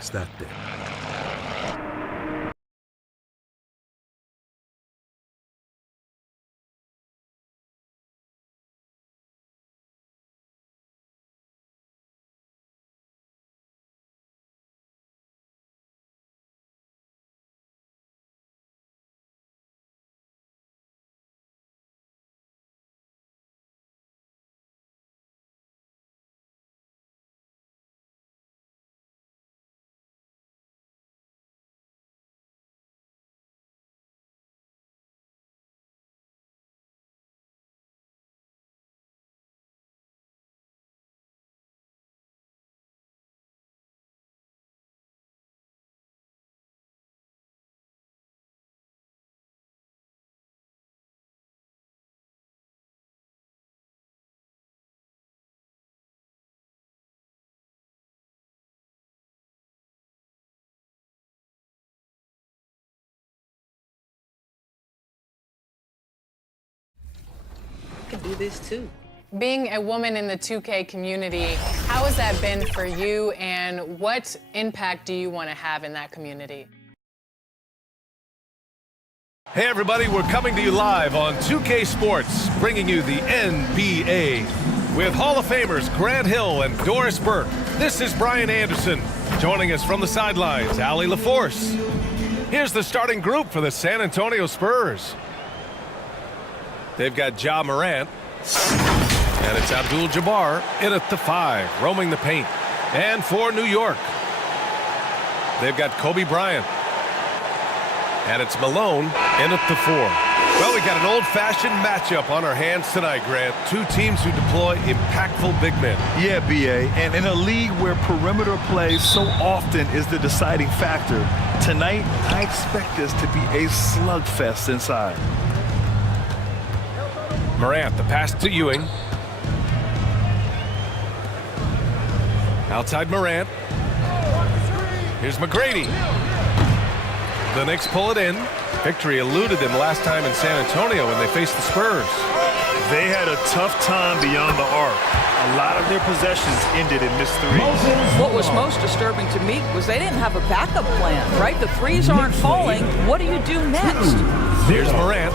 Knicks that day. Could do this too. Being a woman in the 2K community, how has that been for you, and what impact do you want to have in that community? Hey everybody, we're coming to you live on 2K Sports, bringing you the NBA. With Hall of Famers Grant Hill and Doris Burke, this is Brian Anderson. Joining us from the sidelines, Allie LaForce. Here's the starting group for the San Antonio Spurs. They've got Ja Morant, and it's Abdul-Jabbar in at the 5, roaming the paint. And for New York, they've got Kobe Bryant, and it's Malone in at the 4. Well, we got an old-fashioned matchup on our hands tonight, Grant. Two teams who deploy impactful big men. Yeah, B.A., and in a league where perimeter play so often is the deciding factor, tonight I expect this to be a slugfest inside. Morant, the pass to Ewing. Outside Morant. Here's McGrady. The Knicks pull it in. Victory eluded them last time in San Antonio when they faced the Spurs. They had a tough time beyond the arc. A lot of their possessions ended in missed threes. What was most disturbing to me was they didn't have a backup plan, right? The threes aren't falling. What do you do next? Here's Morant.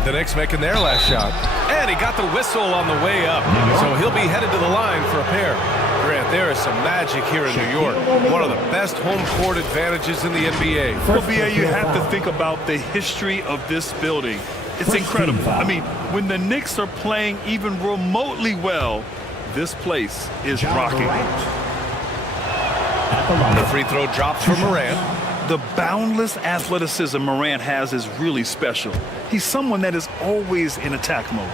The Knicks making their last shot. And he got the whistle on the way up. So he'll be headed to the line for a pair. Grant, there is some magic here in New York. One of the best home court advantages in the NBA. Well, B.A., you have to think about the history of this building. It's incredible. I mean, when the Knicks are playing even remotely well, this place is rocking. The free throw drops for Morant. The boundless athleticism Morant has is really special. He's someone that is always in attack mode.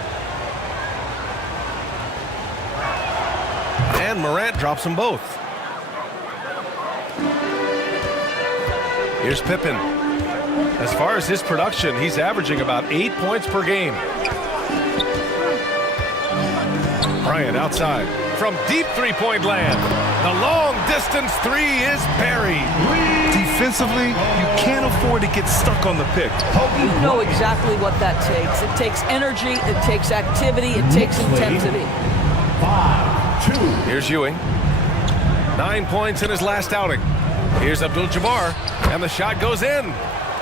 And Morant drops them both. Here's Pippen. As far as his production, he's averaging about 8 points per game. Bryant outside from deep three-point land. The long-distance three is buried. Defensively, you can't afford to get stuck on the pick. You know exactly what that takes. It takes energy, it takes activity, it takes intensity. 5-2. Here's Ewing. 9 points in his last outing. Here's Abdul-Jabbar, and the shot goes in.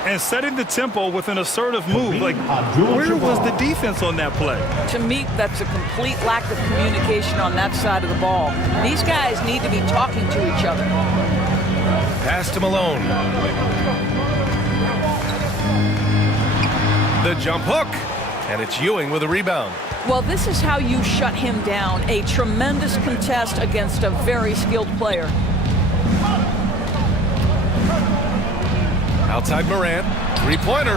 And setting the tempo with an assertive move. Like, where was the defense on that play? To me, that's a complete lack of communication on that side of the ball. These guys need to be talking to each other. Pass to Malone. The jump hook, and it's Ewing with a rebound. Well, this is how you shut him down. A tremendous contest against a very skilled player. Outside Morant, three-pointer.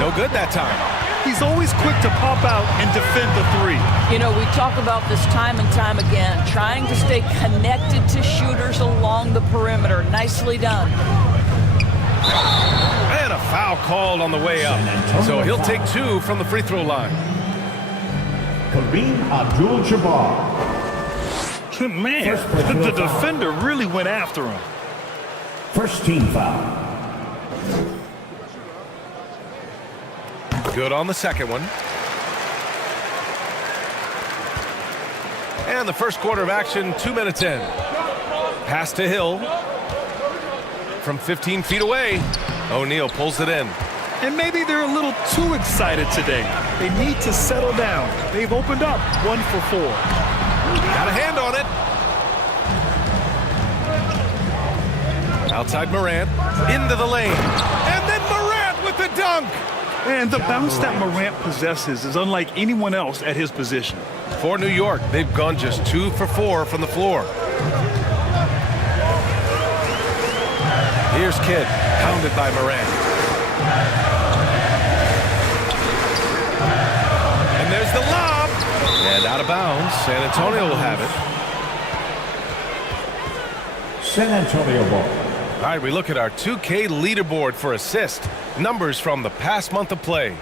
No good that time. He's always quick to pop out and defend the three. You know, we talk about this time and time again, trying to stay connected to shooters along the perimeter. Nicely done. And a foul called on the way up. So he'll take 2 from the free throw line. Kareem Abdul-Jabbar. Man, the defender really went after him. First team foul. Good on the second one. And the first quarter of action, 2 minutes in. Pass to Hill. From 15 feet away. O'Neal pulls it in. And maybe they're a little too excited today. They need to settle down. They've opened up 1 for 4. Got a hand on it. Outside Morant. Into the lane. And then Morant with the dunk. And the bounce that Morant possesses is unlike anyone else at his position. For New York, they've gone just 2 for 4 from the floor. Here's Kidd, pounded by Morant. And there's the lob. And out of bounds. San Antonio will have it. San Antonio ball. All right, we look at our 2K leaderboard for assist. Numbers from the past month of play.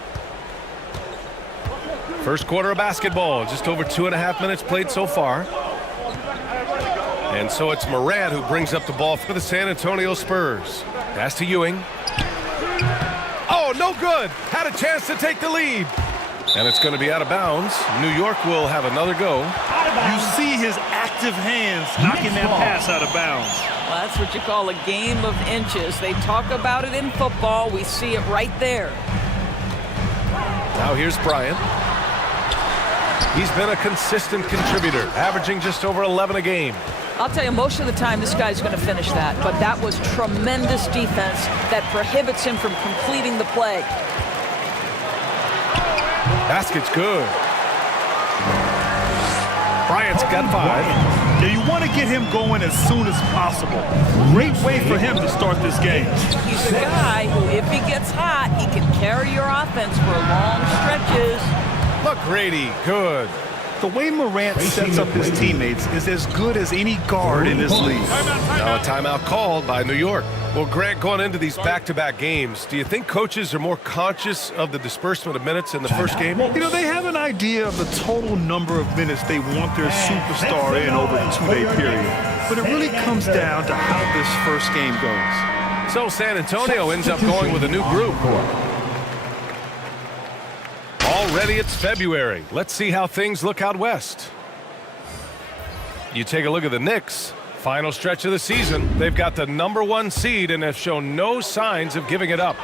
First quarter of basketball, just over 2.5 minutes played so far. And so it's Morant who brings up the ball for the San Antonio Spurs. Pass to Ewing. Oh, no good. Had a chance to take the lead. And it's going to be out of bounds. New York will have another go. You see his active hands knocking that pass out of bounds. Well, that's what you call a game of inches. They talk about it in football. We see it right there. Now here's Bryant. He's been a consistent contributor, averaging just over 11 a game. I'll tell you, most of the time this guy's going to finish that, but that was tremendous defense that prohibits him from completing the play. Basket's good. Bryant's got 5. Yeah, you want to get him going as soon as possible. Great way for him to start this game. He's a guy who, if he gets hot, he can carry your offense for long stretches. McGrady, good. The way Morant sets up his teammates is as good as any guard in this league. Now a timeout called by New York. Well, Grant, going into these back-to-back games, do you think coaches are more conscious of the disbursement of minutes in the first game? You know, they have an idea of the total number of minutes they want their superstar in over the 2-day period. But it really comes down to how this first game goes. So San Antonio ends up going with a new group. Already it's February. Let's see how things look out west. You take a look at the Knicks. Final stretch of the season. They've got the #1 seed and have shown no signs of giving it up.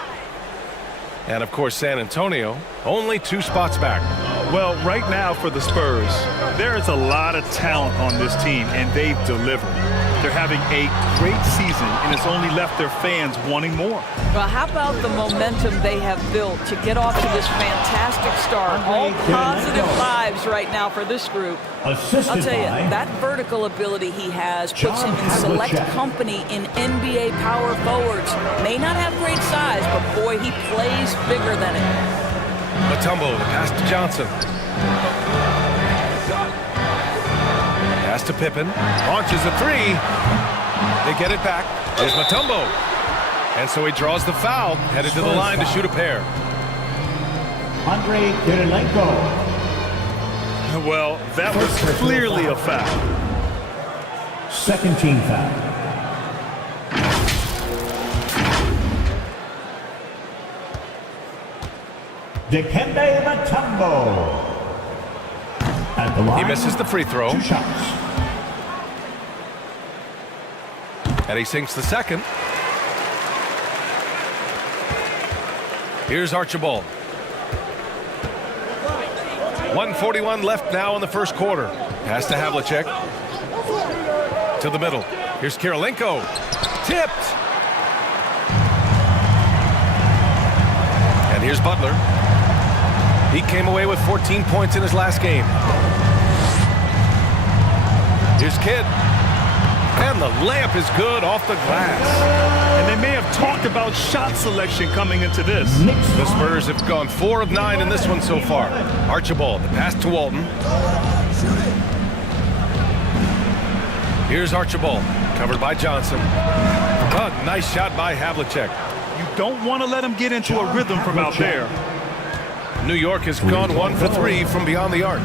And of course, San Antonio, only 2 spots back. Well, right now for the Spurs, there is a lot of talent on this team, and they've delivered. They're having a great season, and it's only left their fans wanting more. Well, how about the momentum they have built to get off to this fantastic start? All positive vibes right now for this group. I'll tell you, that vertical ability he has puts him in select company in NBA power forwards. May not have great size, but boy, he plays bigger than it. Mutombo, the pass to Johnson. Pass to Pippen. Launches a 3. They get it back. There's Mutombo. And so he draws the foul, headed to the line to shoot a pair. Andre Kirilenko. Well, that was clearly a foul. Second team foul. Dikembe Mutombo. At the line, He misses the free throw. 2 shots. And he sinks the second. Here's Archibald. 1:41 left now in the first quarter. Pass to Havlicek. To the middle. Here's Kirilenko. Tipped. And here's Butler. He came away with 14 points in his last game. Here's Kidd. And the layup is good off the glass. And they may have talked about shot selection coming into this. The Spurs have gone 4 of 9 in this one so far. Archibald, the pass to Walton. Here's Archibald, covered by Johnson. Oh, nice shot by Havlicek. You don't want to let him get into a rhythm from out there. New York has gone 1 for 3 from beyond the arc.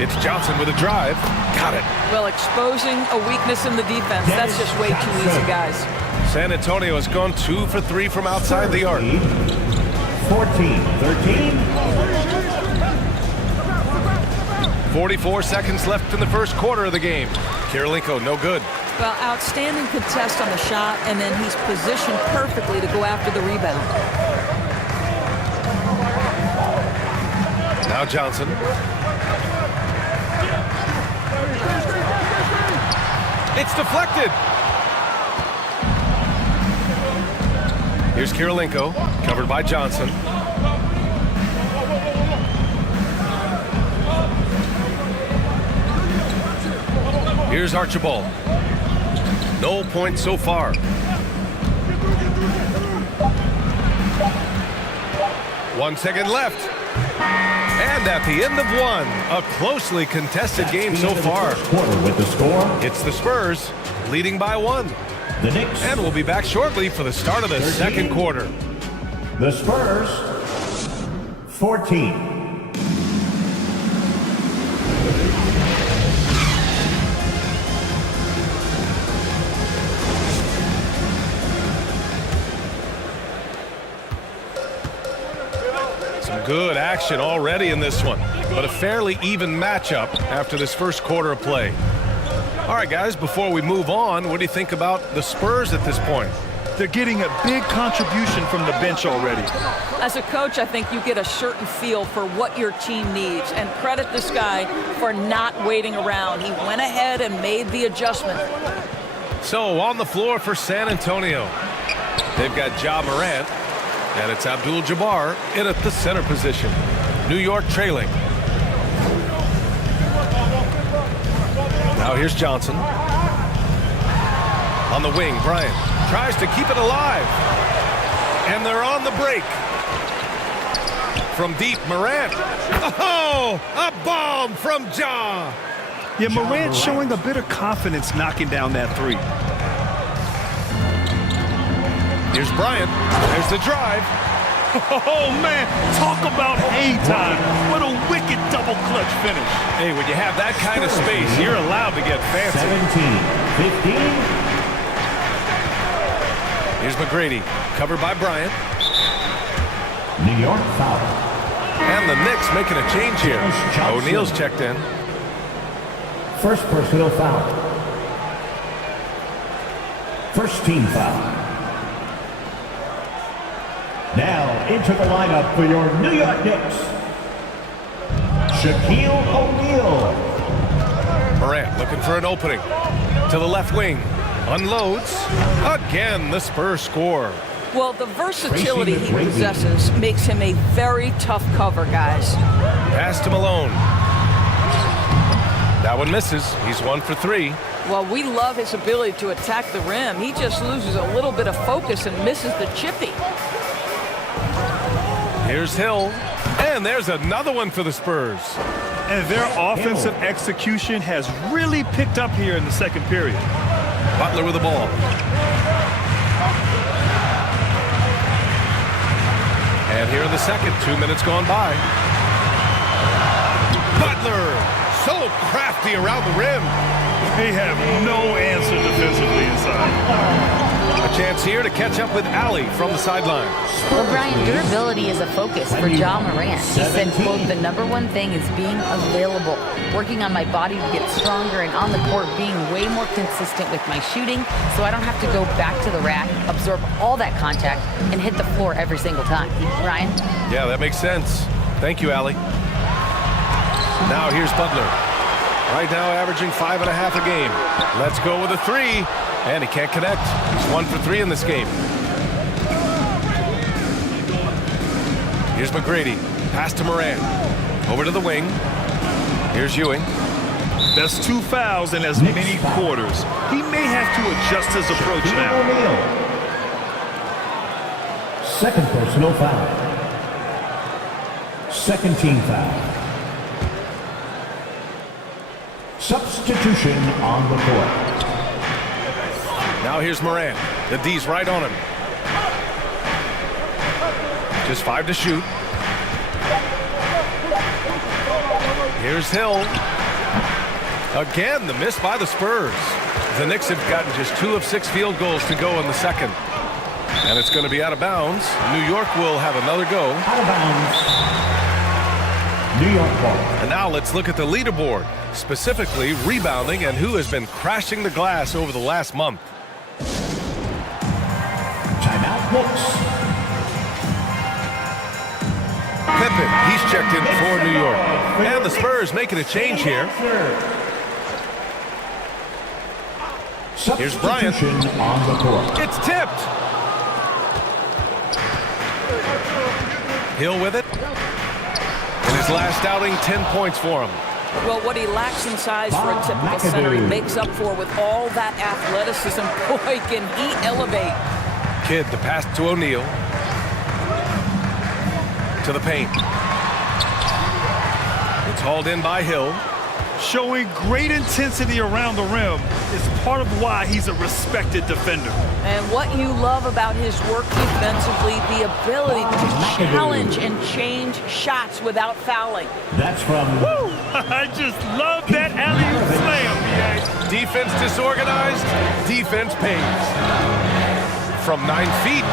It's Johnson with a drive. Got it. Well, exposing a weakness in the defense, that's just way too easy, guys. San Antonio has gone 2 for 3 from outside the arc. 14-13. 44 seconds left in the first quarter of the game. Kirilenko, no good. Well, outstanding contest on the shot, and then he's positioned perfectly to go after the rebound. Now Johnson. It's deflected. Here's Kirilenko, covered by Johnson. Here's Archibald. No points so far. 1 second left. And at the end of one, a closely contested game so far. Quarter with the score. It's the Spurs leading by 1. The Knicks. And we'll be back shortly for the start of the 13. second quarter. The Spurs 14. Some good action already in this one, but a fairly even matchup after this first quarter of play. All right, guys, before we move on, what do you think about the Spurs at this point? They're getting a big contribution from the bench already. As a coach, I think you get a certain feel for what your team needs, and credit this guy for not waiting around. He went ahead and made the adjustment. So on the floor for San Antonio, they've got Ja Morant, and it's Abdul-Jabbar in at the center position. New York trailing. Now here's Johnson. On the wing, Bryant tries to keep it alive. And they're on the break. From deep, Morant. Oh, a bomb from Ja. Yeah, Morant showing a bit of confidence knocking down that three. Here's Bryant. There's the drive. Oh, man, talk about hang time. What a wicked double clutch finish. Hey, when you have that kind of space, you're allowed to get fancy. 17, 15. Here's McGrady, covered by Bryant. New York foul. And the Knicks making a change here. O'Neal's checked in. First personal foul. First team foul. Now into the lineup for your New York Knicks, Shaquille O'Neal. Morant looking for an opening. To the left wing. Unloads. Again, the Spurs score. Well, the versatility he possesses makes him a very tough cover, guys. Pass to Malone. That one misses. He's 1 for 3. Well, we love his ability to attack the rim. He just loses a little bit of focus and misses the chippy. Here's Hill. And there's another one for the Spurs. And their offensive execution has really picked up here in the second period. Butler with the ball. And here in the second, 2 minutes gone by. Butler, so crafty around the rim. They have no answer defensively inside. A chance here to catch up with Allie from the sideline. Well, Brian, durability is a focus for Ja Morant. He said, quote, the #1 thing is being available, working on my body to get stronger, and on the court being way more consistent with my shooting so I don't have to go back to the rack, absorb all that contact, and hit the floor every single time. Brian? Yeah, that makes sense. Thank you, Allie. Now here's Butler. Right now averaging 5.5 a game. Let's go with a 3. And he can't connect. He's 1 for 3 in this game. Here's McGrady. Pass to Morant. Over to the wing. Here's Ewing. That's 2 fouls in as many quarters. He may have to adjust his approach now. O'Neal. Second personal foul. Second team foul. Substitution on the court. Now here's Morant. The D's right on him. Just 5 to shoot. Here's Hill. Again, the miss by the Spurs. The Knicks have gotten just 2 of 6 field goals to go in the second. And it's going to be out of bounds. New York will have another go. Out of bounds. New York ball. And now let's look at the leaderboard. specifically rebounding and who has been crashing the glass over the last month. Timeout, Knicks. Pippen, he's checked in for New York. And the Spurs making a change here. Here's Bryant. On the court. It's tipped. Hill with it. In his last outing, 10 points for him. Well, what he lacks in size for a typical center, he makes up for with all that athleticism. Boy, can he elevate. Kidd, the pass to O'Neal. To the paint. It's hauled in by Hill. Showing great intensity around the rim is part of why he's a respected defender. And what you love about his work defensively, the ability to challenge and change shots without fouling. That's from... Woo! I just love that alley-oop slam, BA. Defense disorganized, defense pays. From 9 feet,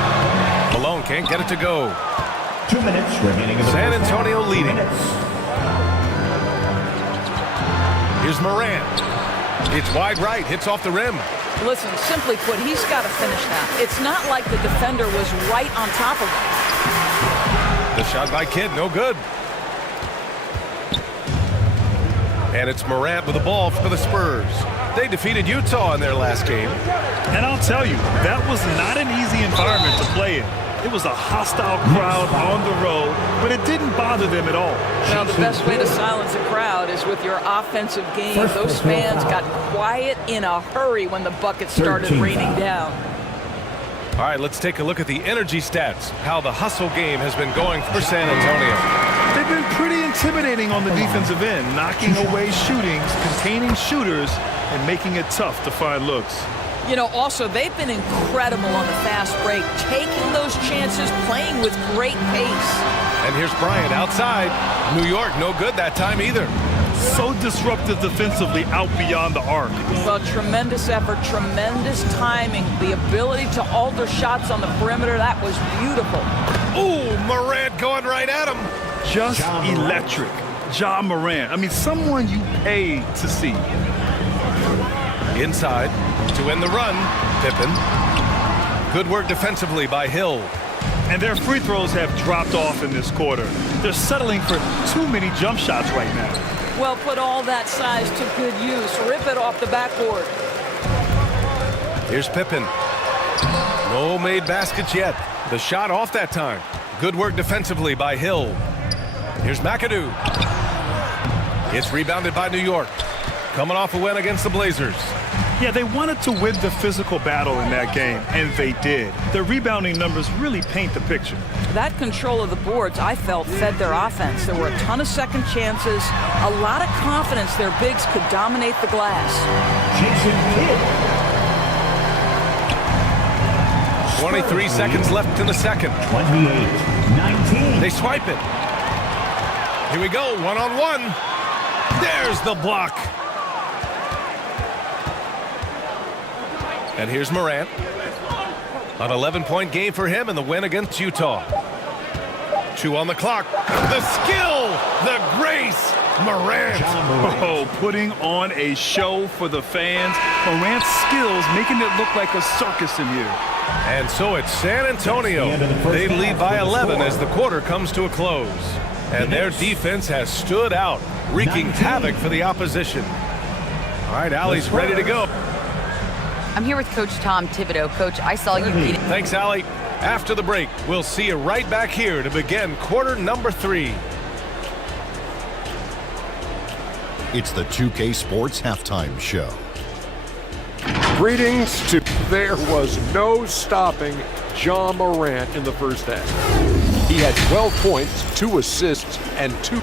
Malone can't get it to go. 2 minutes remaining in the San first Antonio half. leading. Here's Morant. It's wide right, hits off the rim. Listen, simply put, he's got to finish that. It's not like the defender was right on top of him. The shot by Kidd, no good. And it's Morant with the ball for the Spurs. They defeated Utah in their last game. And I'll tell you, that was not an easy environment to play in. It was a hostile crowd on the road, but it didn't bother them at all. Now, the best way to silence a crowd is with your offensive game. Those fans got quiet in a hurry when the bucket started raining down. All right, let's take a look at the energy stats, how the hustle game has been going for San Antonio. They've been pretty intimidating on the defensive end, knocking away shootings, containing shooters, and making it tough to find looks. You know, also, they've been incredible on the fast break, taking those chances, playing with great pace. And here's Bryant outside. New York, no good that time either. So disruptive defensively out beyond the arc. Well, tremendous effort, tremendous timing, the ability to alter shots on the perimeter, that was beautiful. Ooh, Morant going right at him. Just electric. Ja Morant. I mean, someone you pay to see. Inside to end the run, Pippen. Good work defensively by Hill. And their free throws have dropped off in this quarter. They're settling for too many jump shots right now. Well, put all that size to good use. Rip it off the backboard. Here's Pippen. No made baskets yet. The shot off that time. Good work defensively by Hill. Here's McAdoo. It's rebounded by New York. Coming off a win against the Blazers. Yeah, they wanted to win the physical battle in that game, and they did. Their rebounding numbers really paint the picture. That control of the boards, I felt, fed their offense. There were a ton of second chances, a lot of confidence their bigs could dominate the glass. Jason Kidd. 23 seconds left in the second. 28-19. They swipe it. Here we go, one-on-one. There's the block. And here's Morant. An 11-point game for him in the win against Utah. 2 on the clock. The skill, the grace, Morant. Oh, putting on a show for the fans. Morant's skills making it look like a circus in here. And so it's San Antonio. They lead by 11 as the quarter comes to a close. And their defense has stood out, wreaking havoc for the opposition. All right, Allie's ready to go. I'm here with Coach Tom Thibodeau. Coach, I saw you beat. Thanks, Allie. After the break, we'll see you right back here to begin quarter number 3. It's the 2K Sports Halftime Show. Greetings to... There was no stopping Ja Morant in the first half. He had 12 points, 2 assists, and 2...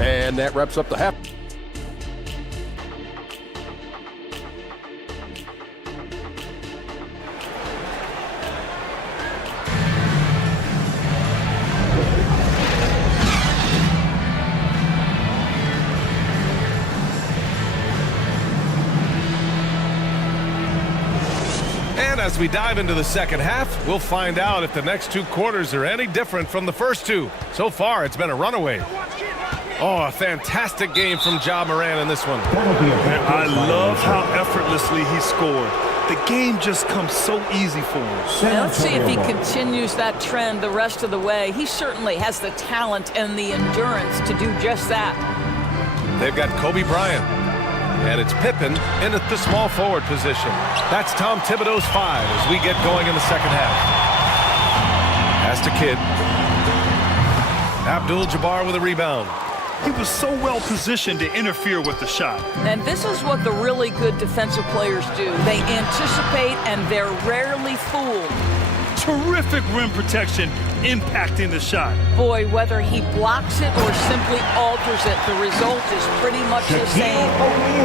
And that wraps up the half. As we dive into the second half, we'll find out if the next 2 quarters are any different from the first 2. So far, it's been a runaway. Oh, a fantastic game from Ja Morant in this one. And I love how effortlessly he scored. The game just comes so easy for him. Now let's see if he continues that trend the rest of the way. He certainly has the talent and the endurance to do just that. They've got Kobe Bryant, and it's Pippen in at the small forward position. That's Tom Thibodeau's 5 as we get going in the second half. Pass to Kidd. Abdul-Jabbar with a rebound. He was so well positioned to interfere with the shot. And this is what the really good defensive players do. They anticipate and they're rarely fooled. Terrific rim protection impacting the shot. Boy, whether he blocks it or simply alters it, the result is pretty much the same.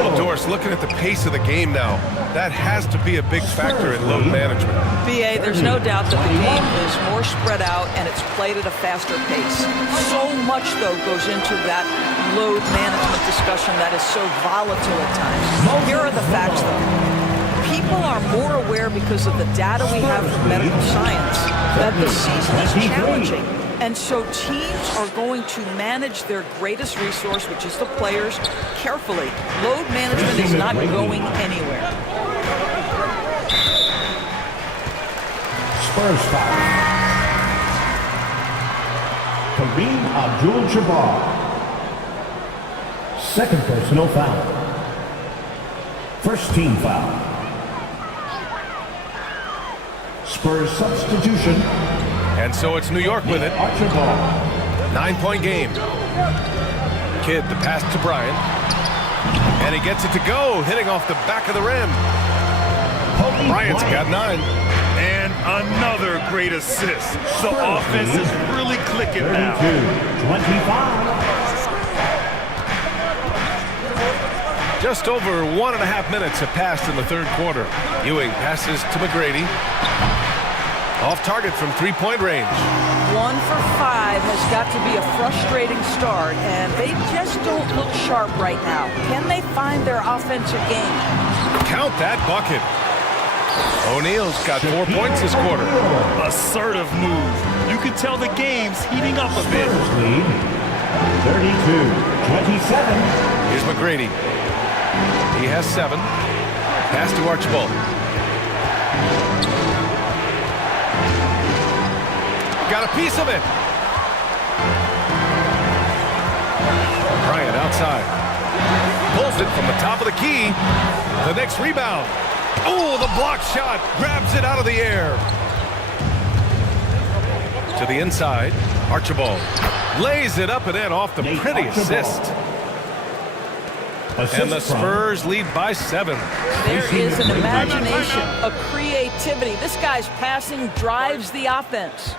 Well, Doris, looking at the pace of the game now, that has to be a big factor in load management. BA, there's no doubt that the game is more spread out and it's played at a faster pace. So much, though, goes into that load management discussion that is so volatile at times. Here are the facts, though. People are more aware because of the data we have from medical science that the season is challenging. And so teams are going to manage their greatest resource, which is the players, carefully. Load management is not going anywhere. Spurs foul. Kareem Abdul-Jabbar. Second personal foul. First team foul. Spurs substitution. And so it's New York with it. Archibald. 9-point game. Kidd, the pass to Bryant. And he gets it to go, hitting off the back of the rim. Bryant's got 9. And another great assist. The offense is really clicking now. 25. Just over 1.5 minutes have passed in the third quarter. Ewing passes to McGrady. Off target from 3-point range. 1 for 5 has got to be a frustrating start, and they just don't look sharp right now. Can they find their offensive game? Count that bucket. O'Neal's got 4 points this quarter. Assertive move. You can tell the game's heating up a bit. Spurs lead 32-27. Here's McGrady. He has 7. Pass to Archibald. Got a piece of it. Bryant outside. Pulls it from the top of the key. The next rebound. Oh, the block shot. Grabs it out of the air. To the inside. Archibald. Lays it up and in off the pretty assist. And the Spurs lead by 7. There is an imagination, a creativity. This guy's passing drives the offense.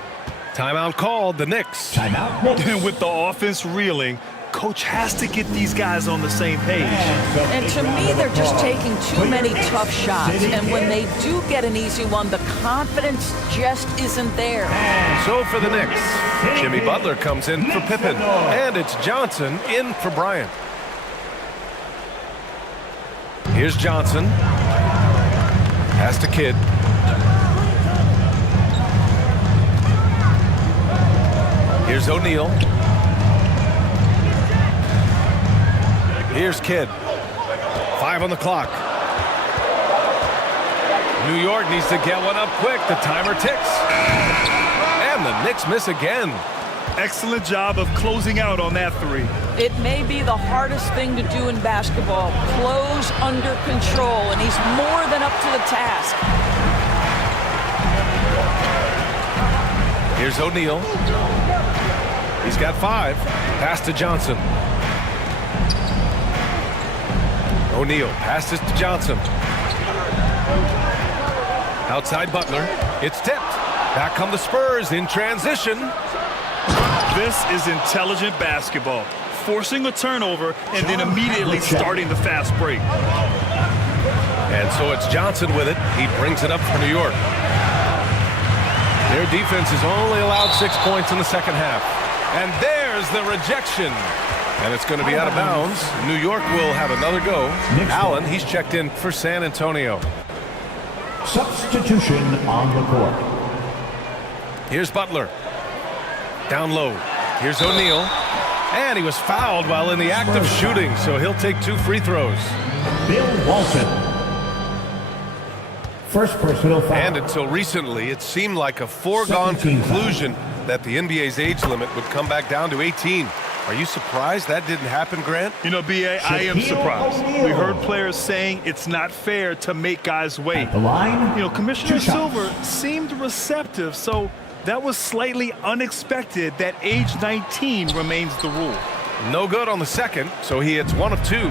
Timeout called, the Knicks. Timeout Knicks. And with the offense reeling, coach has to get these guys on the same page. And to me, they're just taking too many tough shots. And when they do get an easy one, the confidence just isn't there. So for the Knicks, Jimmy Butler comes in for Pippen. And it's Johnson in for Bryant. Here's Johnson. Pass to Kidd. Here's O'Neal. Here's Kidd. 5 on the clock. New York needs to get one up quick. The timer ticks. And the Knicks miss again. Excellent job of closing out on that 3. It may be the hardest thing to do in basketball. Close under control, and he's more than up to the task. Here's O'Neal. He's got 5. Pass to Johnson. O'Neal passes to Johnson. Outside Butler. It's tipped. Back come the Spurs in transition. This is intelligent basketball. Forcing a turnover and then immediately starting the fast break. And so it's Johnson with it. He brings it up for New York. Their defense has only allowed 6 points in the second half. And there's the rejection. And it's going to be out of bounds. New York will have another go. Allen, he's checked in for San Antonio. Substitution on the court. Here's Butler. Down low. Here's O'Neal. And he was fouled while in the act of shooting, so he'll take 2 free throws. Bill Walton. First personal foul. And until recently, it seemed like a foregone conclusion that the NBA's age limit would come back down to 18. Are you surprised that didn't happen, Grant? You know, B.A., I am surprised. We heard players saying it's not fair to make guys wait. At the line, You know, Commissioner Silver seemed receptive, so that was slightly unexpected that age 19 remains the rule. No good on the second, so he hits 1 of 2.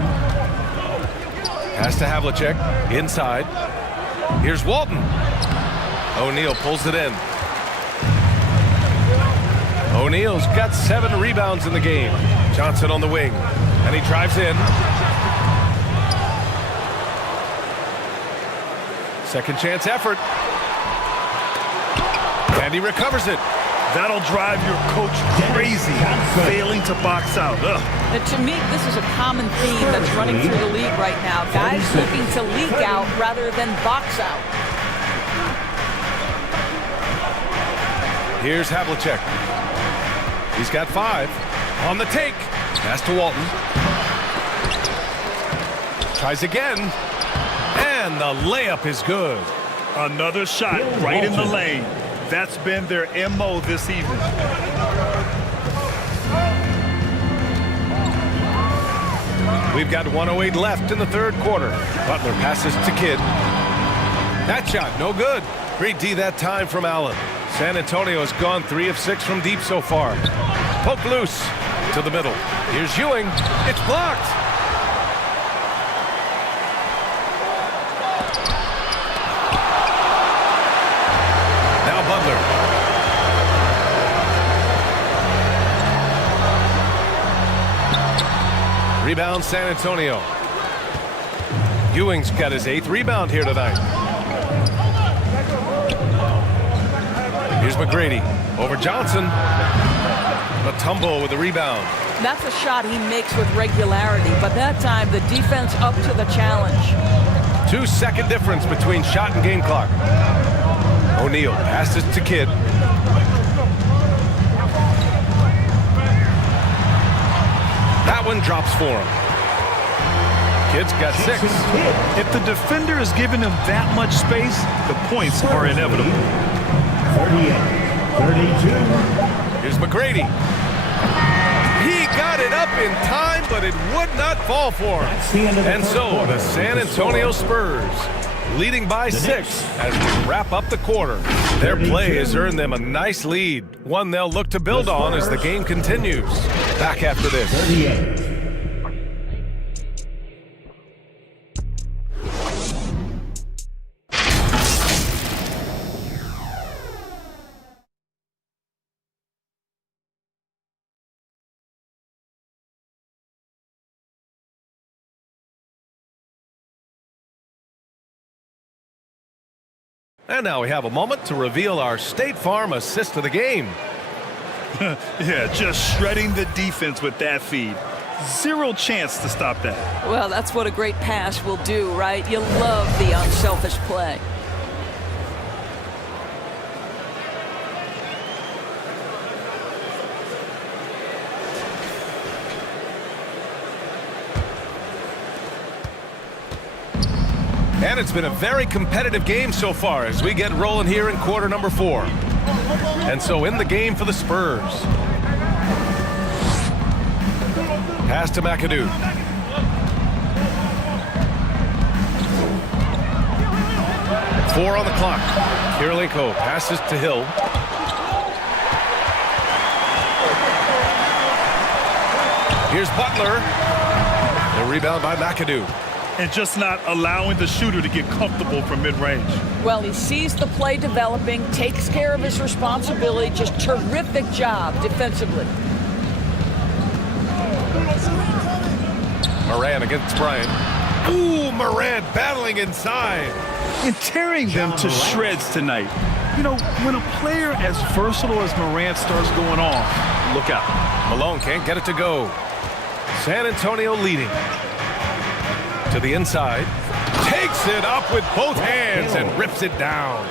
Pass to Havlicek, inside. Here's Walton. O'Neal pulls it in. O'Neal's got 7 rebounds in the game. Johnson on the wing, and he drives in. Second chance effort. And he recovers it. That'll drive your coach crazy, failing to box out. Ugh. And to me, this is a common theme that's running through the league right now. Guys looking to leak out rather than box out. Here's Havlicek. He's got 5. On the take. Pass to Walton. Tries again. And the layup is good. Another shot right in the lane. That's been their MO this evening. We've got 1:08 left in the third quarter. Butler passes to Kidd. That shot, no good. Great D that time from Allen. San Antonio has gone 3 of 6 from deep so far. Poke loose to the middle. Here's Ewing. It's blocked. Now Butler. Rebound San Antonio. Ewing's got his 8th rebound here tonight. Here's McGrady over Johnson. Mutombo with the rebound. That's a shot he makes with regularity, but that time the defense up to the challenge. 2-second difference between shot and game clock. O'Neal passes to Kidd. That one drops for him. Kidd's got 6. If the defender is giving him that much space, the points are inevitable. 38-32. Here's McGrady. He got it up in time, but it would not fall for him. And so the San Antonio Spurs, leading by 6 as we wrap up the quarter. Their play has earned them a nice lead, one they'll look to build on as the game continues. Back after this. 38. And now we have a moment to reveal our State Farm assist of the game. Yeah, just shredding the defense with that feed. 0 chance to stop that. Well, that's what a great pass will do, right? You love the unselfish play. And it's been a very competitive game so far as we get rolling here in quarter number 4. And so in the game for the Spurs. Pass to McAdoo. Four on the clock. Kirilenko passes to Hill. Here's Butler. The rebound by McAdoo. And just not allowing the shooter to get comfortable from mid-range. Well, he sees the play developing, takes care of his responsibility. Just terrific job defensively. Moran against Bryant. Ooh, Moran battling inside. And tearing them to shreds tonight. You know, when a player as versatile as Moran starts going off, look out. Malone can't get it to go. San Antonio leading. To the inside. Takes it up with both hands and rips it down.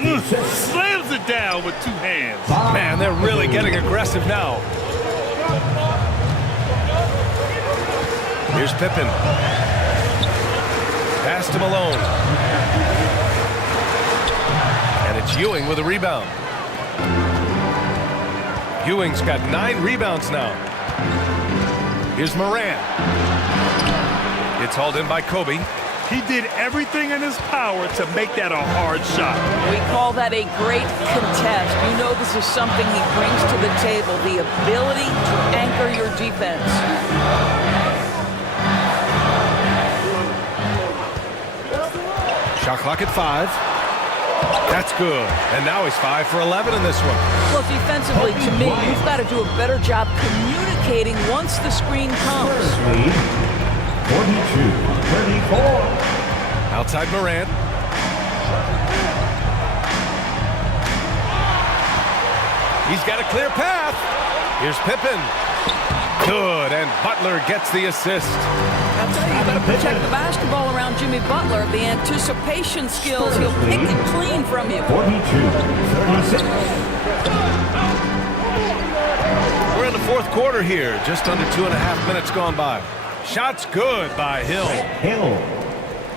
Slams it down with 2 hands. Man, they're really getting aggressive now. Here's Pippen. Pass to Malone. And it's Ewing with a rebound. Ewing's got 9 rebounds now. Here's Morant. It's hauled in by Kobe. He did everything in his power to make that a hard shot. We call that a great contest. You know this is something he brings to the table, the ability to anchor your defense. Shot clock at 5. That's good. And now he's 5 for 11 in this one. Well, defensively, to me, you've got to do a better job communicating once the screen comes. 42-34. Outside Morant. He's got a clear path. Here's Pippen. Good, and Butler gets the assist. I'll tell you, you got to protect the basketball around Jimmy Butler. The anticipation skills, he'll pick it clean from you. 42-36. We're in the fourth quarter here. Just under 2.5 minutes gone by. Shots good by Hill.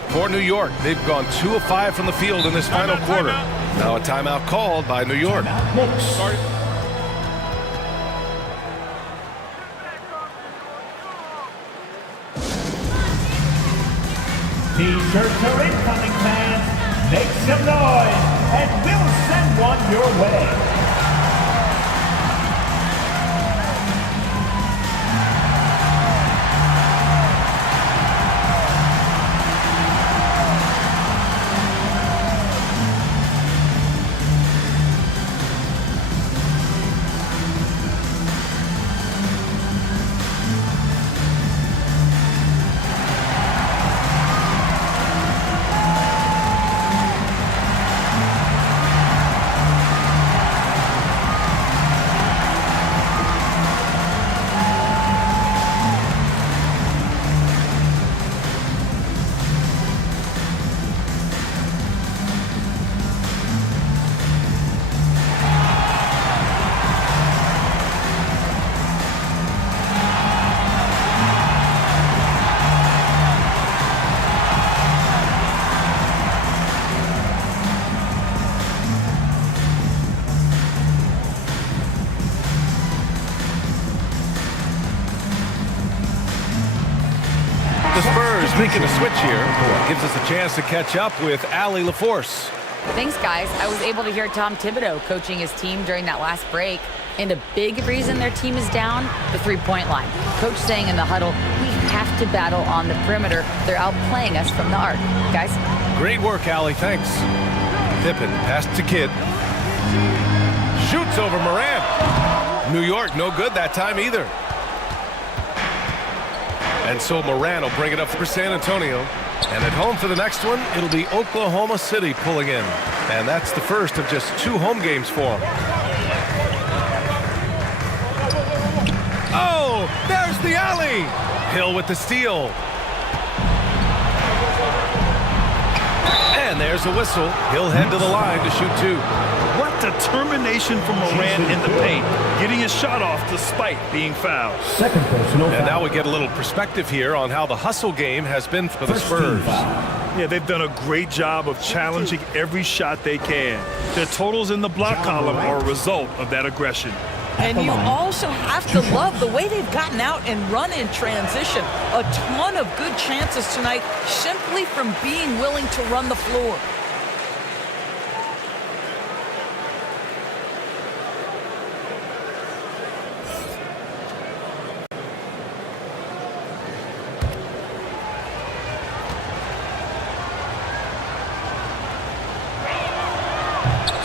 For New York, they've gone 2 of 5 from the field in this final quarter. Now a timeout called by New York. T-shirts are incoming, fans. Make some noise, and we'll send one your way. The Spurs making a switch here. Gives us a chance to catch up with Allie LaForce. Thanks, guys. I was able to hear Tom Thibodeau coaching his team during that last break. And a big reason their team is down, the three-point line. Coach saying in the huddle, we have to battle on the perimeter. They're outplaying us from the arc. Guys? Great work, Allie. Thanks. Pippen, pass to Kidd. Shoots over Morant. New York, no good that time either. And so Morant will bring it up for San Antonio. And at home for the next one, it'll be Oklahoma City pulling in. And that's the first of just 2 home games for them. Oh, there's the alley. Hill with the steal. And there's a whistle. He'll head to the line to shoot 2. What determination from Morant in the paint, getting his shot off despite being fouled. Second personal foul. And now we get a little perspective here on how the hustle game has been for the Spurs. Yeah, they've done a great job of challenging every shot they can. Their totals in the block column are a result of that aggression. And you also have to love the way they've gotten out and run in transition. A ton of good chances tonight simply from being willing to run the floor.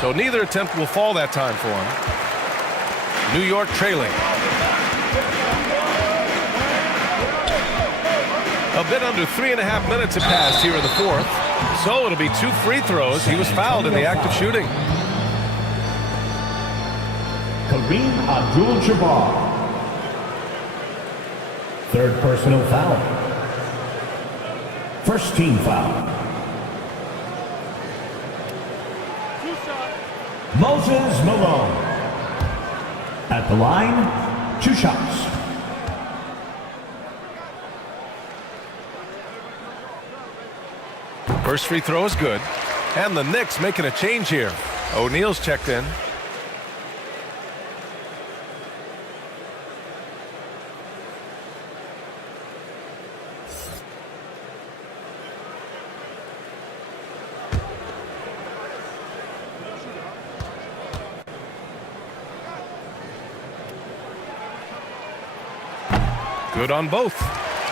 So neither attempt will fall that time for him. New York trailing. A bit under 3.5 minutes have passed here in the fourth. So it'll be 2 free throws. He was fouled in the act of shooting. Kareem Abdul-Jabbar. Third personal foul. First team foul. Moses Malone. At the line, 2 shots. First free throw is good. And the Knicks making a change here. O'Neal's checked in. Good on both.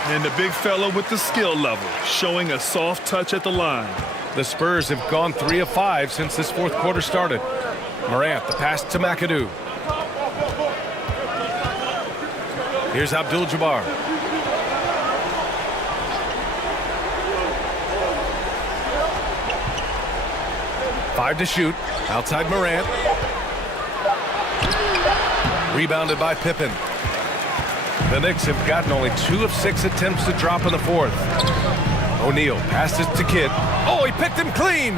And the big fella with the skill level, showing a soft touch at the line. The Spurs have gone 3 of 5 since this fourth quarter started. Morant, the pass to McAdoo. Here's Abdul-Jabbar. Five to shoot. Outside Morant. Rebounded by Pippen. The Knicks have gotten only 2 of 6 attempts to drop in the fourth. O'Neal passes to Kidd. Oh, he picked him clean.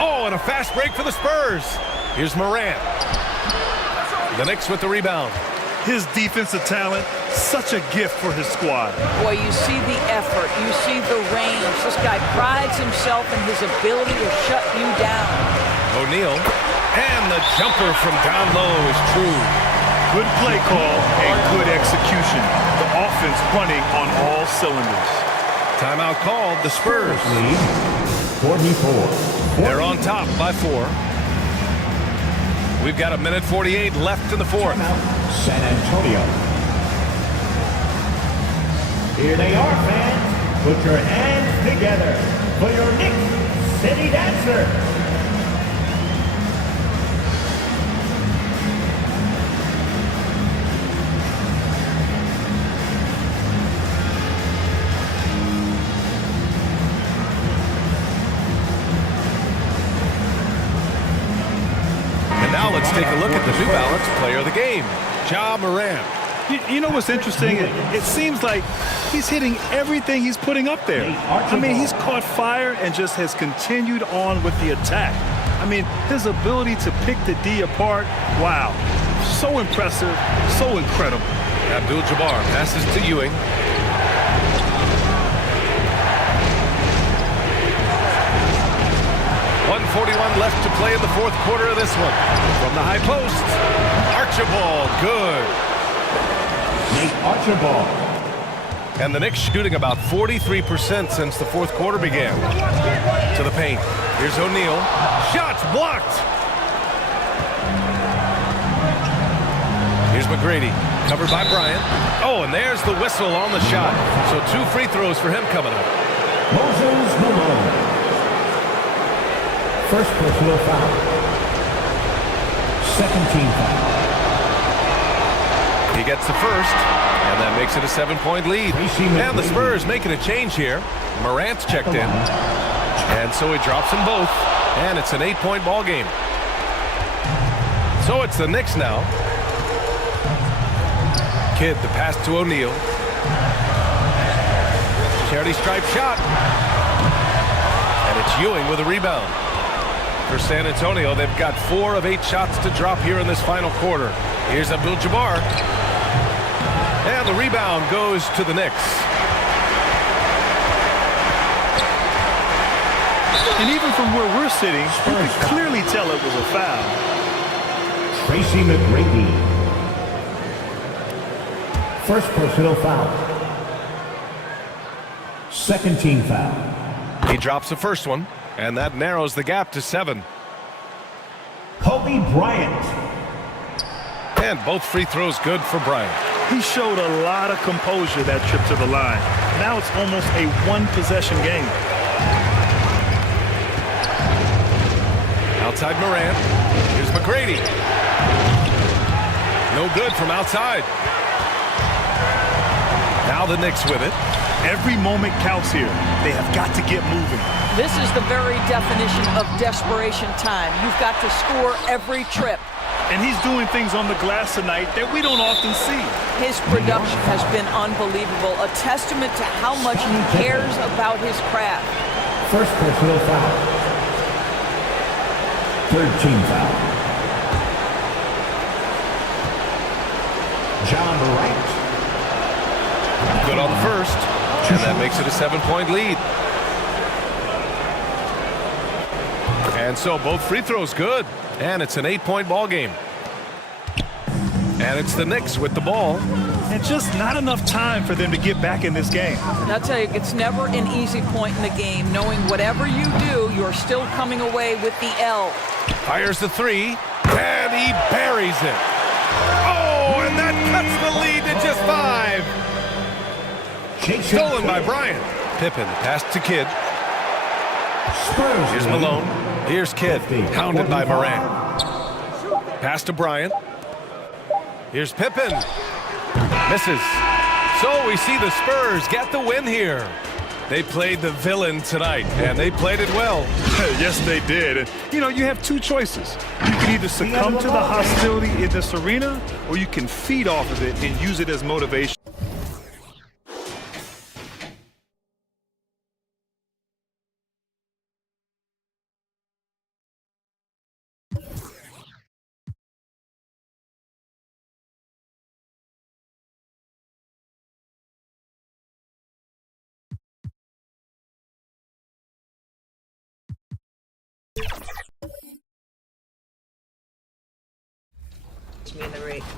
Oh, and a fast break for the Spurs. Here's Morant. The Knicks with the rebound. His defensive talent, such a gift for his squad. Boy, you see the effort. You see the range. This guy prides himself in his ability to shut you down. O'Neal. And the jumper from down low is true. Good play call and good execution. The offense running on all cylinders. Timeout called. The Spurs lead 44. They're on top by 4. We've got 1:48 left in the fourth. San Antonio. Here they are, fans. Put your hands together for your Knicks City Dancer. Now let's take a look at the New Balance player of the game, Ja Morant. You know what's interesting? It seems like he's hitting everything he's putting up there. I mean, he's caught fire and just has continued on with the attack. I mean, his ability to pick the D apart, wow. So impressive, so incredible. Abdul-Jabbar passes to Ewing. .41 left to play in the fourth quarter of this one. From the high post, Archibald, good. Nate Archibald. And the Knicks shooting about 43% since the fourth quarter began. To the paint. Here's O'Neal. Shots blocked. Here's McGrady. Covered by Bryant. Oh, and there's the whistle on the shot. So 2 free throws for him coming up. Moses Malone. First personal foul. Second team foul. He gets the first, and that makes it a 7-point lead. And the Spurs making a change here. Morant's checked in, and so he drops them both, and it's an 8-point ball game. So it's the Knicks now. Kidd, the pass to O'Neal. Charity stripe shot. And it's Ewing with a rebound. For San Antonio, they've got 4 of 8 shots to drop here in this final quarter. Here's Abdul-Jabbar. And the rebound goes to the Knicks. And even from where we're sitting, you can clearly tell it was a foul. Tracy McGrady. First personal foul. Second team foul. He drops the first one, and that narrows the gap to 7. Kobe Bryant. And both free throws good for Bryant. He showed a lot of composure that trip to the line. Now it's almost a one-possession game. Outside Morant. Here's McGrady. No good from outside. Now the Knicks with it. Every moment counts here. They have got to get moving. This is the very definition of desperation time. You've got to score every trip. And he's doing things on the glass tonight that we don't often see. His production has been unbelievable, a testament to how much he cares about his craft. First personal foul. Third team foul. John Morant. Good on the first, and that makes it a 7-point lead. And so both free throws good. And it's an 8-point ball game. And it's the Knicks with the ball. And just not enough time for them to get back in this game. And I'll tell you, it's never an easy point in the game, knowing whatever you do, you're still coming away with the L. Fires the three, and he buries it. Oh, and that cuts the lead to just 5. Stolen by Bryant. Pippen pass to Kidd. Spurs. Here's Malone. Here's Kidd, hounded by Morant. Pass to Bryant. Here's Pippen. Misses. So we see the Spurs get the win here. They played the villain tonight, and they played it well. Yes, they did. And, you have two choices. You can either succumb to the hostility in this arena, or you can feed off of it and use it as motivation.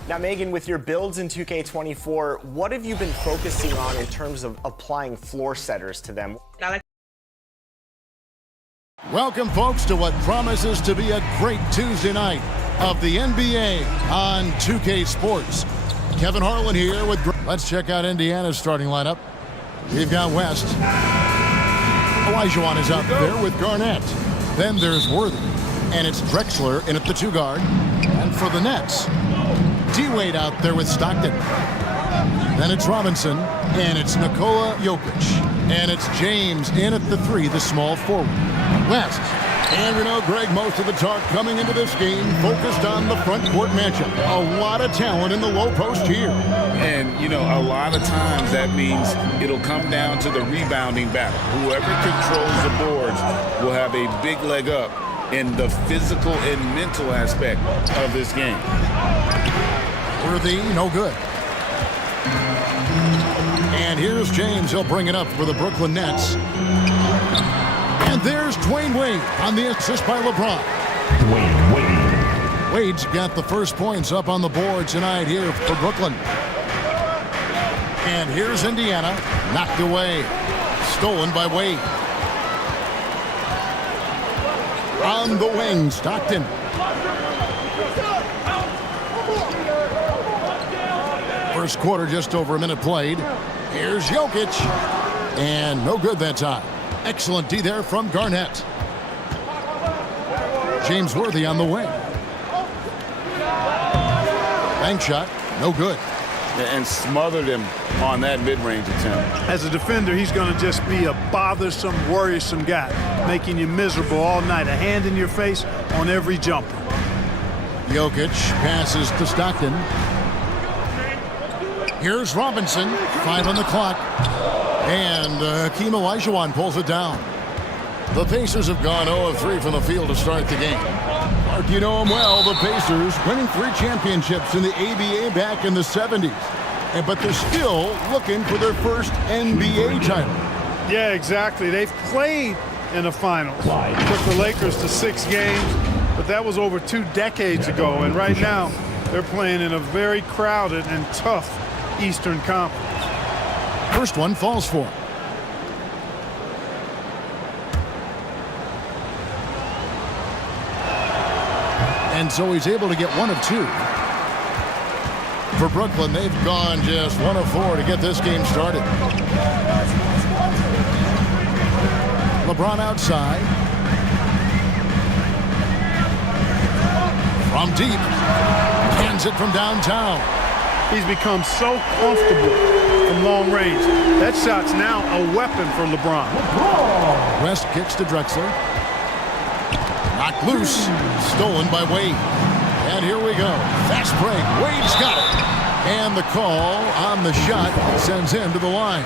Now, Megan, with your builds in 2K24, what have you been focusing on in terms of applying floor setters to them? Welcome, folks, to what promises to be a great Tuesday night of the NBA on 2K Sports. Kevin Harlan here with... Let's check out Indiana's starting lineup. We've got West. Olajuwon is out there with Garnett. Then there's Worthy. And it's Drexler in at the 2 guard. And for the Nets, D-Wade out there with Stockton. Then it's Robinson. And it's Nikola Jokic. And it's James in at the 3, the small forward. West. And we know, Greg, most of the talk coming into this game focused on the front court matchup. A lot of talent in the low post here. And, a lot of times that means it'll come down to the rebounding battle. Whoever controls the boards will have a big leg up in the physical and mental aspect of this game. Worthy, no good. And here's James. He'll bring it up for the Brooklyn Nets. And there's Dwayne Wade on the assist by LeBron. Dwayne Wade. Wade's got the first points up on the board tonight here for Brooklyn. And here's Indiana. Knocked away. Stolen by Wade. On the wing, Stockton. First quarter, just over a minute played. Here's Jokic. And no good that time. Excellent D there from Garnett. James Worthy on the wing. Bank shot, no good. And smothered him on that mid-range attempt. As a defender, he's going to just be a bothersome, worrisome guy, making you miserable all night. A hand in your face on every jumper. Jokic passes to Stockton. Here's Robinson, 5 on the clock. And Hakeem Olajuwon pulls it down. The Pacers have gone 0 of 3 from the field to start the game. Mark, you know them well, the Pacers winning 3 championships in the ABA back in the 70s. But they're still looking for their first NBA title. Yeah, exactly. They've played in the finals. Took the Lakers to 6 games, but that was over 2 decades ago. And right now, they're playing in a very crowded and tough Eastern Conference. First one falls for him. And so he's able to get 1 of 2. For Brooklyn, they've gone just 1 of 4 to get this game started. LeBron outside. From deep. Hands it from downtown. He's become so comfortable from long range. That shot's now a weapon for LeBron. West kicks to Drexler. Knocked loose. Stolen by Wade. And here we go. Fast break. Wade's got it. And the call on the shot sends him to the line.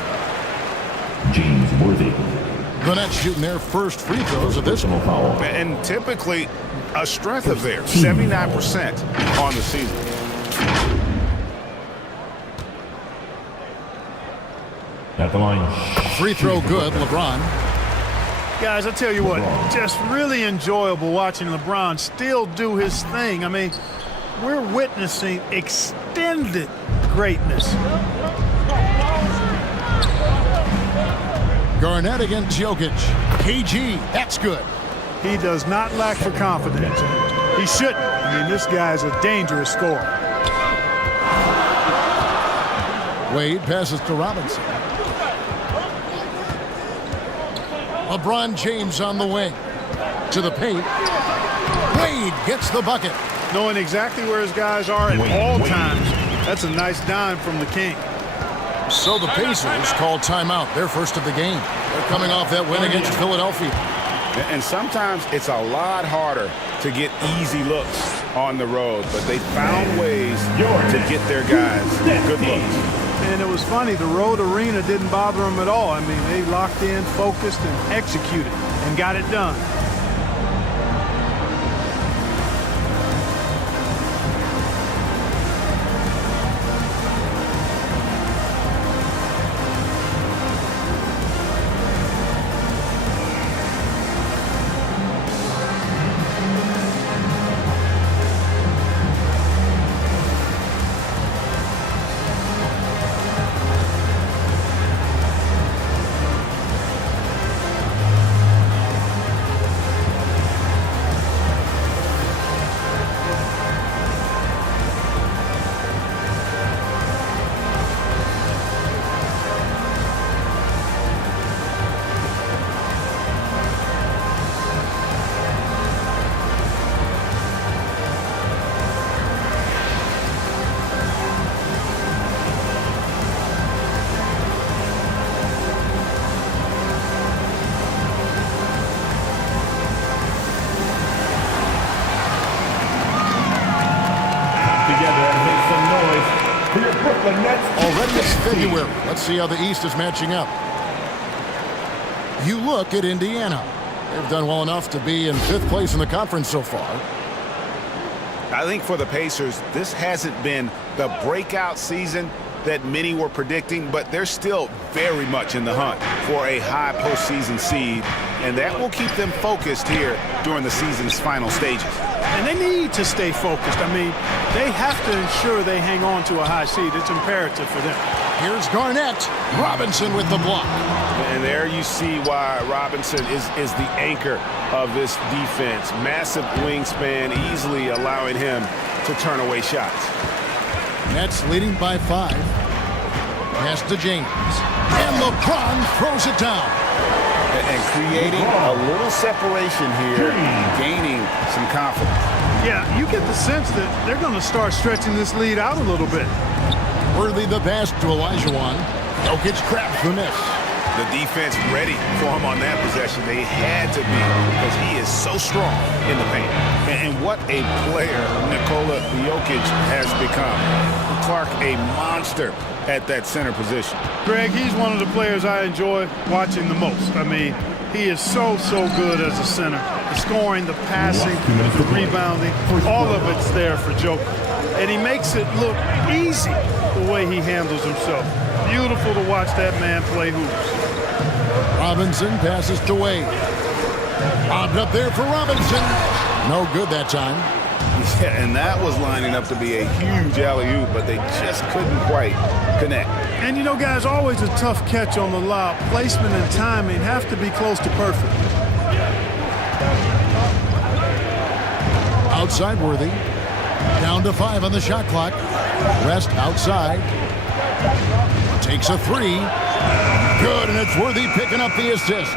James Worthy. The Nets shooting their first free throws of this one. And typically a strength of theirs, 79% on the season. At the line. Free throw good, LeBron. Guys, I tell you what, just really enjoyable watching LeBron still do his thing. I mean, we're witnessing extended greatness. Garnett against Jokic. KG, that's good. He does not lack for confidence. He shouldn't. I mean, this guy's a dangerous scorer. Wade passes to Robinson. LeBron James on the wing. To the paint. Wade gets the bucket. Knowing exactly where his guys are at all times. That's a nice dime from the King. So the Pacers call timeout, their first of the game. They're coming off that win against Philadelphia. And sometimes it's a lot harder to get easy looks on the road, but they found ways to get their guys good looks. And it was funny, the road arena didn't bother them at all. I mean, they locked in, focused, and executed, and got it done. Already it's February. Let's see how the East is matching up. You look at Indiana. They've done well enough to be in 5th place in the conference so far. I think for the Pacers, this hasn't been the breakout season that many were predicting, but they're still very much in the hunt for a high postseason seed, and that will keep them focused here during the season's final stages. And they need to stay focused. I mean, they have to ensure they hang on to a high seed. It's imperative for them. Here's Garnett. Robinson with the block. And there you see why Robinson is the anchor of this defense. Massive wingspan, easily allowing him to turn away shots. Nets leading by 5. Pass to James. And LeBron throws it down. And creating a little separation here, gaining some confidence. Yeah, you get the sense that they're going to start stretching this lead out a little bit. Worthy the pass to Olajuwon. Jokic cracks the miss. The defense ready for him on that possession. They had to be, because he is so strong in the paint. And what a player Nikola Jokic has become. Clark, a monster at that center position. Greg, he's one of the players I enjoy watching the most. I mean, he is so good as a center. The scoring, the passing, the rebounding, all of it's there for Joker. And he makes it look easy the way he handles himself. Beautiful to watch that man play hoops. Robinson passes to Wade. Bobbed up there for Robinson. No good that time. Yeah, and that was lining up to be a huge alley-oop, but they just couldn't quite connect. And you know, guys, always a tough catch on the lob. Placement and timing have to be close to perfect. Outside Worthy. Down to 5 on the shot clock. West outside. Takes a 3. Good, and it's Worthy picking up the assist.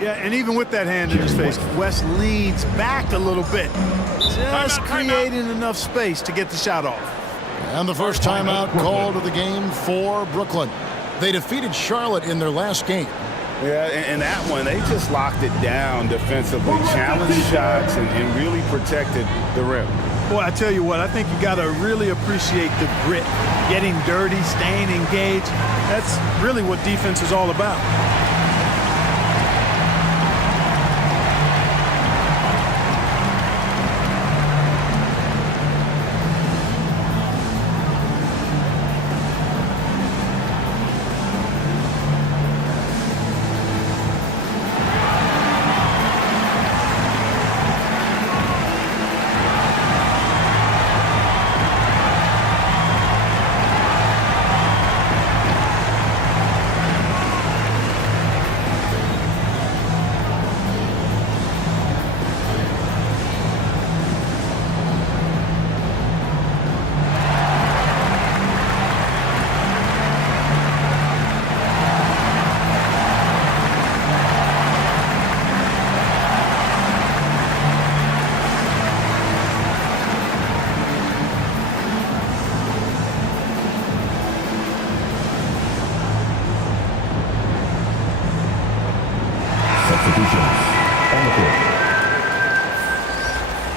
Yeah, and even with that hand in his face, West leads back a little bit. Just creating enough space to get the shot off. And the first timeout called of the game for Brooklyn. They defeated Charlotte in their last game. Yeah, and that one, they just locked it down defensively, challenged shots, and really protected the rim. Boy, I tell you what, I think you got to really appreciate the grit. Getting dirty, staying engaged. That's really what defense is all about.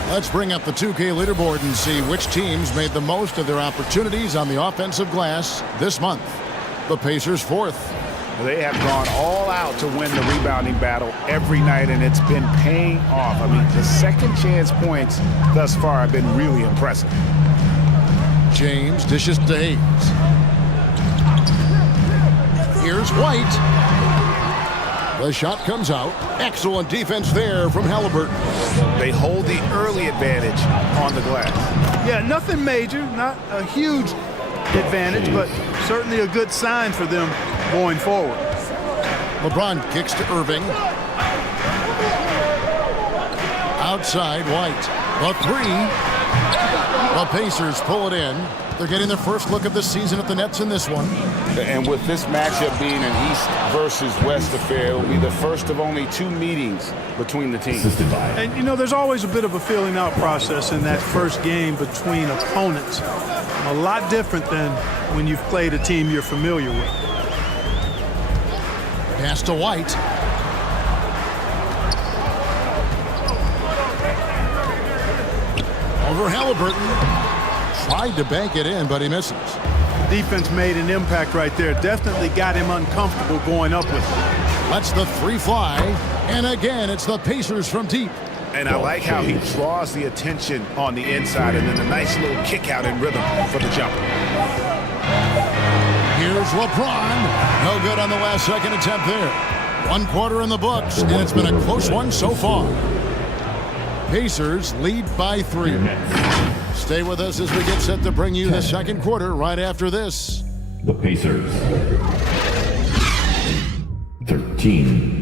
Let's bring up the 2K leaderboard and see which teams made the most of their opportunities on the offensive glass this month. The Pacers 4th. They have gone all out to win the rebounding battle every night, and it's been paying off. I mean, the second chance points thus far have been really impressive. James dishes to Hayes. Here's White. The shot comes out. Excellent defense there from Halliburton. They hold the early advantage on the glass. Yeah, nothing major, not a huge advantage, but certainly a good sign for them going forward. LeBron kicks to Irving. Outside, White. The three. The Pacers pull it in. They're getting their first look of the season at the Nets in this one. And with this matchup being an East versus West affair, it will be the first of only 2 meetings between the teams. And, you know, there's always a bit of a filling out process in that first game between opponents. A lot different than when you've played a team you're familiar with. Pass to White. Over Halliburton. Tried to bank it in, but he misses. Defense made an impact right there. Definitely got him uncomfortable going up with it. Lets the 3 fly. And again, it's the Pacers from deep. And I like how he draws the attention on the inside, and then a nice little kick out in rhythm for the jumper. Here's LeBron. No good on the last second attempt there. 1 quarter in the books, and it's been a close one so far. Pacers lead by 3. Stay with us as we get set to bring you the second quarter right after this. The Pacers. 13.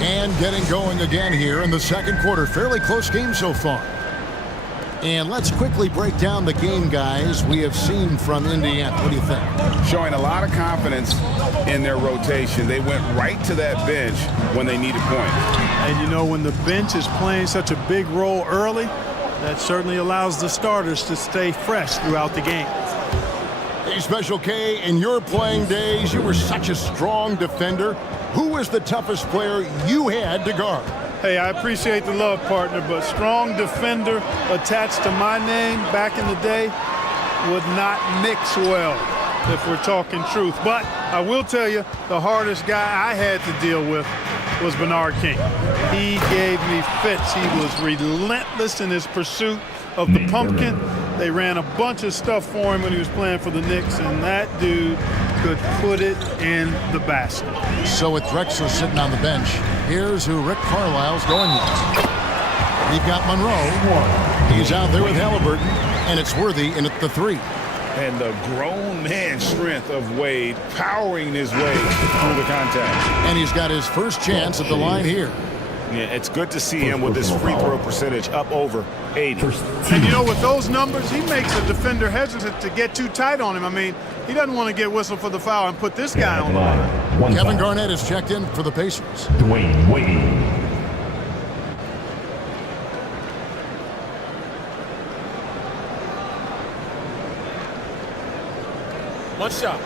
And getting going again here in the second quarter. Fairly close game so far. And let's quickly break down the game, guys, we have seen from Indiana. What do you think? Showing a lot of confidence in their rotation. They went right to that bench when they needed points. And, you know, when the bench is playing such a big role early, that certainly allows the starters to stay fresh throughout the game. Hey, Special K, in your playing days, you were such a strong defender. Who was the toughest player you had to guard? Hey, I appreciate the love, partner, but strong defender attached to my name back in the day would not mix well, if we're talking truth. But I will tell you, the hardest guy I had to deal with was Bernard King. He gave me fits. He was relentless in his pursuit of the pumpkin. They ran a bunch of stuff for him when he was playing for the Knicks, and that dude could put it in the basket. So with Drexler sitting on the bench, here's who Rick Carlisle's going with. We've got Monroe. He's out there with Halliburton, and it's Worthy in at the 3. And the grown man strength of Wade powering his way through the contact. And he's got his first chance at the line here. Yeah, it's good to see him with this free throw percentage up over 80. And you know, with those numbers, he makes a defender hesitant to get too tight on him. I mean, he doesn't want to get whistled for the foul and put this guy on the line. Kevin Garnett is checked in for the Pacers. Dwayne Wade. One shot.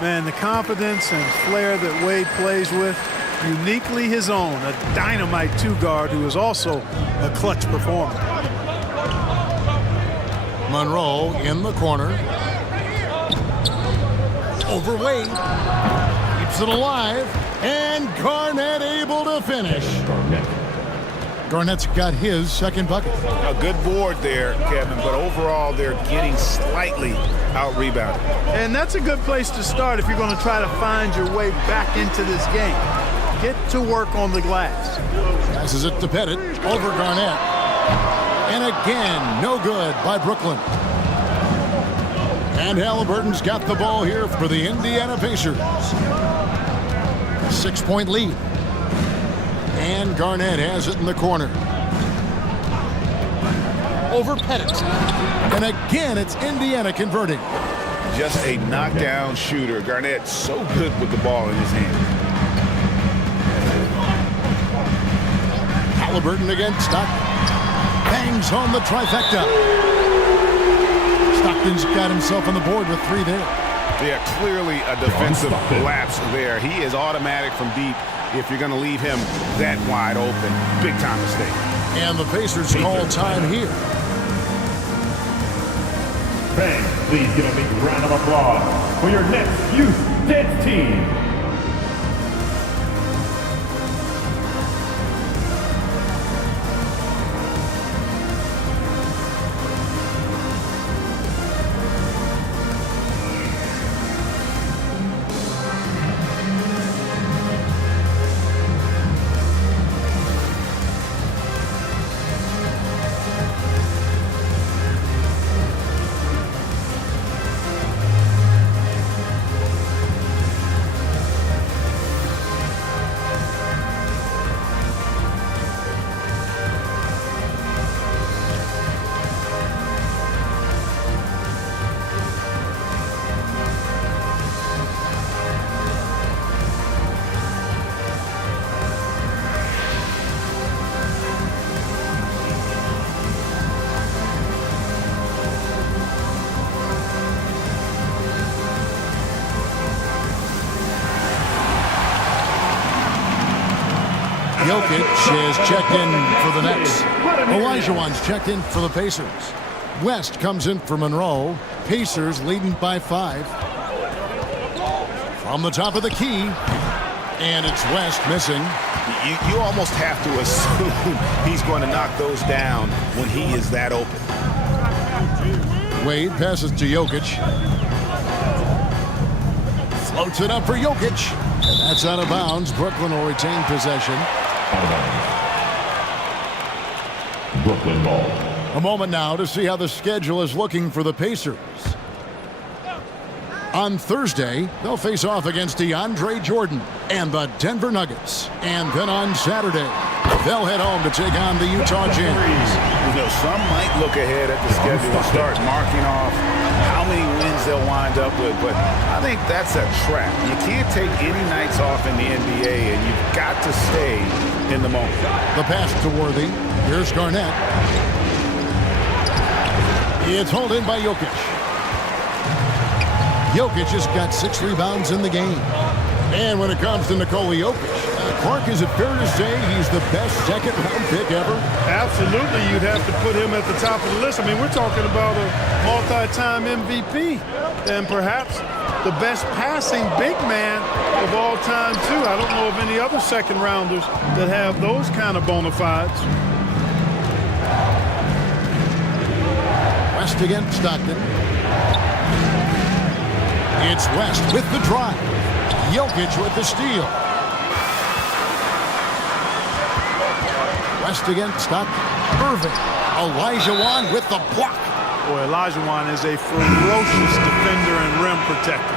Man, the confidence and flair that Wade plays with, uniquely his own. A dynamite 2-guard who is also a clutch performer. Monroe in the corner. Over Wade. Keeps it alive. And Garnett able to finish. Garnett's got his second bucket. A good board there, Kevin, but overall they're getting slightly out-rebounded. And that's a good place to start if you're going to try to find your way back into this game. Get to work on the glass. Passes it to Pettit over Garnett. And again, no good by Brooklyn. And Halliburton's got the ball here for the Indiana Pacers. 6-point lead. And Garnett has it in the corner. Over Pettit. And again, it's Indiana converting. Just a knockdown shooter. Garnett so good with the ball in his hand. Halliburton against Stockton. Bangs home the trifecta. Stockton's got himself on the board with 3 there. Yeah, clearly a defensive lapse there. He is automatic from deep if you're going to leave him that wide open. Big time mistake. And the Pacers call time here. Fans, please give a big round of applause for your next youth dance team. Jokic is checked in for the Nets. Olajuwon's checked in for the Pacers. West comes in for Monroe. Pacers leading by 5. From the top of the key. And it's West missing. You almost have to assume he's going to knock those down when he is that open. Wade passes to Jokic. Floats it up for Jokic. And that's out of bounds. Brooklyn will retain possession. Brooklyn ball. A moment now to see how the schedule is looking for the Pacers. On Thursday, they'll face off against DeAndre Jordan and the Denver Nuggets. And then on Saturday, they'll head home to take on the Utah Jazz. You know, some might look ahead at the schedule and start marking off how many wins they'll wind up with, but I think that's a trap. You can't take any nights off in the NBA, and you've got to stay in the moment. The pass to Worthy. Here's Garnett. It's hauled in by Jokic. Jokic has got 6 rebounds in the game. And when it comes to Nikola Jokic, Clark, is it fair to say he's the best second-round pick ever? Absolutely, you'd have to put him at the top of the list. I mean, we're talking about a multi-time MVP and perhaps the best passing big man of all time, too. I don't know of any other second-rounders that have those kind of bona fides. West against Stockton. It's West with the drive. Jokic with the steal. West against Stockton. Irving. Olajuwon with the block. Boy, Olajuwon is a ferocious defender and rim protector.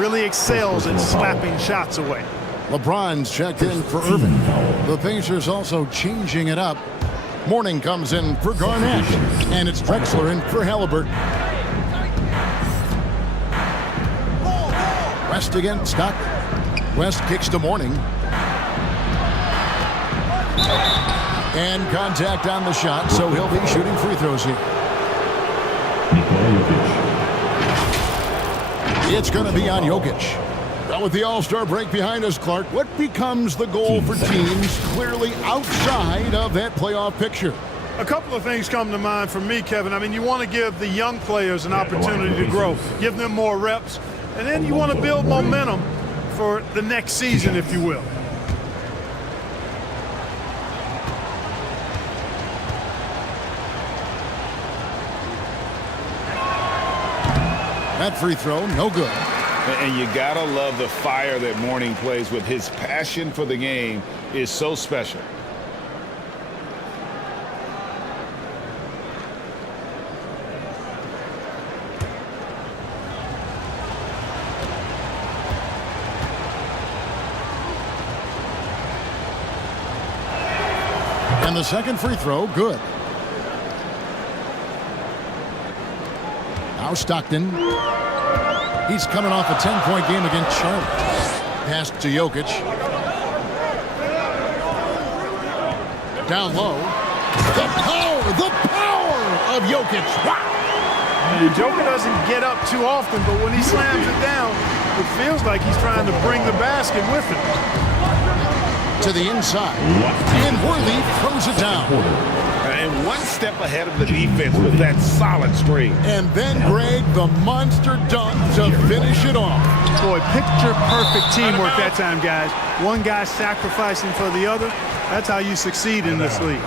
Really excels at slapping shots away. LeBron's checked in for Irving. The Pacers also changing it up. Mourning comes in for Garnett. And it's Drexler in for Halliburton. West against Stockton. West kicks to Mourning. And contact on the shot, so he'll be shooting free throws here. It's going to be on Jokic. Now with the All-Star break behind us, Clark, what becomes the goal for teams clearly outside of that playoff picture? A couple of things come to mind for me, Kevin. I mean, you want to give the young players an opportunity to grow, give them more reps, and then you want to build momentum for the next season, if you will. That free throw, no good. And you gotta love the fire that Mourning plays with. His passion for the game is so special. And the second free throw, good. Now Stockton. He's coming off a 10-point game against Charlotte. Pass to Jokic. Down low. The power of Jokic. Wow. And Joker doesn't get up too often, but when he slams it down, it feels like he's trying to bring the basket with him. To the inside. And Worthy throws it down. And one step ahead of the defense with that solid screen. And then Greg, the monster dunk to finish it off. Boy, picture-perfect teamwork that time, guys. One guy sacrificing for the other. That's how you succeed in this league.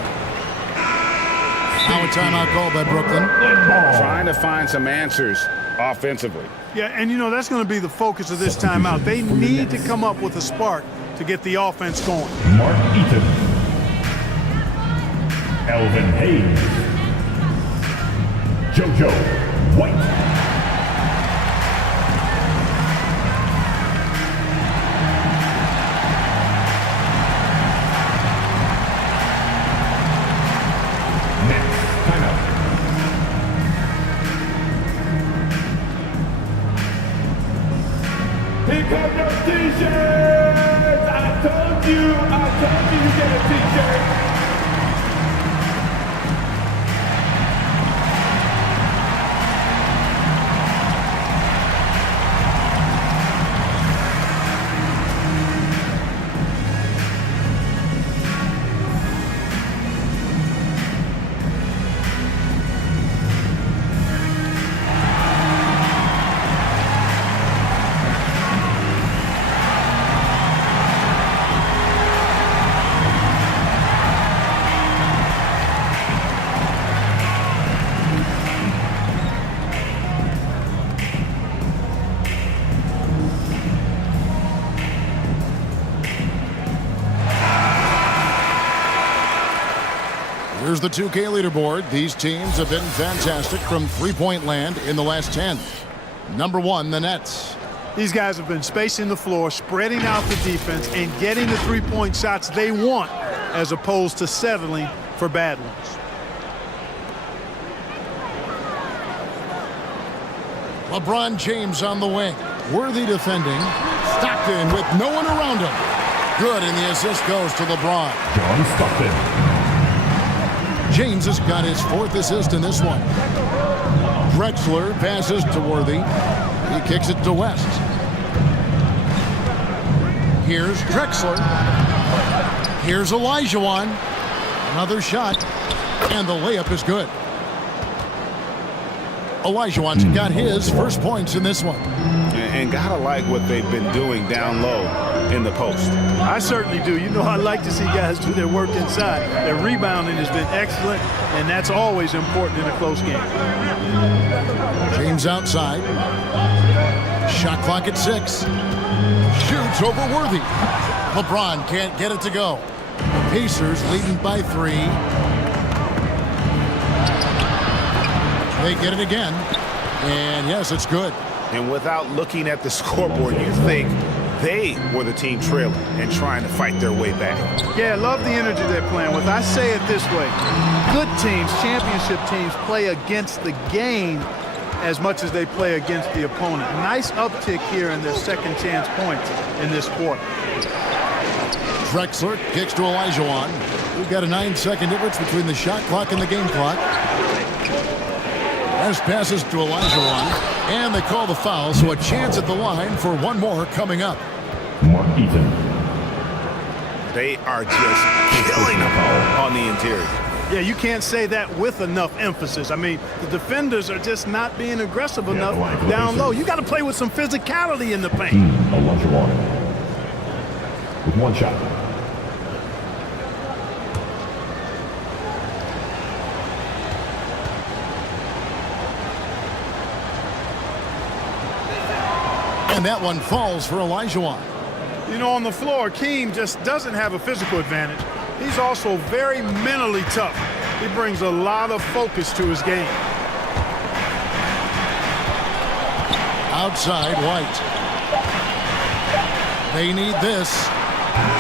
Now a timeout called by Brooklyn. Trying to find some answers offensively. Yeah, and you know, that's going to be the focus of this timeout. They need to come up with a spark to get the offense going. Mark Eaton. Elvin Hayes. JoJo White. Here come your t-shirts! I told you you get a t-shirt! Here's the 2K leaderboard. These teams have been fantastic from three-point land in the last 10. Number 1, the Nets. These guys have been spacing the floor, spreading out the defense, and getting the three-point shots they want as opposed to settling for bad ones. LeBron James on the wing. Worthy defending. Stockton with no one around him. Good, and the assist goes to LeBron. John Stockton. James has got his 4th assist in this one. Drexler passes to Worthy. He kicks it to West. Here's Drexler. Here's Olajuwon. Another shot. And the layup is good. Olajuwon's got his first points in this one. And gotta like what they've been doing down low in the post. I certainly do. You know, I like to see guys do their work inside. Their rebounding has been excellent, and that's always important in a close game. James outside. Shot clock at 6. Shoots over Worthy. LeBron can't get it to go. Pacers leading by 3. They get it again. And yes, it's good. And without looking at the scoreboard, you think they were the team trailing and trying to fight their way back. Yeah, I love the energy they're playing with. I say it this way. Good teams, championship teams, play against the game as much as they play against the opponent. Nice uptick here in their second chance points in this quarter. Drexler kicks to Olajuwon. We've got a 9-second difference between the shot clock and the game clock. As passes to Olajuwon, and they call the foul, so a chance at the line for one more coming up. Mark Eaton. They are just killing them on the interior. Yeah, you can't say that with enough emphasis. I mean, the defenders are just not being aggressive enough down low. You got to play with some physicality in the paint. Olajuwon with one shot. And that one falls for Olajuwon. You know, on the floor, Keem just doesn't have a physical advantage. He's also very mentally tough. He brings a lot of focus to his game. Outside, White. They need this.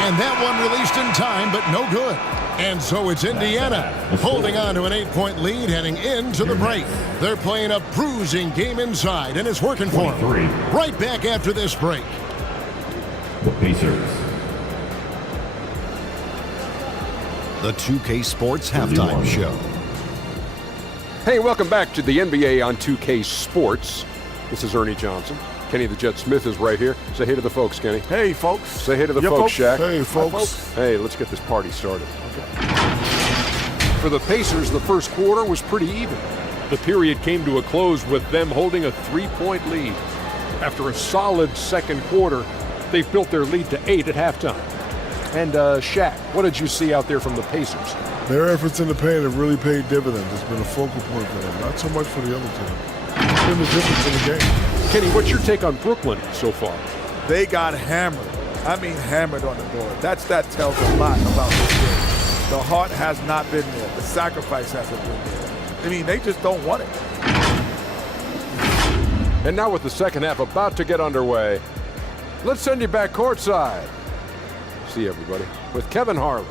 And that one released in time, but no good. And so it's Indiana holding on to an 8-point lead heading into the break. They're playing a bruising game inside, and it's working for them. Right back after this break. The Pacers. The 2K Sports Halftime Show. Hey, welcome back to the NBA on 2K Sports. This is Ernie Johnson. Kenny the Jet Smith is right here. Say hey to the folks, Kenny. Hey, folks. Say hey to the folks, Shaq. Hey, folks. Hey, let's get this party started. Okay. For the Pacers, the first quarter was pretty even. The period came to a close with them holding a 3-point lead. After a solid second quarter, they've built their lead to 8 at halftime. And Shaq, what did you see out there from the Pacers? Their efforts in the paint have really paid dividends. It's been a focal point for them, not so much for the other team. It's been the difference in the game. Kenny, what's your take on Brooklyn so far? They got hammered. I mean hammered on the board. That tells a lot about this game. The heart has not been there. The sacrifice hasn't been there. I mean, they just don't want it. And now with the second half about to get underway, let's send you back courtside. See everybody with Kevin Harlan.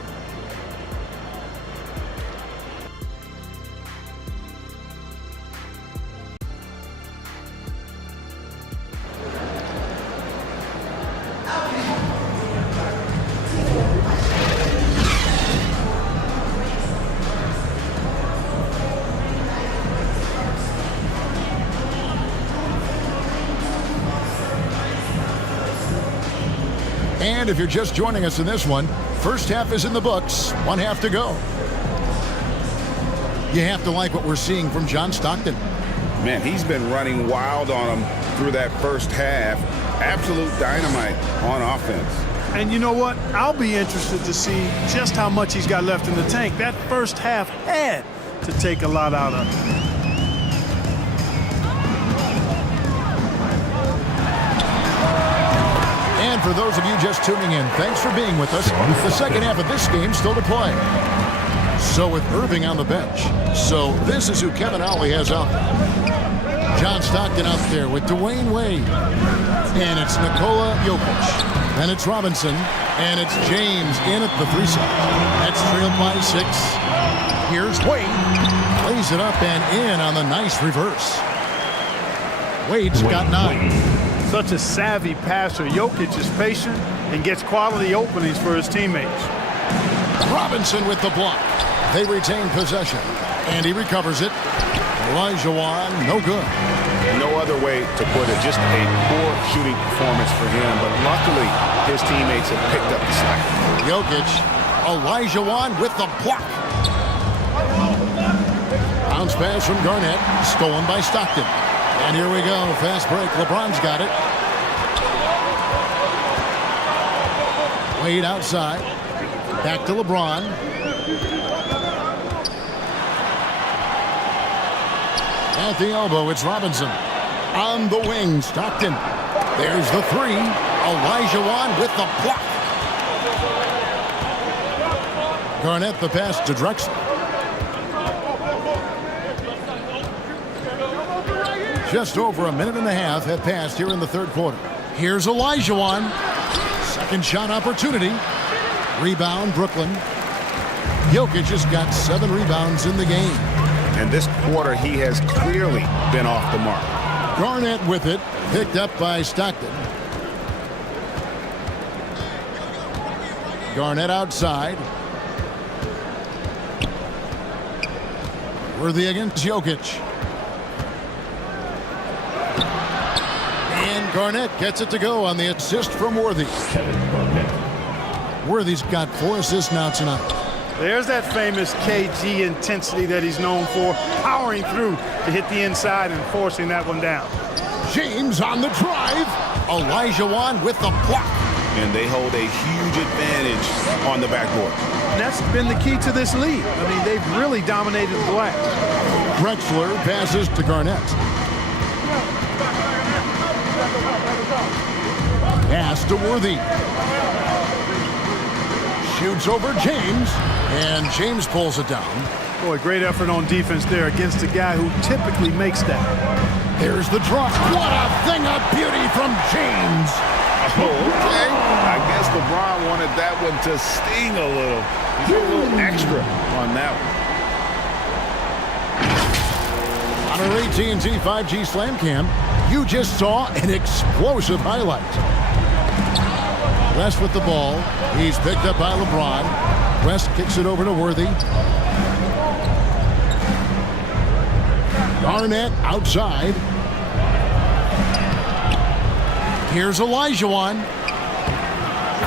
And if you're just joining us in this one, first half is in the books, one half to go. You have to like what we're seeing from John Stockton. Man, he's been running wild on them through that first half. Absolute dynamite on offense. And you know what? I'll be interested to see just how much he's got left in the tank. That first half had to take a lot out of him. And for those of you just tuning in, thanks for being with us. The second half of this game still to play. So with Irving on the bench. So this is who Kevin Ollie has out there. John Stockton out there with Dwayne Wade. And it's Nikola Jokic. Then it's Robinson. And it's James in at the 3 side. That's trailed by 6. Here's Wade. Plays it up and in on the nice reverse. Wade's got 9. Such a savvy passer. Jokic is patient and gets quality openings for his teammates. Robinson with the block. They retain possession. And he recovers it. Olajuwon, no good. No other way to put it. Just a poor shooting performance for him. But luckily, his teammates have picked up the slack. Jokic. Olajuwon with the block. Bounce pass from Garnett. Stolen by Stockton. And here we go. Fast break. LeBron's got it. Wade outside. Back to LeBron. At the elbow, it's Robinson. On the wing, Stockton. There's the 3. Olajuwon with the block. Garnett the pass to Drexler. Just over a minute and a half have passed here in the third quarter. Here's Olajuwon. Second shot opportunity. Rebound, Brooklyn. Jokic has got 7 rebounds in the game. And this quarter, he has clearly been off the mark. Garnett with it. Picked up by Stockton. Garnett outside. Worthy against Jokic. And Garnett gets it to go on the assist from Worthy. Worthy's got 4 assists now tonight. There's that famous KG intensity that he's known for, powering through to hit the inside and forcing that one down. James on the drive. Olajuwon with the block. And they hold a huge advantage on the backboard. And that's been the key to this lead. I mean, they've really dominated the glass. Drexler passes to Garnett. Pass to Worthy. Shoots over James, and James pulls it down. Boy, great effort on defense there against a guy who typically makes that. There's the drop. What a thing of beauty from James. Oh, okay. I guess LeBron wanted that one to sting a little. He's a little extra on that one. On our AT&T 5G Slam Cam, you just saw an explosive highlight. West with the ball. He's picked up by LeBron. West kicks it over to Worthy. Garnett outside. Here's Olajuwon.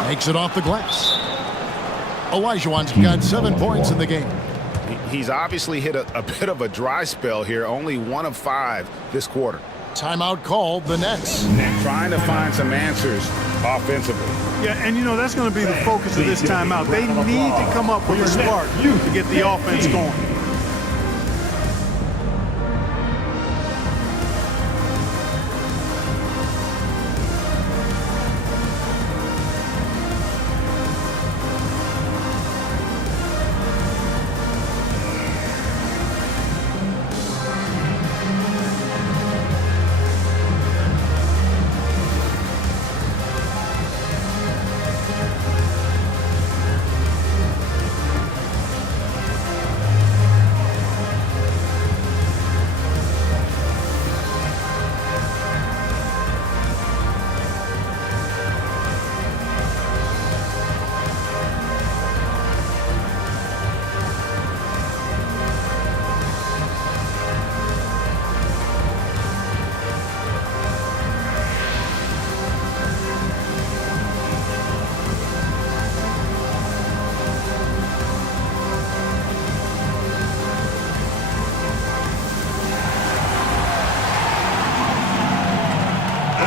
Makes it off the glass. Olajuwon's got 7 points in the game. He's obviously hit a bit of a dry spell here. Only 1 of 5 this quarter. Timeout called the Nets. Trying to find some answers offensively. Yeah, and you know, that's going to be the focus of this timeout. They need to come up with a spark to get the offense going.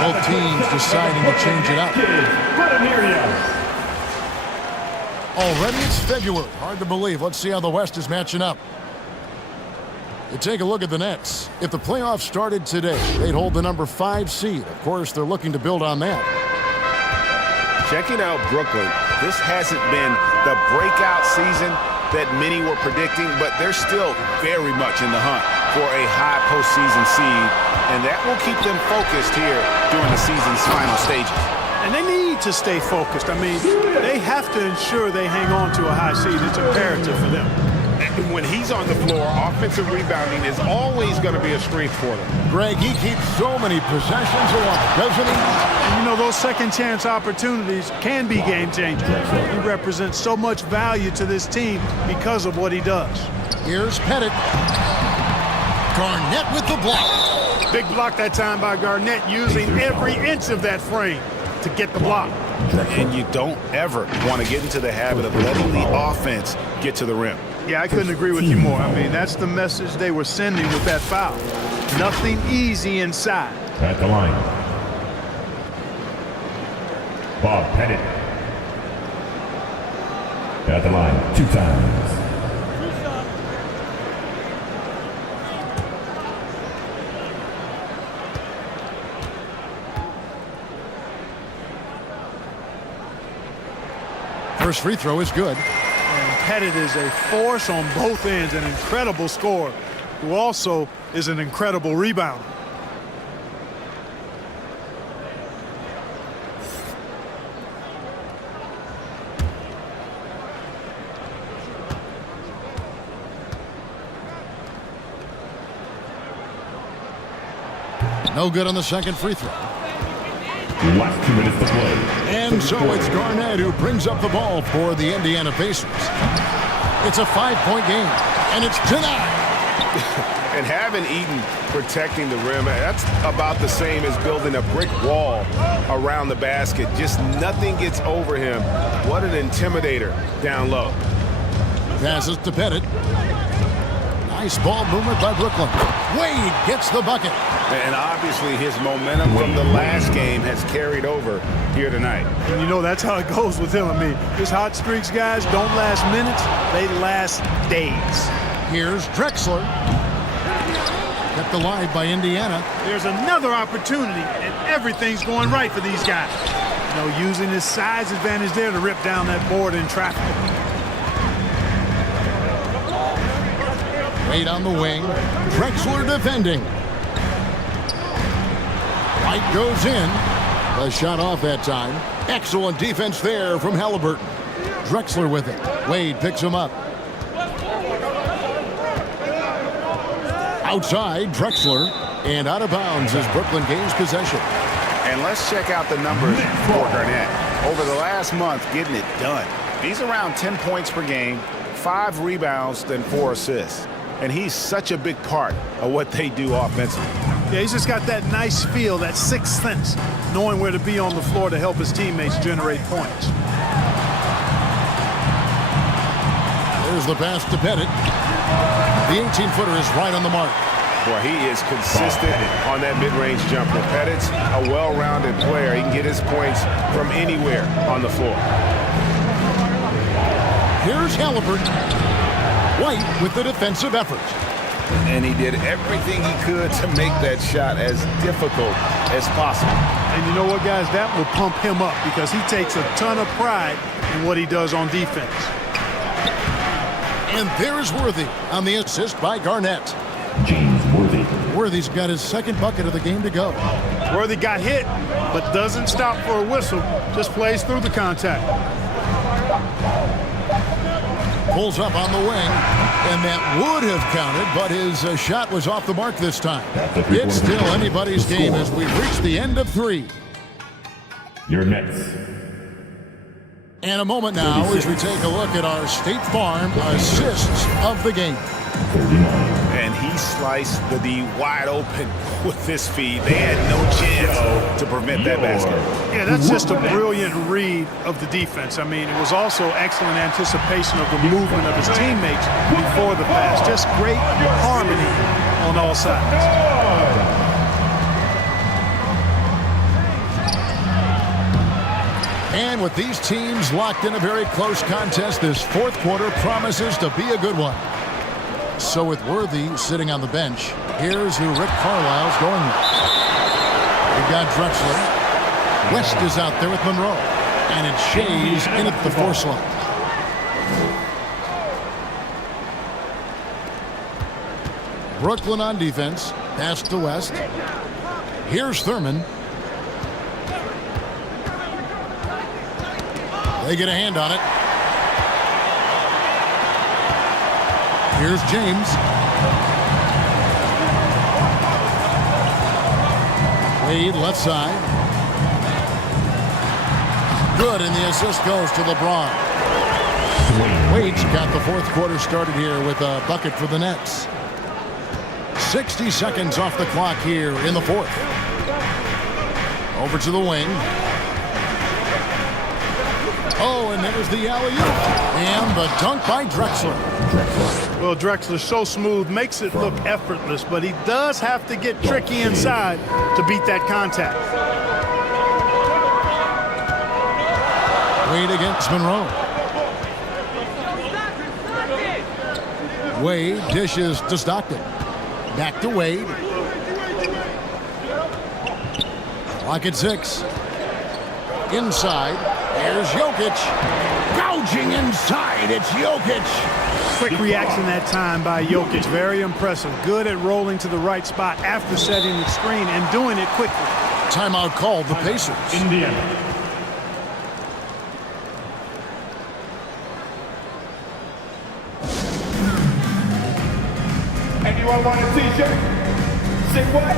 Both teams deciding to change it up. Already it's February. Hard to believe. Let's see how the West is matching up. You take a look at the Nets. If the playoffs started today, they'd hold the number 5 seed. Of course, they're looking to build on that. Checking out Brooklyn, this hasn't been the breakout season that many were predicting, but they're still very much in the hunt for a high postseason seed, and that will keep them focused here during the season's final stages. And they need to stay focused. I mean, they have to ensure they hang on to a high seed. It's imperative for them. And when he's on the floor, offensive rebounding is always going to be a strength for them. Greg, he keeps so many possessions alive, doesn't he? And you know, those second chance opportunities can be game changers. He represents so much value to this team because of what he does. Here's Pettit. Garnett with the block. Big block that time by Garnett, using every inch of that frame to get the block. And you don't ever want to get into the habit of letting the offense get to the rim. Yeah, I couldn't agree with you more. I mean, that's the message they were sending with that foul. Nothing easy inside. At the line, Bob Pettit. At the line, 2 times. First free throw is good. And Pettit is a force on both ends, an incredible scorer, who also is an incredible rebounder. No good on the second free throw. Last 2 minutes to play. And so it's Garnett who brings up the ball for the Indiana Pacers. It's a 5-point game, and it's denied. And having Eaton protecting the rim, that's about the same as building a brick wall around the basket. Just nothing gets over him. What an intimidator down low. Passes to Pettit. Nice ball movement by Brooklyn. Wade gets the bucket. And obviously his momentum from the last game has carried over here tonight. And you know, that's how it goes with him. I mean, his hot streaks, guys, don't last minutes. They last days. Here's Drexler. kept alive by Indiana. There's another opportunity, and everything's going right for these guys. You know, using his size advantage there to rip down that board in traffic. Wade on the wing. Drexler defending. White goes in. A shot off that time. Excellent defense there from Halliburton. Drexler with it. Wade picks him up. Outside, Drexler. And out of bounds as Brooklyn gains possession. And let's check out the numbers for Garnett. Over the last month, getting it done. He's around 10 points per game, 5 rebounds, then 4 assists. And he's such a big part of what they do offensively. Yeah, he's just got that nice feel, that sixth sense, knowing where to be on the floor to help his teammates generate points. There's the pass to Pettit. The 18-footer is right on the mark. Boy, he is consistent on that mid-range jumper. Pettit's a well-rounded player. He can get his points from anywhere on the floor. Here's Halliburton. White with the defensive effort. And he did everything he could to make that shot as difficult as possible. And you know what, guys? That will pump him up because he takes a ton of pride in what he does on defense. And there's Worthy on the assist by Garnett. James Worthy. Worthy's got his second bucket of the game to go. Worthy got hit, but doesn't stop for a whistle. Just plays through the contact. Pulls up on the wing, and that would have counted, but his shot was off the mark this time. It's still anybody's game as we reach the end of 3. Your Nets. And a moment now as we take a look at our State Farm assists of the game. 39. And he sliced the D wide open with this feed. They had no chance to prevent that basket. Yeah, that's just a brilliant read of the defense. I mean, it was also excellent anticipation of the movement of his teammates before the pass. Just great harmony on all sides. And with these teams locked in a very close contest, this fourth quarter promises to be a good one. So with Worthy sitting on the bench, here's who Rick Carlisle's going with. We've got Drexler. West is out there with Monroe. And it's Shays in at the 4 slot. Brooklyn on defense. Pass to West. Here's Thurman. They get a hand on it. Here's James. Wade left side. Good, and the assist goes to LeBron. Wade's got the fourth quarter started here with a bucket for the Nets. 60 seconds off the clock here in the fourth. Over to the wing. Oh, and there's the alley-oop. And the dunk by Drexler. Well, Drexler's so smooth, makes it look effortless, but he does have to get tricky inside to beat that contact. Wade against Monroe. Wade dishes to Stockton. Back to Wade. Clock at 6. Inside. There's Jokic. Gouging inside. It's Jokic. Quick reaction that time by Jokic. Very impressive. Good at rolling to the right spot after setting the screen and doing it quickly. Timeout called the Pacers. Indiana. Anyone want a t-shirt? Say what?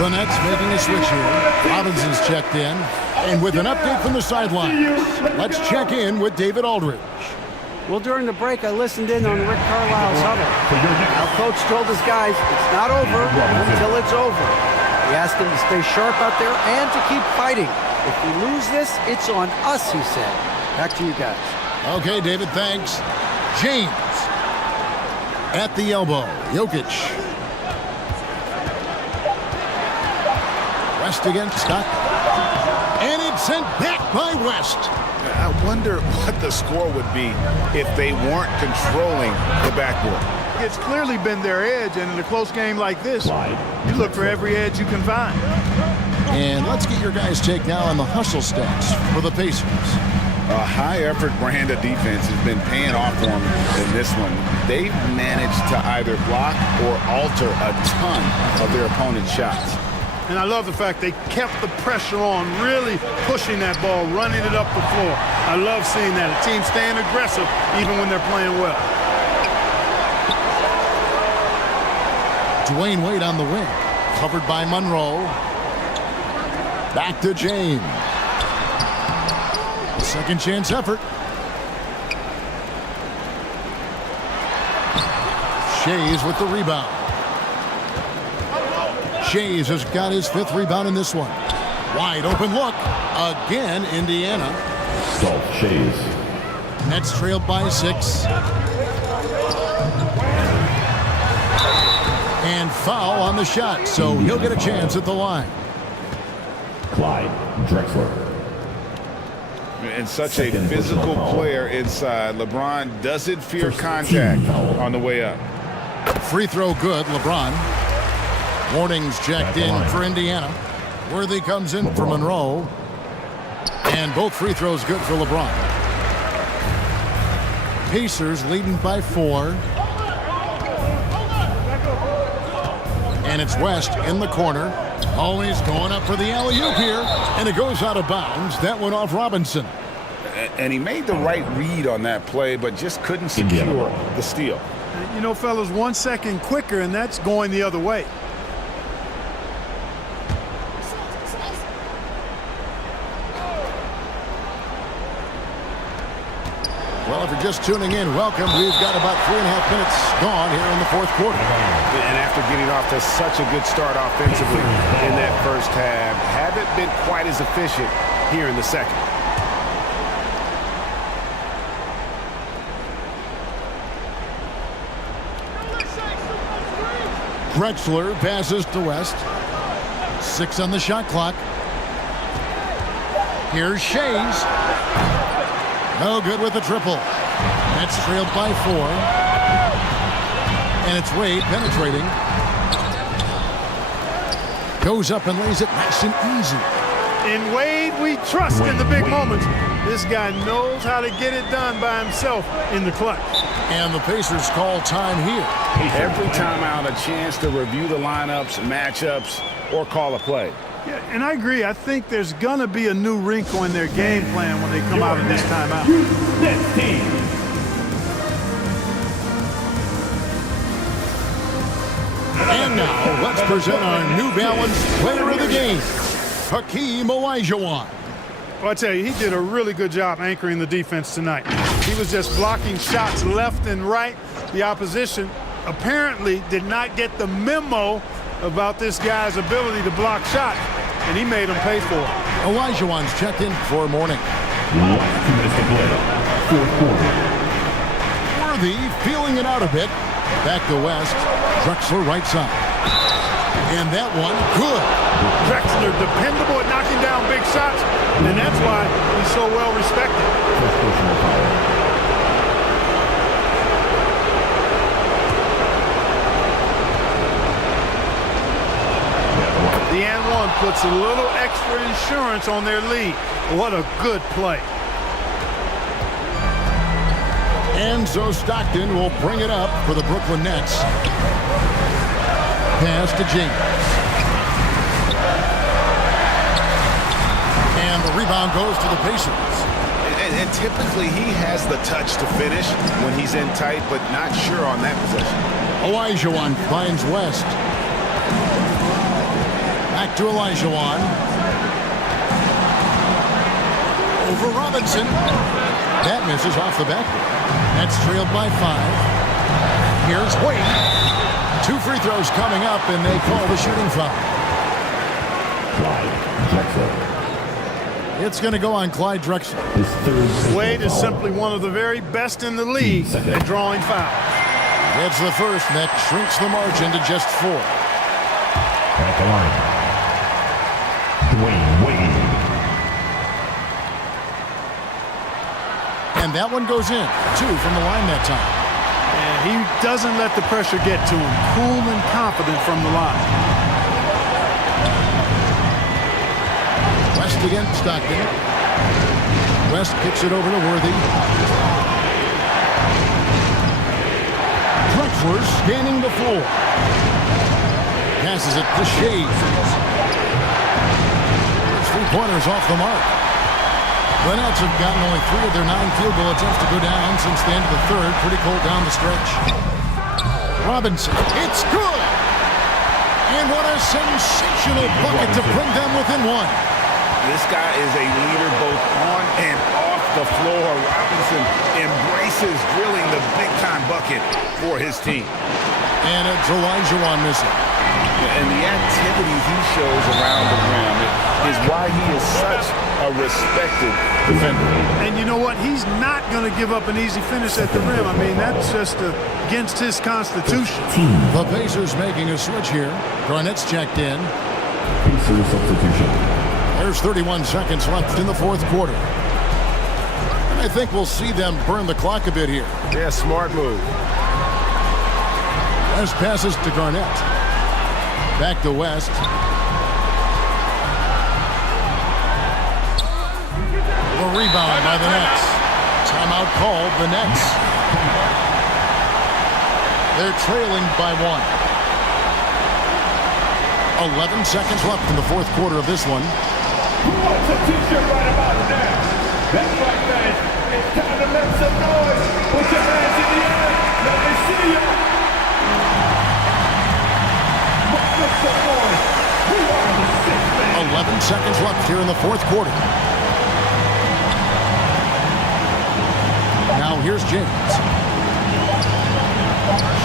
The Nets making a switch here. Robinson's checked in. And with an update from the sideline, let's check in with David Aldridge. Well, during the break, I listened in on Rick Carlisle's huddle. Our coach told his guys it's not over until it's over. He asked them to stay sharp out there and to keep fighting. If we lose this, it's on us, he said. Back to you guys. Okay, David, thanks. James at the elbow. Jokic. West against Stockton. And it's sent back by West. I wonder what the score would be if they weren't controlling the backboard. it's clearly been their edge, and in a close game like this, you look for every edge you can find. And let's get your guys' take now on the hustle stats for the Pacers. A high-effort brand of defense has been paying off for them in this one. They've managed to either block or alter a ton of their opponent's shots. And I love the fact they kept the pressure on, really pushing that ball, running it up the floor. I love seeing that. A team staying aggressive even when they're playing well. Dwayne Wade on the wing. Covered by Monroe. Back to James. Second chance effort. Shays with the rebound. Shays has got his 5th rebound in this one. Wide open look. Again, Indiana. Dolph Shays. Nets trailed by 6. And foul on the shot, so he'll get a chance at the line. Clyde Drexler. And such a physical player inside. LeBron doesn't fear contact on the way up. Free throw good, LeBron. Warnings checked in for Indiana. Worthy comes in for Monroe. And both free throws good for LeBron. Pacers leading by 4. And it's West in the corner. Always going up for the alley-oop here. And it goes out of bounds. That went off Robinson. And he made the right read on that play, but just couldn't secure the steal. You know, fellas, 1 second quicker, and that's going the other way. Well, if you're just tuning in, welcome. We've got about 3.5 minutes gone here in the 4th quarter. And after getting off to such a good start offensively in that first half, haven't been quite as efficient here in the second. Drexler passes to West. 6 on the shot clock. Here's Shays. No good with the triple. Nets trailed by 4. And it's Wade penetrating. Goes up and lays it nice and easy. In Wade, we trust in the big moments. This guy knows how to get it done by himself in the clutch. And the Pacers call time here. Every timeout, a chance to review the lineups, matchups, or call a play. Yeah, and I agree. I think there's going to be a new wrinkle in their game plan when they come out of this timeout. And now, let's present our New Balance player of the game, Hakeem Olajuwon. Well, I tell you, he did a really good job anchoring the defense tonight. He was just blocking shots left and right. The opposition apparently did not get the memo about this guy's ability to block shots, and he made them pay for it. Olajuwon's checked in for morning. 2 minutes to play. 4th quarter. Worthy feeling it out a bit. Back to West. Drexler right side. And that one, good. Drexler dependable at knocking down big shots, and that's why he's so well respected. The and one puts a little extra insurance on their lead. What a good play. And so Stockton will bring it up for the Brooklyn Nets. Pass to James. And the rebound goes to the Pacers. And typically he has the touch to finish when he's in tight, but not sure on that possession. Olajuwon finds West. Back to Olajuwon. Over Robinson. That misses off the backboard. That's trailed by 5. Here's Wade. 2 free throws coming up, and they call the shooting foul. Clyde Drexler. It's going to go on Clyde Drexler. Wade is simply one of the very best in the league at drawing fouls. It's the first, and that shrinks the margin to just 4. At the line, Dwayne Wade. And that one goes in. 2 from the line that time. And He doesn't let the pressure get to him. Cool and confident from the line. West against Stockton. West kicks it over to Worthy. Drexler scanning the floor. Passes it to Shea. Three-pointers off the mark. The Nets have gotten only 3 of their 9 field goal attempts to go down since the end of the third. Pretty cold down the stretch. Robinson, it's good! And what a sensational bucket to bring them within 1. This guy is a leader both on and off the floor. Robinson embraces drilling the big-time bucket for his team. And it's Elijah missing. And the activity he shows around the rim is why he is such a respected defender. And you know what? He's not going to give up an easy finish at the rim. I mean, that's just against his constitution. The Pacers making a switch here. Garnett's checked in. Pacers substitution. There's 31 seconds left in the fourth quarter. And I think we'll see them burn the clock a bit here. Yeah, smart move. West passes to Garnett. Back to West. A rebound by the Nets. Timeout called the Nets. They're trailing by 1. 11 seconds left in the fourth quarter of this one. Who wants a t-shirt right about now? That's right, guys. It's time to make some noise. Put your hands in the air. Let me see you. Let's make some noise. We are the 6th man. 11 seconds left here in the fourth quarter. Now here's James.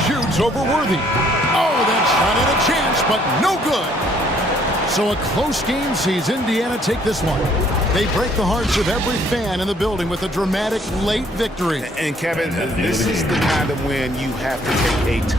Shoots over Worthy. Oh, that shot had a chance, but no good. So a close game sees Indiana take this one. They break the hearts of every fan in the building with a dramatic late victory. And Kevin, this is the kind of win you have to take 8.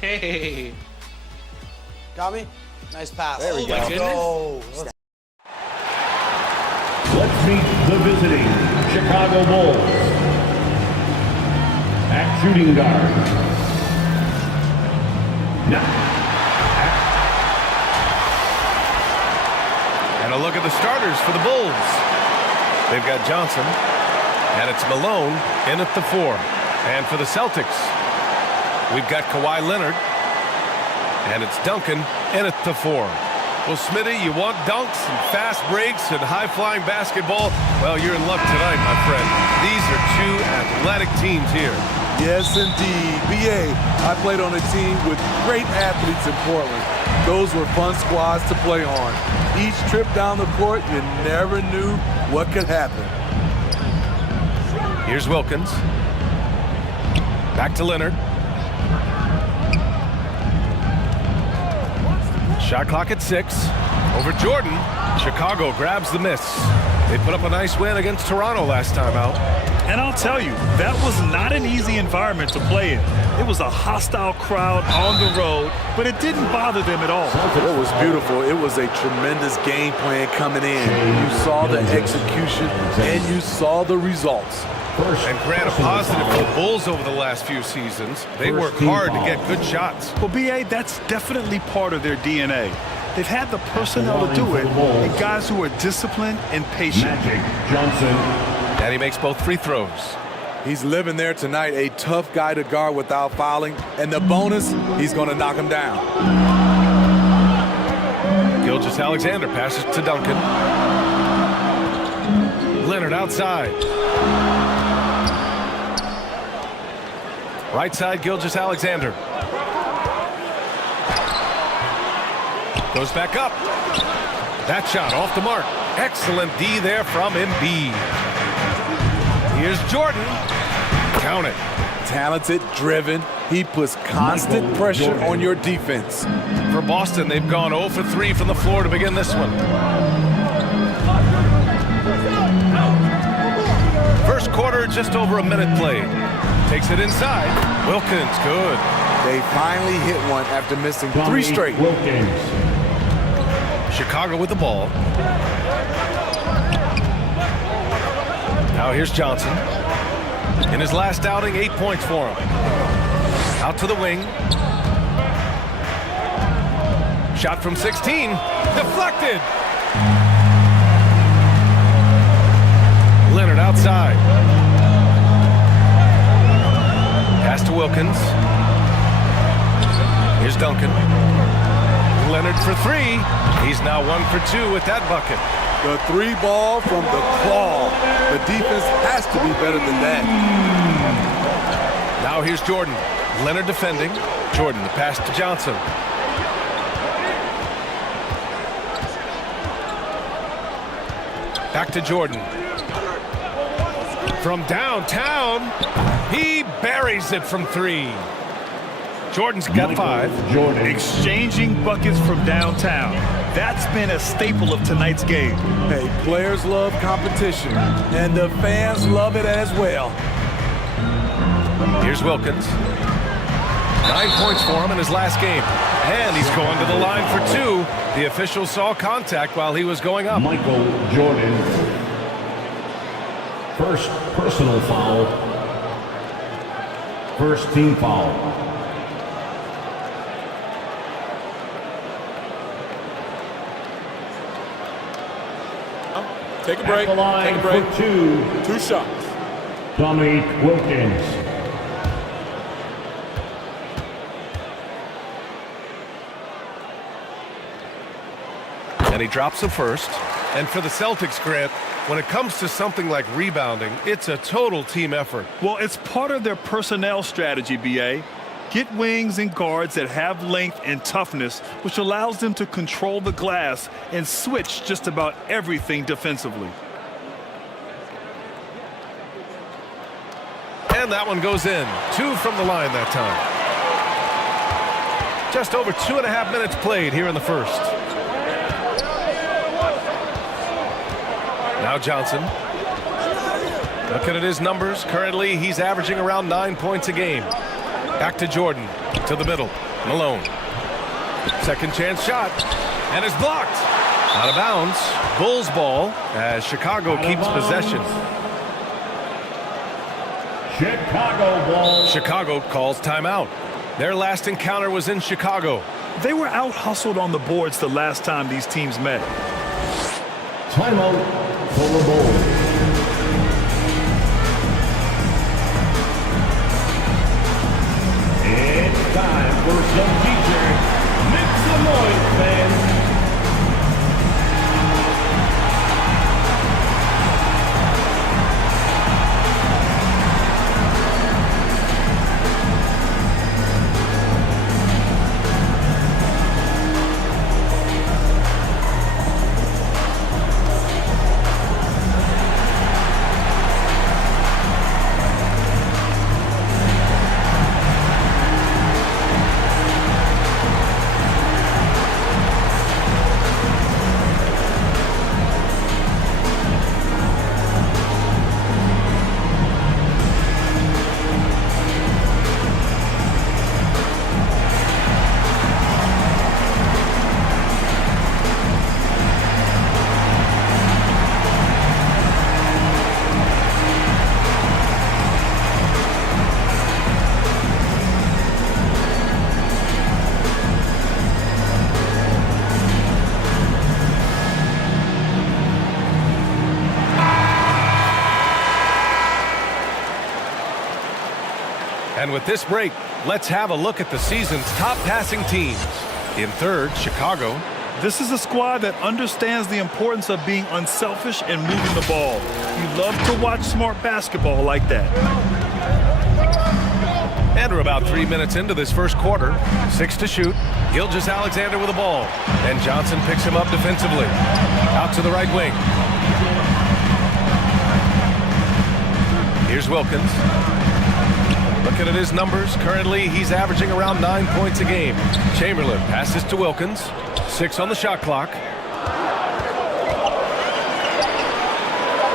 Hey. Got me? Nice pass. There we go. My goodness. Let's meet the visiting Chicago Bulls. At shooting guard. And a look at the starters for the Bulls. They've got Johnson, and it's Malone in at the 4. And for the Celtics, we've got Kawhi Leonard, and it's Duncan in at the 4. Well, Smitty, you want dunks and fast breaks and high-flying basketball? Well, you're in luck tonight, my friend. These are 2 athletic teams here. Yes, indeed. B.A., I played on a team with great athletes in Portland. Those were fun squads to play on. Each trip down the court, you never knew what could happen. Here's Wilkins. Back to Leonard. Shot clock at 6. Over Jordan. Chicago grabs the miss. They put up a nice win against Toronto last time out. And I'll tell you, that was not an easy environment to play in. It was a hostile crowd on the road, but it didn't bother them at all. It was beautiful. It was a tremendous game plan coming in. You saw the execution, and you saw the results. And grant a positive for the Bulls over the last few seasons. They work hard to get good shots. Well, B.A., that's definitely part of their DNA. They've had the personnel to do it, and guys who are disciplined and patient. Johnson. And he makes both free throws. He's living there tonight, a tough guy to guard without fouling. And the bonus, he's going to knock him down. Gilgeous-Alexander passes to Duncan. Leonard outside. Right side, Gilgeous-Alexander. Goes back up. That shot off the mark. Excellent D there from Embiid. Here's Jordan. Count it. Talented, driven. He puts constant pressure on your defense. For Boston, they've gone 0 for 3 from the floor to begin this one. First quarter, just over a minute played. Takes it inside. Wilkins, good. They finally hit one after missing 3 straight. Chicago with the ball. Now here's Johnson. In his last outing, 8 points for him. Out to the wing. Shot from 16. Deflected. Leonard outside. Pass to Wilkins. Here's Duncan. Leonard for 3. He's now 1 for 2 with that bucket. The 3 ball from the claw. The defense has to be better than that. Now here's Jordan. Leonard defending. Jordan, the pass to Johnson. Back to Jordan. From downtown, he buries it from 3. Jordan's got 5. Jordan exchanging buckets from downtown. That's been a staple of tonight's game. Hey, players love competition, and the fans love it as well. Here's Wilkins. 9 points for him in his last game. And he's going to the line for 2. The official saw contact while he was going up. Michael Jordan. First personal foul. First team foul. Take a break. Take a break. For 2. 2 shots. Dominique Wilkins. And he drops the first. And for the Celtics, Grant, when it comes to something like rebounding, it's a total team effort. Well, it's part of their personnel strategy, B.A. Get wings and guards that have length and toughness, which allows them to control the glass and switch just about everything defensively. And that one goes in. 2 from the line that time. Just over 2.5 minutes played here in the first. Now Johnson. Looking at his numbers, currently he's averaging around 9 points a game. Back to Jordan, to the middle. Malone. Second chance shot, and it's blocked. Out of bounds. Bulls ball as Chicago keeps possession. Chicago ball. Chicago calls timeout. Their last encounter was in Chicago. They were out-hustled on the boards the last time these teams met. Timeout for the Bulls. It's time for some t-shirts. Make some noise, fans. And with this break, let's have a look at the season's top passing teams. In third, Chicago. This is a squad that understands the importance of being unselfish and moving the ball. You love to watch smart basketball like that. And we're about 3 minutes into this first quarter. 6 to shoot. Gilgeous-Alexander with the ball. And Johnson picks him up defensively. Out to the right wing. Here's Wilkins. Looking at his numbers, currently he's averaging around 9 points a game. Chamberlain passes to Wilkins. 6 on the shot clock.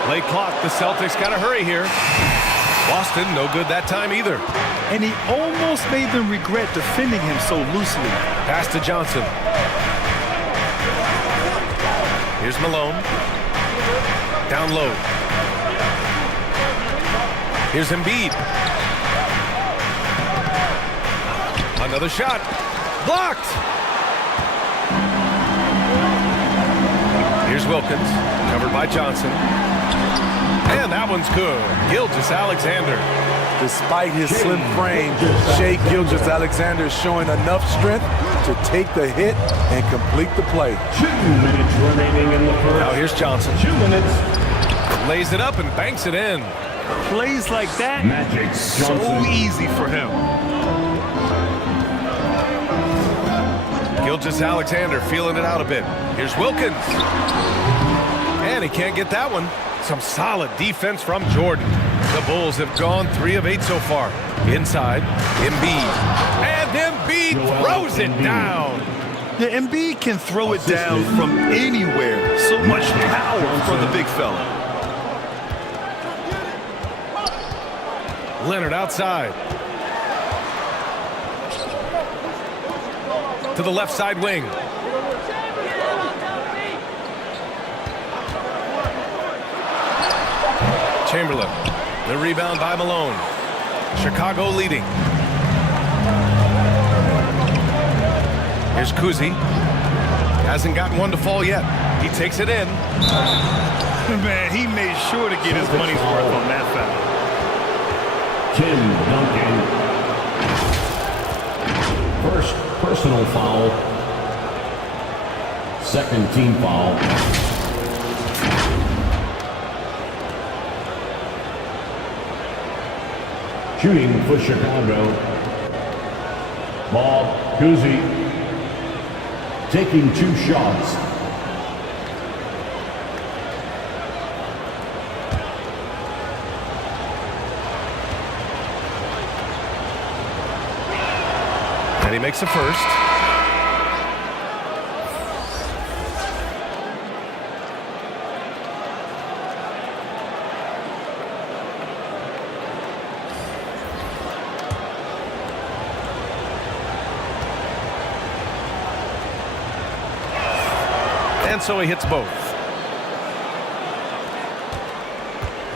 Late clock. The Celtics got to hurry here. Boston, no good that time either. And he almost made them regret defending him so loosely. Pass to Johnson. Here's Malone. Down low. Here's Embiid. Another shot. Blocked. Here's Wilkins. Covered by Johnson. And that one's good. Gilgeous-Alexander. Despite his slim frame, Shai Gilgeous-Alexander is showing enough strength to take the hit and complete the play. 2 minutes remaining in the first. Now here's Johnson. 2 minutes. Lays it up and banks it in. Plays like that, Magic so Johnson. easy for him. Gilgeous-Alexander feeling it out a bit. Here's Wilkins. And he can't get that one. Some solid defense from Jordan. The Bulls have gone 3 of 8 so far. Inside, Embiid. And Embiid throws it down. Yeah, Embiid can throw it down from anywhere. So much power from the big fella. Leonard outside. To the left side wing. Chamberlain. The rebound by Malone. Chicago leading. Here's Kuzi. Hasn't gotten one to fall yet. He takes it in. Man, he made sure to get his money's worth on that foul. Tim Duncan. First personal foul. Second team foul. Shooting for Chicago. Bob Cousy taking 2 shots. And he makes the first. And so he hits both.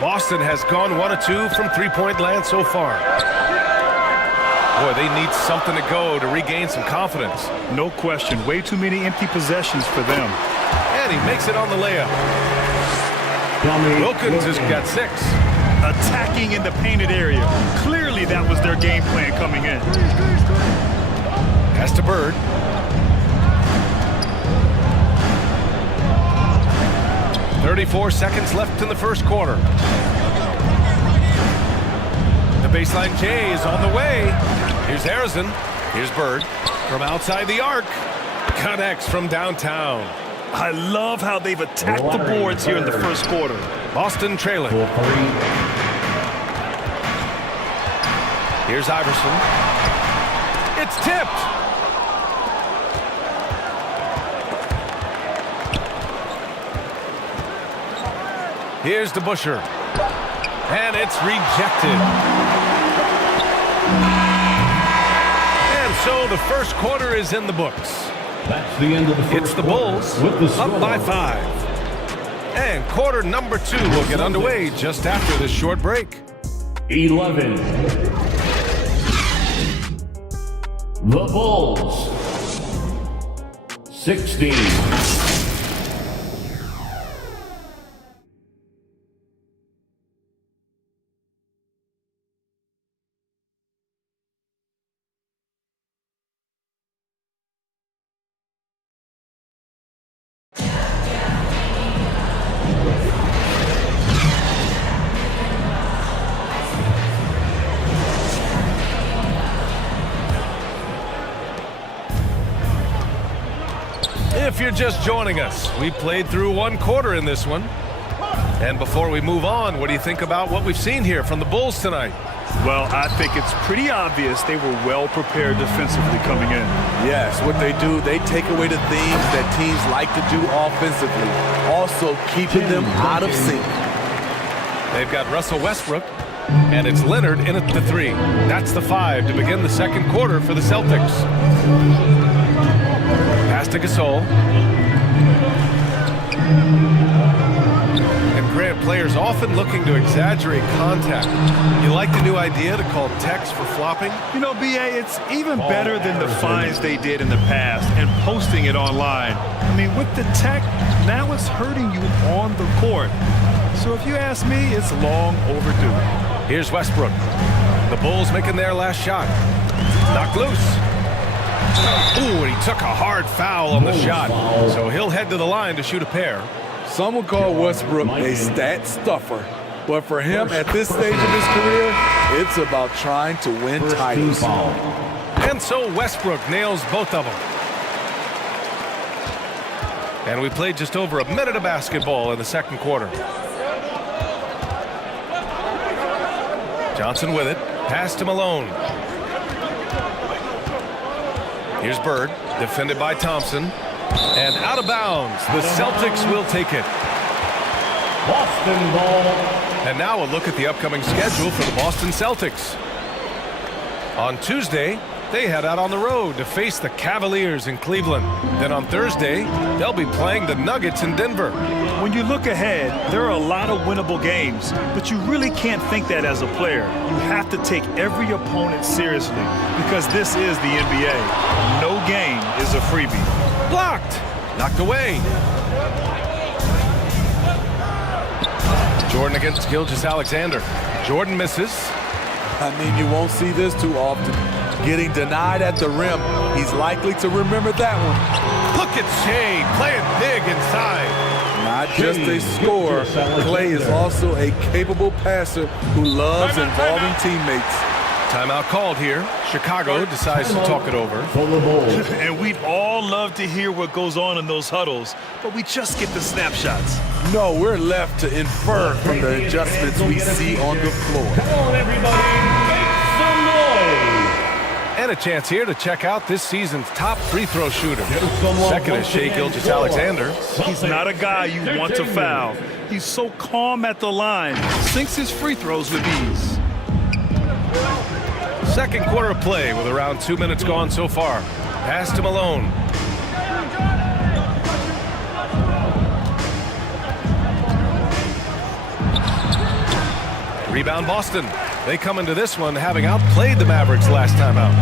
Boston has gone 1 of 2 from three-point land so far. Boy, they need something to go to regain some confidence. No question. Way too many empty possessions for them. And he makes it on the layup. Wilkins has got 6. Attacking in the painted area. Clearly that was their game plan coming in. Pass to Bird. .34 seconds left in the first quarter. The baseline J is on the way. Here's Harrison. Here's Bird from outside the arc. Connects from downtown. I love how they've attacked the boards here in the first quarter. Boston trailing. Here's Iverson. It's tipped. Here's DeBusschere. And it's rejected. And so the first quarter is in the books. That's the end of the first It's the Bulls up by 5. And quarter number 2 will get underway just after this short break. 11. The Bulls. 16. If you're just joining us, we played through 1 quarter in this one. And before we move on, what do you think about what we've seen here from the Bulls tonight? Well, I think it's pretty obvious they were well prepared defensively coming in. Yes, what they do, they take away the things that teams like to do offensively, also keeping them out of sync. They've got Russell Westbrook, and it's Leonard in at the 3. That's the 5 to begin the second quarter for the Celtics. Pass to Gasol. And Grant, players often looking to exaggerate contact. You like the new idea to call techs for flopping? You know, B.A., it's even better than the fines they did in the past and posting it online. I mean, with the tech, now it's hurting you on the court. So if you ask me, it's long overdue. Here's Westbrook. The Bulls making their last shot. Knocked loose. Ooh, and he took a hard foul on the shot. So he'll head to the line to shoot a pair. Some would call Westbrook a stat stuffer. But for him at this stage of his career, it's about trying to win titles. And so Westbrook nails both of them. And we played just over a minute of basketball in the second quarter. Johnson with it. Pass to Malone. Here's Bird, defended by Thompson. And out of bounds. The Celtics will take it. Boston ball. And now a look at the upcoming schedule for the Boston Celtics. On Tuesday, they head out on the road to face the Cavaliers in Cleveland. Then on Thursday, they'll be playing the Nuggets in Denver. When you look ahead, there are a lot of winnable games, but you really can't think that as a player. You have to take every opponent seriously because this is the NBA. No game is a freebie. Blocked. Knocked away. Jordan against Gilgeous-Alexander. Jordan misses. I mean, you won't see this too often. Getting denied at the rim, he's likely to remember that one. Look at Shea playing big inside. Not just a scorer, Clay is also a capable passer who loves involving teammates. Timeout called here. Chicago decides to talk it over. And we'd all love to hear what goes on in those huddles, but we just get the snapshots. No, we're left to infer from the adjustments we see on the floor. Come on, everybody, make some noise. And a chance here to check out this season's top free throw shooter. Second is Shea Gilgeous-Alexander. He's not a guy you want to foul. He's so calm at the line, sinks his free throws with ease. Second quarter of play with around 2 minutes gone so far. Pass to Malone. Rebound Boston. They come into this one having outplayed the Mavericks last time out.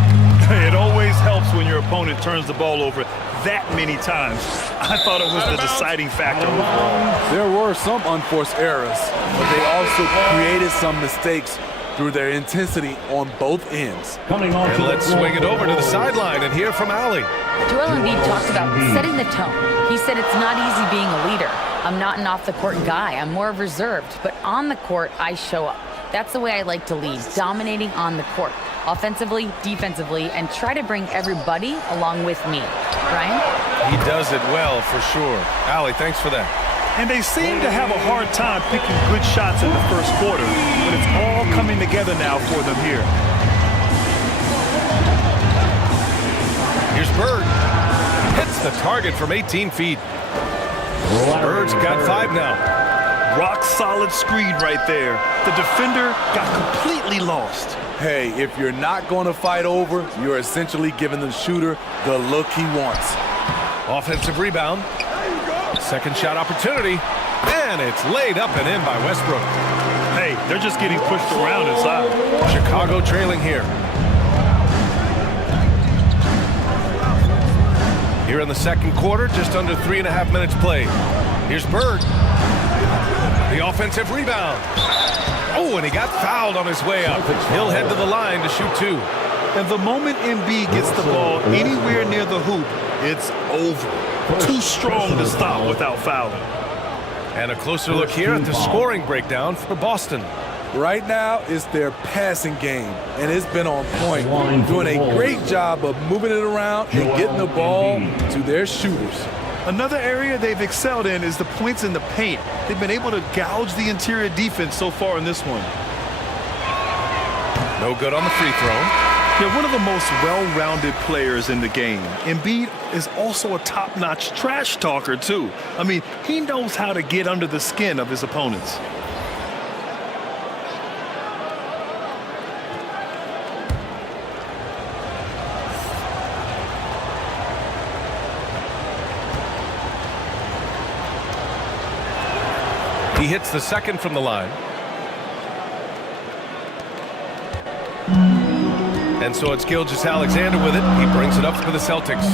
It always helps when your opponent turns the ball over that many times. I thought it was the deciding factor overall. There were some unforced errors, but they also created some mistakes through their intensity on both ends. And let's swing it over to the sideline and hear from Allie. Joel Embiid talked about setting the tone. He said it's not easy being a leader. I'm not an off-the-court guy. I'm more reserved. But on the court, I show up. That's the way I like to lead, dominating on the court, offensively, defensively, and try to bring everybody along with me. Ryan? He does it well, for sure. Allie, thanks for that. And they seem to have a hard time picking good shots in the first quarter, but it's all coming together now for them here. Here's Bird. Hits the target from 18 feet. Bird's got 5 now. Rock solid screen right there. The defender got completely lost. Hey, if you're not going to fight over, you're essentially giving the shooter the look he wants. Offensive rebound. Second shot opportunity. And it's laid up and in by Westbrook. Hey, they're just getting pushed around inside. Chicago trailing here. Here in the second quarter, just under 3.5 minutes played. Here's Bird. The offensive rebound. Oh, and he got fouled on his way up. He'll head to the line to shoot 2. And the moment Embiid gets the ball anywhere near the hoop, it's over. Too strong to stop without fouling. And a closer look here at the scoring breakdown for Boston. Right now, it's their passing game, and it's been on point. Doing a great job of moving it around and getting the ball to their shooters. Another area they've excelled in is the points in the paint. They've been able to gouge the interior defense so far in this one. No good on the free throw. They're one of the most well-rounded players in the game. Embiid is also a top-notch trash talker, too. I mean, he knows how to get under the skin of his opponents. He hits the second from the line. And so it's Gilgeous-Alexander with it. He brings it up for the Celtics.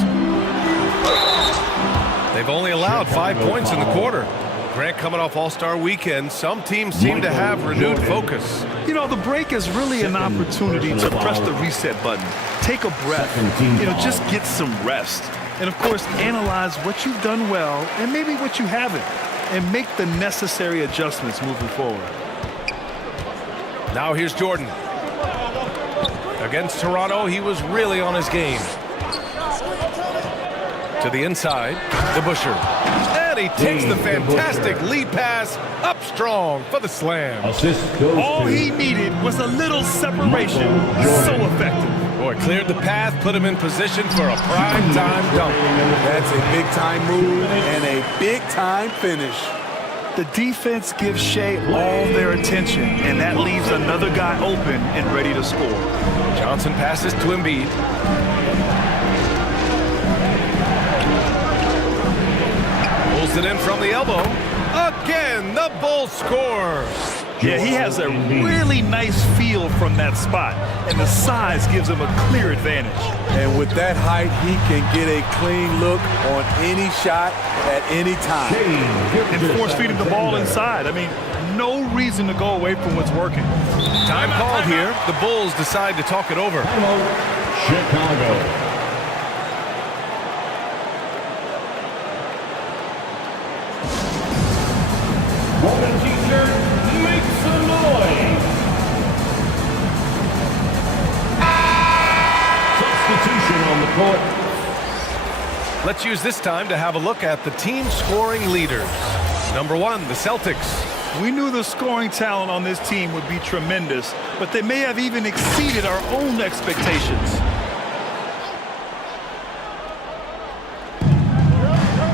They've only allowed 5 points in the quarter. Grant, coming off All-Star weekend, some teams seem to have renewed focus. You know, the break is really an opportunity to press the reset button. Take a breath. You know, just get some rest. And, of course, analyze what you've done well and maybe what you haven't, and make the necessary adjustments moving forward. Now here's Jordan. Against Toronto, he was really on his game. To the inside, the Busher. And he takes the fantastic lead pass up strong for the slam. All he needed was a little separation. So effective. Boy, cleared the path, put him in position for a prime-time dunk. That's a big-time move and a big-time finish. The defense gives Shea all their attention, and that leaves another guy open and ready to score. Johnson passes to Embiid. Pulls it in from the elbow. Again, the Bulls score. Yeah, he has a really nice feel from that spot, and the size gives him a clear advantage. And with that height, he can get a clean look on any shot at any time. And force feeding the ball inside. I mean, no reason to go away from what's working. Time called here. The Bulls decide to talk it over. Chicago. Golden T-shirt, make some noise. Substitution on the court. Let's use this time to have a look at the team scoring leaders. Number 1, the Celtics. We knew the scoring talent on this team would be tremendous, but they may have even exceeded our own expectations.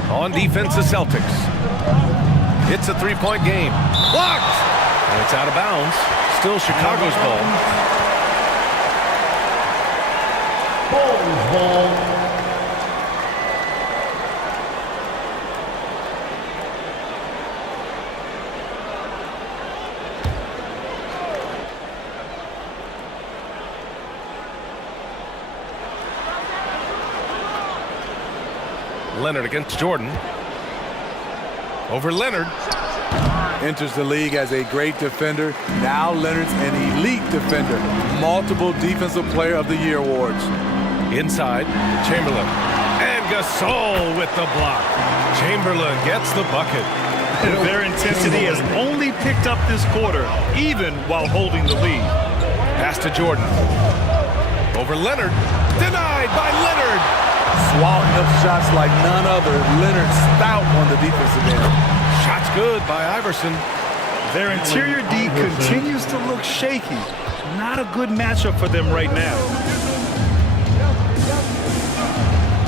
On defense, the Celtics. It's a three-point game. Blocked! And it's out of bounds. Still Chicago's ball. Bulls ball. Leonard against Jordan. Over Leonard. Enters the league as a great defender. Now Leonard's an elite defender. Multiple Defensive Player of the Year awards. Inside, Chamberlain. And Gasol with the block. Chamberlain gets the bucket. Their intensity has only picked up this quarter, even while holding the lead. Pass to Jordan. Over Leonard. Denied by Leonard. Swallowing up shots like none other. Leonard stout on the defensive end. Shots good by Iverson. Their interior D continues to look shaky. Not a good matchup for them right now.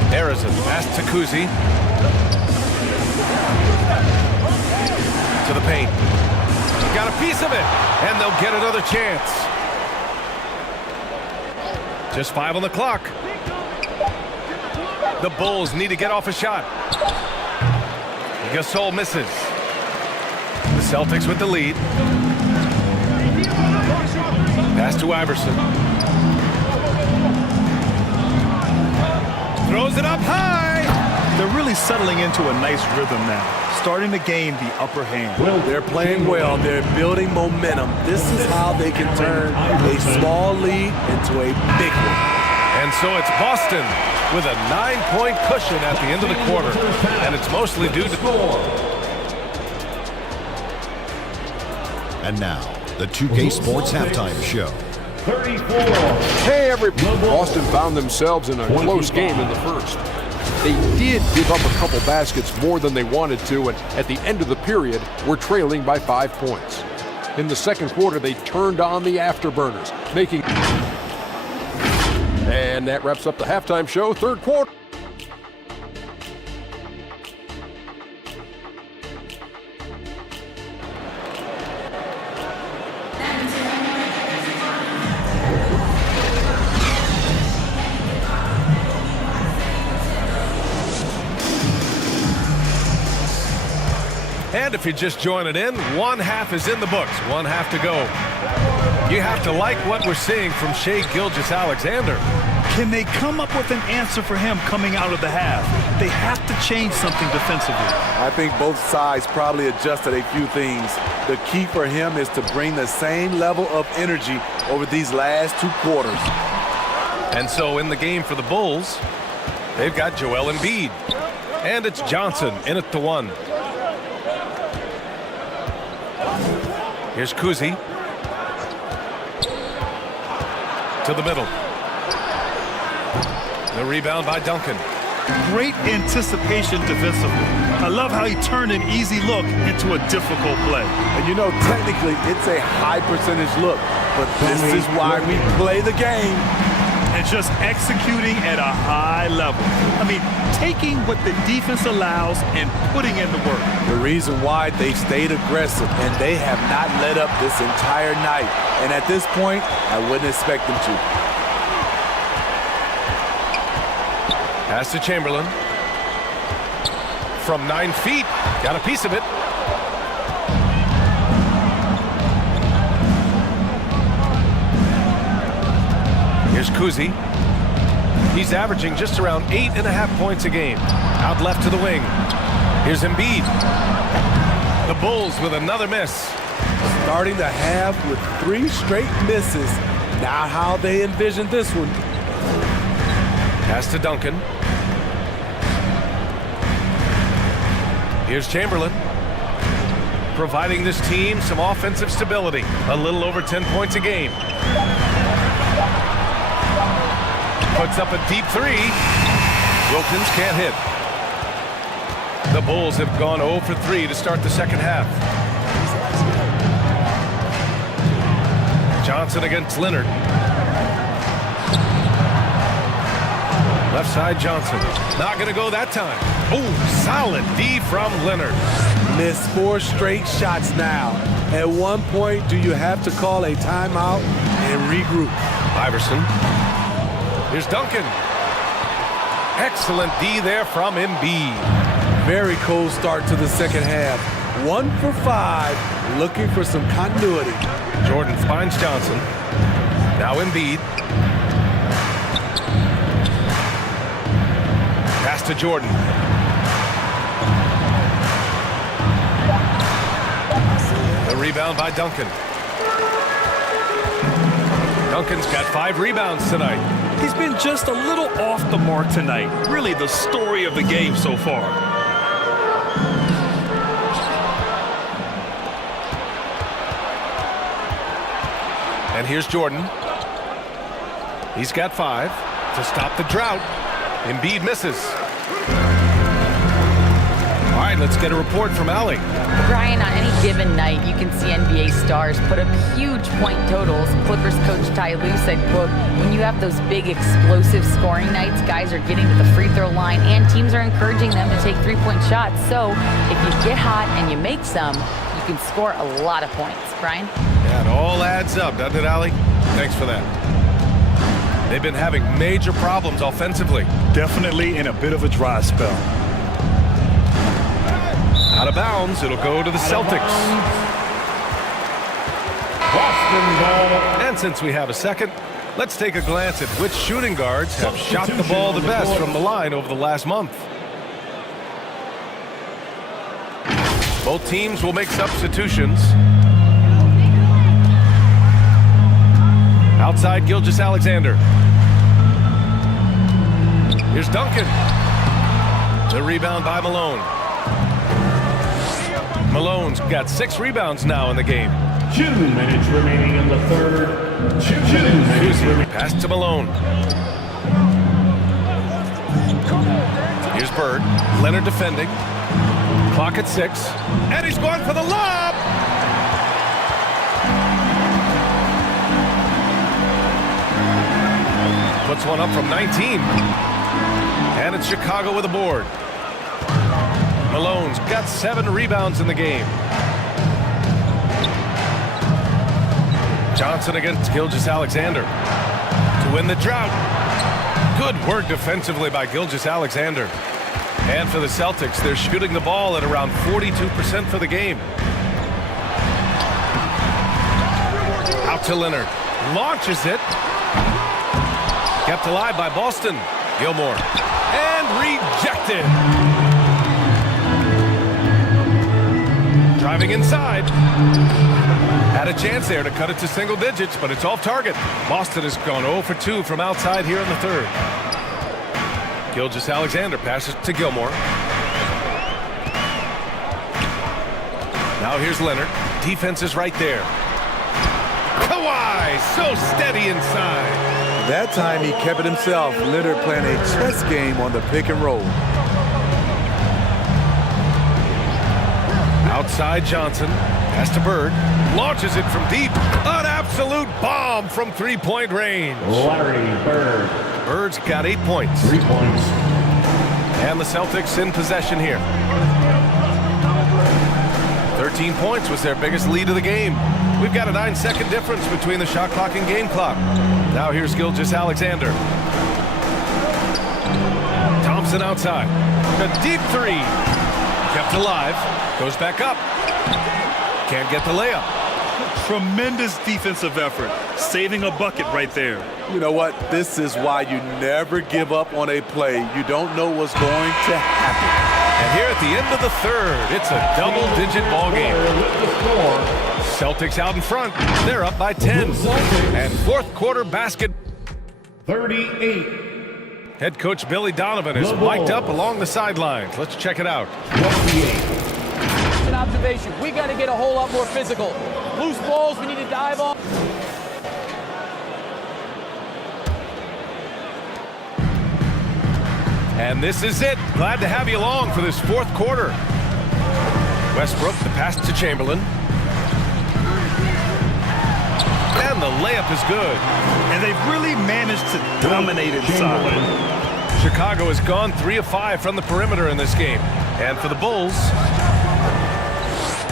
Harrison pass to Kuzi. To the paint. Got a piece of it, and they'll get another chance. Just 5 on the clock. The Bulls need to get off a shot. Gasol misses. The Celtics with the lead. Pass to Iverson. Throws it up high. They're really settling into a nice rhythm now, starting to gain the upper hand. They're playing well. They're building momentum. This is how they can turn a small lead into a big one. And so it's Boston with a 9-point cushion at the end of the quarter. And it's mostly due to... And now, the 2K Sports Halftime Show. 34. Hey, everybody. Boston found themselves in a close game in the first. They did give up a couple baskets more than they wanted to, and at the end of the period, were trailing by 5 points. In the second quarter, they turned on the afterburners, making... And that wraps up the halftime show, third quarter. And if you're just joining in, one half is in the books, one half to go. You have to like what we're seeing from Shai Gilgeous-Alexander. Can they come up with an answer for him coming out of the half? They have to change something defensively. I think both sides probably adjusted a few things. The key for him is to bring the same level of energy over these last 2 quarters. And so in the game for the Bulls, they've got Joel Embiid. And it's Johnson in at the 1. Here's Kuzi. To the middle. The rebound by Duncan. Great anticipation defensively. I love how he turned an easy look into a difficult play. And you know, technically, it's a high percentage look, but this is why we play the game. And just executing at a high level. I mean, taking what the defense allows and putting in the work. The reason why they stayed aggressive, and they have not let up this entire night. And at this point, I wouldn't expect them to. Pass to Chamberlain. From 9 feet. Got a piece of it. Here's Kuzi. He's averaging just around 8.5 points a game. Out left to the wing. Here's Embiid. The Bulls with another miss. Starting the half with 3 straight misses. Not how they envisioned this one. Pass to Duncan. Here's Chamberlain. Providing this team some offensive stability. A little over 10 points a game. Puts up a deep 3. Wilkins can't hit. The Bulls have gone 0 for 3 to start the second half. Johnson against Leonard. Left side Johnson. Not going to go that time. Oh, solid D from Leonard. Missed 4 straight shots now. At one point, do you have to call a timeout and regroup? Iverson. Here's Duncan. Excellent D there from Embiid. Very cold start to the second half. 1 for 5, looking for some continuity. Jordan finds Johnson. Now Embiid. Pass to Jordan. The rebound by Duncan. Duncan's got 5 rebounds tonight. He's been just a little off the mark tonight. Really the story of the game so far. And here's Jordan. He's got 5 to stop the drought. Embiid misses. All right, let's get a report from Allie. Brian, on any given night, you can see NBA stars put up huge point totals. Clippers coach Ty Lue said, quote, when you have those big explosive scoring nights, guys are getting to the free throw line and teams are encouraging them to take 3-point shots. So if you get hot and you make some, you can score a lot of points. Brian? Yeah, it all adds up, doesn't it, Allie? Thanks for that. They've been having major problems offensively. Definitely in a bit of a dry spell. Out of bounds, it'll go to the Celtics. Boston ball. And since we have a second, let's take a glance at which shooting guards have shot the ball the best from the line over the last month. Both teams will make substitutions. Outside Gilgeous-Alexander. Here's Duncan. The rebound by Malone. Malone's got 6 rebounds now in the game. 2 minutes remaining in the third. 2 minutes remaining. Pass to Malone. Here's Bird. Leonard defending. Clock at 6. And he's going for the lob. Puts one up from 19. And it's Chicago with a board. Malone's got 7 rebounds in the game. Johnson against Gilgeous-Alexander to win the drought. Good work defensively by Gilgeous-Alexander. And for the Celtics, they're shooting the ball at around 42% for the game. Out to Leonard. Launches it. Kept alive by Boston. Gilmore. And rejected. Driving inside. Had a chance there to cut it to single digits, but it's off target. Boston has gone 0 for 2 from outside here in the third. Gilgeous-Alexander passes to Gilmore. Now here's Leonard. Defense is right there. Kawhi, so steady inside. That time he kept it himself. Leonard playing a chess game on the pick and roll. Outside Johnson. Pass to Bird. Launches it from deep. An absolute bomb from three-point range. Larry Bird. Bird's got 8 points. 3 points. And the Celtics in possession here. 13 points was their biggest lead of the game. We've got a 9-second difference between the shot clock and game clock. Now here's Gilgeous-Alexander. Thompson outside. A deep three. Kept alive. Goes back up. Can't get the layup. Tremendous defensive effort. Saving a bucket right there. You know what? This is why you never give up on a play. You don't know what's going to happen. And here at the end of the third, it's a double-digit ball game. Celtics out in front. They're up by 10. And fourth quarter basket. 38. Head coach Billy Donovan is mic'd up along the sidelines. Let's check it out. 28. An observation. We got to get a whole lot more physical. Loose balls, we need to dive on. And this is it. Glad to have you along for this fourth quarter. Westbrook, the pass to Chamberlain. And the layup is good. And they've really managed to dominate inside. Chicago has gone 3 of 5 from the perimeter in this game. And for the Bulls,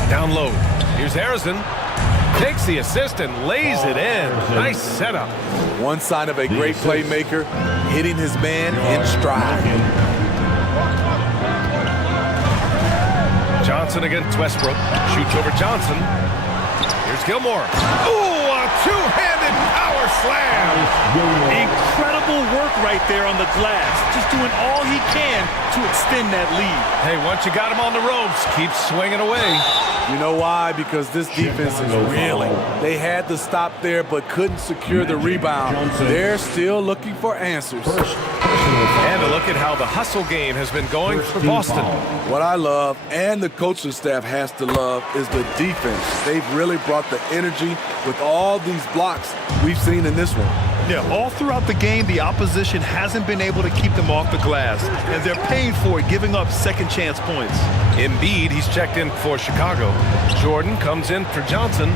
down low. Here's Harrison. Takes the assist and lays it in. Nice setup. One sign of a great playmaker, hitting his man in stride. Johnson against Westbrook. Shoots over Johnson. Here's Gilmore. Ooh, a two-handed power slam. Incredible work right there on the glass. Just doing all he can to extend that lead. Hey, once you got him on the ropes, keep swinging away. You know why? Because this defense is reeling. They had to stop there but couldn't secure the rebound. They're still looking for answers. And a look at how the hustle game has been going for Boston. What I love, and the coaching staff has to love, is the defense. They've really brought the energy with all these blocks we've seen in this one. Yeah, all throughout the game, the opposition hasn't been able to keep them off the glass, and they're paying for it, giving up second chance points. Embiid, he's checked in for Chicago. Jordan comes in for Johnson.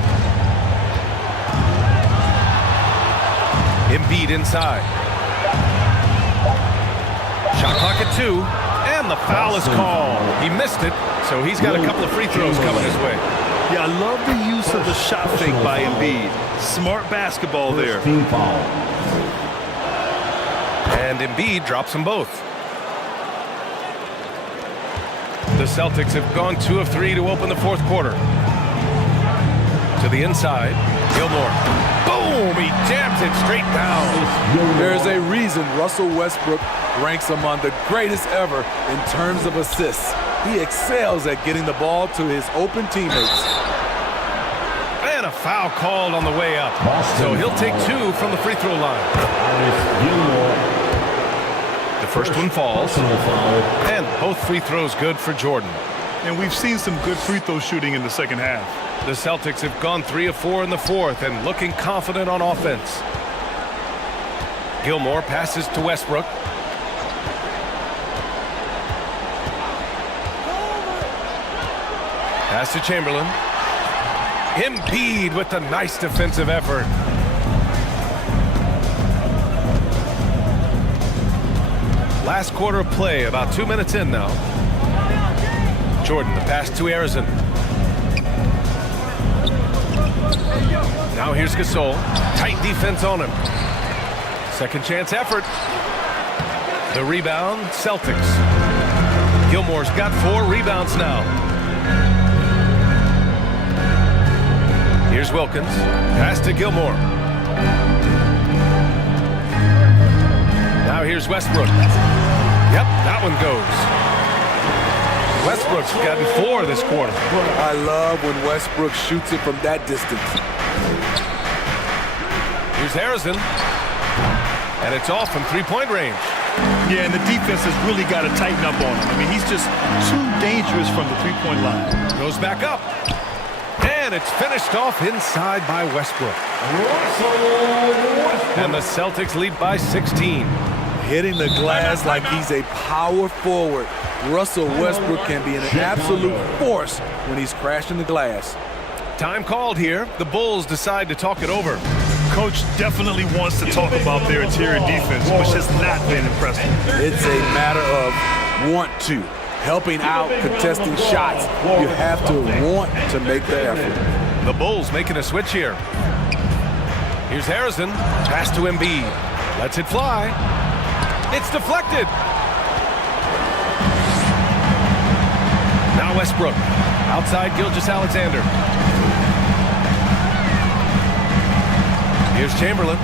Embiid inside. Shot clock at 2, and the foul is called. He missed it, so he's got a couple of free throws coming his way. Yeah, I love the use of the shot fake by Embiid. Smart basketball there. And Embiid drops them both. The Celtics have gone 2 of 3 to open the fourth quarter. To the inside, Gilmore. Boom! He jams it straight down. There's a reason Russell Westbrook ranks among the greatest ever in terms of assists. He excels at getting the ball to his open teammates. And a foul called on the way up. So he'll take 2 from the free throw line. The first one falls. And both free throws good for Jordan. And we've seen some good free throw shooting in the second half. The Celtics have gone 3 of 4 in the fourth and looking confident on offense. Gilmore passes to Westbrook. Pass to Chamberlain. Embiid with a nice defensive effort. Last quarter of play, about 2 minutes in now. Jordan, the pass to Harrison. Now here's Gasol. Tight defense on him. Second chance effort. The rebound, Celtics. Gilmore's got 4 rebounds now. Here's Wilkins. Pass to Gilmore. Now here's Westbrook. Yep, that one goes. Westbrook's gotten 4 this quarter. I love when Westbrook shoots it from that distance. Here's Harrison. And it's off from 3-point range. Yeah, and the defense has really got to tighten up on him. I mean, he's just too dangerous from the 3-point line. Goes back up. And it's finished off inside by Westbrook. And the Celtics lead by 16. Hitting the glass like he's a power forward. Russell Westbrook can be an absolute force when he's crashing the glass. Time called here. The Bulls decide to talk it over. Coach definitely wants to talk about their interior defense, which has not been impressive. It's a matter of want to. Helping out, contesting shots. You have to want to make the effort. The Bulls making a switch here. Here's Harrison. Pass to Embiid. Lets it fly. It's deflected. Now Westbrook. Outside Gilgeous-Alexander. Here's Chamberlain.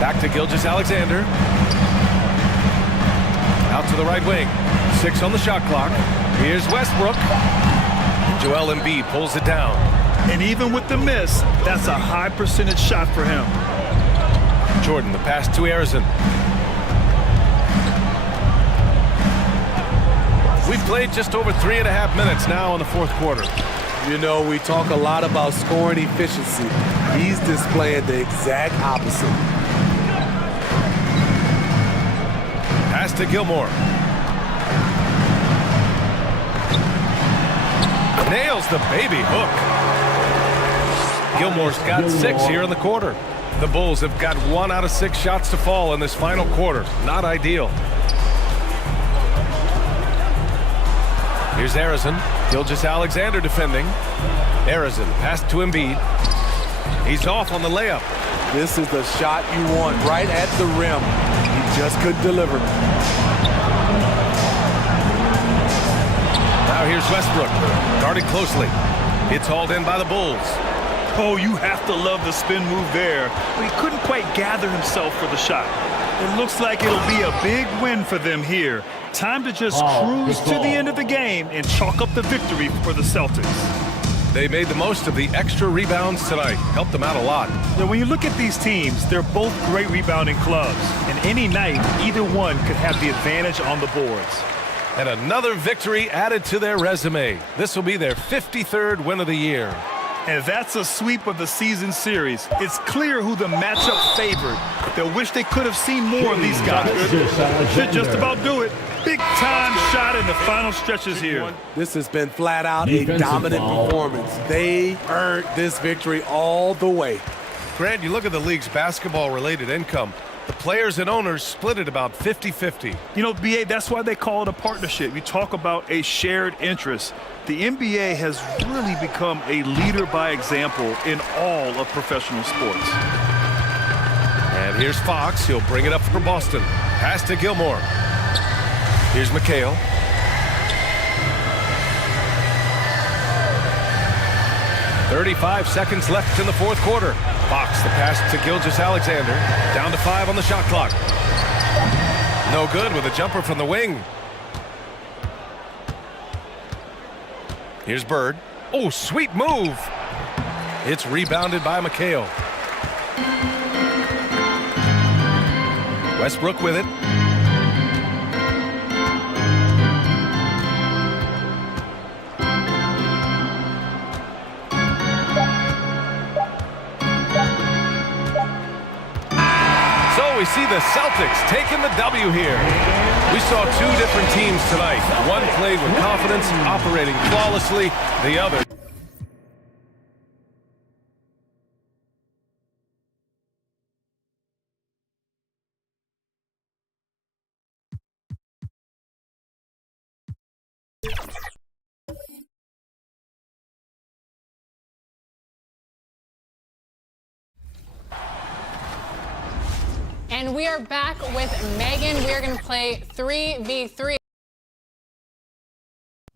Back to Gilgeous-Alexander. Out to the right wing. 6 on the shot clock. Here's Westbrook. Joel Embiid pulls it down. And even with the miss, that's a high percentage shot for him. Jordan, the pass to Harrison. We've played just over 3.5 minutes now in the fourth quarter. You know, we talk a lot about scoring efficiency. He's displaying the exact opposite. Pass to Gilmore. Nails the baby hook. Gilmore's got 6 here in the quarter. The Bulls have got 1 out of 6 shots to fall in this final quarter. Not ideal. Here's Harrison. Gilgeous-Alexander defending. Harrison, pass to Embiid. He's off on the layup. This is the shot you want right at the rim. He just couldn't deliver. Now here's Westbrook, guarded closely. It's hauled in by the Bulls. Oh, you have to love the spin move there. But he couldn't quite gather himself for the shot. It looks like it'll be a big win for them here. Time to just cruise to the end of the game and chalk up the victory for the Celtics. They made the most of the extra rebounds tonight. Helped them out a lot. Now, when you look at these teams, they're both great rebounding clubs. And any night, either one could have the advantage on the boards. And another victory added to their resume. This will be their 53rd win of the year. And that's a sweep of the season series. It's clear who the matchup favored. They'll wish they could have seen more of these guys. Should just about do it. Big time shot in the final stretches here. This has been flat out a dominant performance. They earned this victory all the way. Grant, you look at the league's basketball-related income. The players and owners split it about 50-50. You know, BA, that's why they call it a partnership. You talk about a shared interest. The NBA has really become a leader by example in all of professional sports. And here's Fox. He'll bring it up for Boston. Pass to Gilmore. Here's McHale. "35 seconds left in the fourth quarter. Fox, the pass to Gilgeous-Alexander. Down to 5 on the shot clock. No good with a jumper from the wing. Here's Bird. Oh, sweet move. It's rebounded by McHale. Westbrook with it. We see the Celtics taking the W here. We saw 2 different teams tonight. One played with confidence, operating flawlessly. The other. And we are back with Megan. We are going to play 3v3.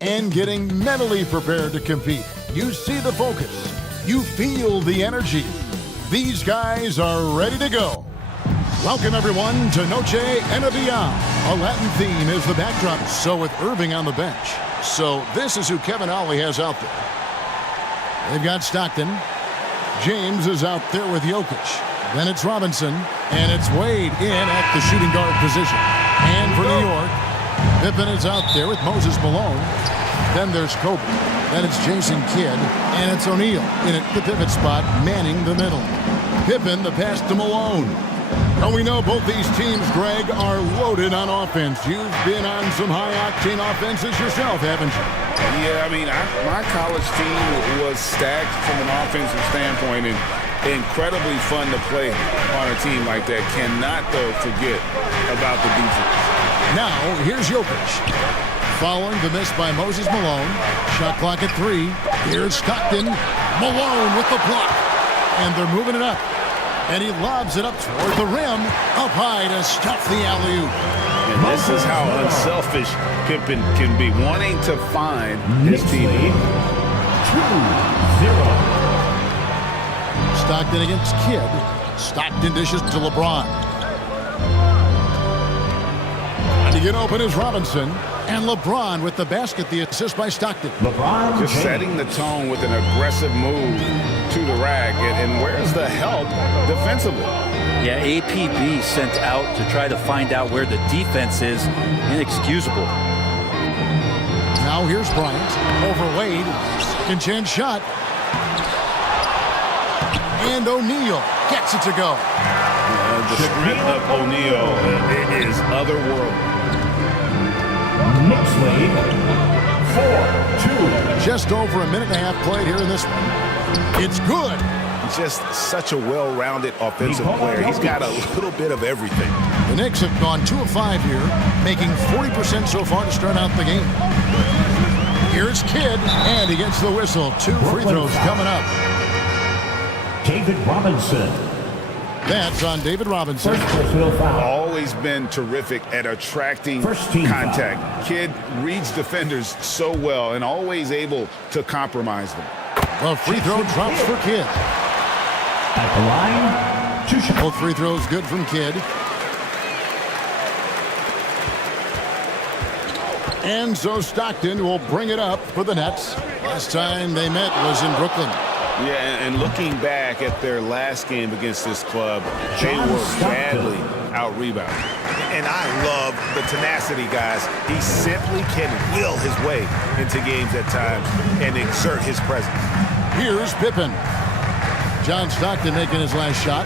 and getting mentally prepared to compete. You see the focus. You feel the energy. These guys are ready to go. Welcome, everyone, to Noche and a Beyond. A Latin theme is the backdrop, so with Irving on the bench. So this is who Kevin Ollie has out there. They've got Stockton. James is out there with Jokic. Then it's Robinson, and it's Wade in at the shooting guard position. And for New York, Pippen is out there with Moses Malone. Then there's Kobe. Then it's Jason Kidd, and it's O'Neal in at the pivot spot, manning the middle. Pippen, the pass to Malone. And we know both these teams, Greg, are loaded on offense. You've been on some high-octane offenses yourself, haven't you? Yeah, I mean, my college team was stacked from an offensive standpoint and incredibly fun to play on a team like that. Cannot, though, forget about the defense. Now, here's Jokic. Following the miss by Moses Malone. Shot clock at 3. Here's Stockton. Malone with the block. And they're moving it up. And he lobs it up toward the rim. Up high to stuff the alley-oop. And this is how unselfish Pippen can be, wanting to find his teammate. 2-0. Stockton against Kidd. Stockton dishes to LeBron. And to get open is Robinson. And LeBron with the basket, the assist by Stockton. LeBron just setting the tone with an aggressive move to the rack. And where's the help defensively? Yeah, APB sent out to try to find out where the defense is. Inexcusable. Now here's Bryant over Wade. Second chance shot. And O'Neal gets it to go. The strength of O'Neal is otherworldly. Knicks lead 4-2. Just over a minute and a half played here in this one. It's good. Just such a well-rounded offensive player. He's got a little bit of everything. The Knicks have gone 2 of 5 here, making 40% so far to start out the game. Here's Kidd, and he gets the whistle. 2 free throws coming up. David Robinson. That's on David Robinson. Always been terrific at attracting contact. Kidd reads defenders so well and always able to compromise them. The free throw drops for Kidd. At the line, 2 shots. Both free throws good from Kidd. And so Stockton will bring it up for the Nets. Last time they met was in Brooklyn. Yeah, and looking back at their last game against this club, they were badly out-rebounded. And I love the tenacity, guys. He simply can will his way into games at times and exert his presence. Here's Pippen. John Stockton making his last shot.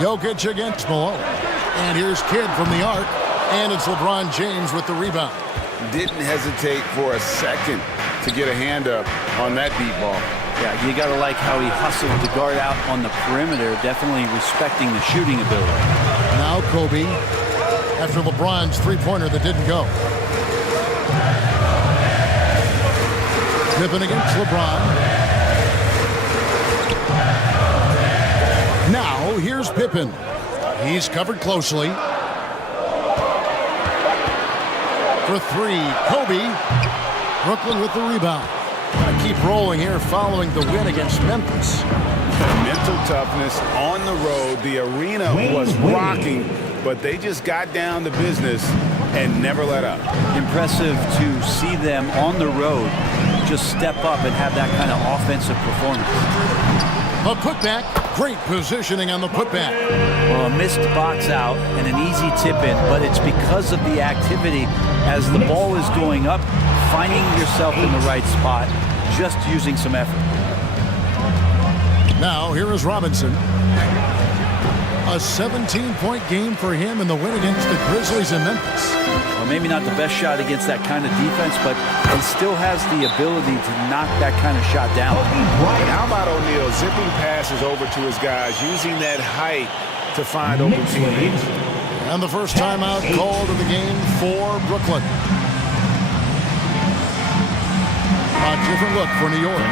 Jokic against Malone. And here's Kidd from the arc. And it's LeBron James with the rebound. Didn't hesitate for a second to get a hand up on that deep ball. Yeah, you got to like how he hustled the guard out on the perimeter, definitely respecting the shooting ability. Now Kobe, after LeBron's three-pointer that didn't go. Pippen against LeBron. Now here's Pippen. He's covered closely. For 3, Kobe. Brooklyn with the rebound. Gotta keep rolling here following the win against Memphis. Mental toughness on the road. The arena was rocking, but they just got down to business and never let up. Impressive to see them on the road just step up and have that kind of offensive performance. A putback. Great positioning on the putback. Well, a missed box out and an easy tip in, but it's because of the activity as the ball is going up, finding yourself in the right spot, just using some effort. Now, here is Robinson. A 17-point game for him in the win against the Grizzlies in Memphis. Well, maybe not the best shot against that kind of defense, but he still has the ability to knock that kind of shot down. And how about O'Neal zipping passes over to his guys, using that height to find open teammates. And the first timeout called in the game for Brooklyn. A different look for New York.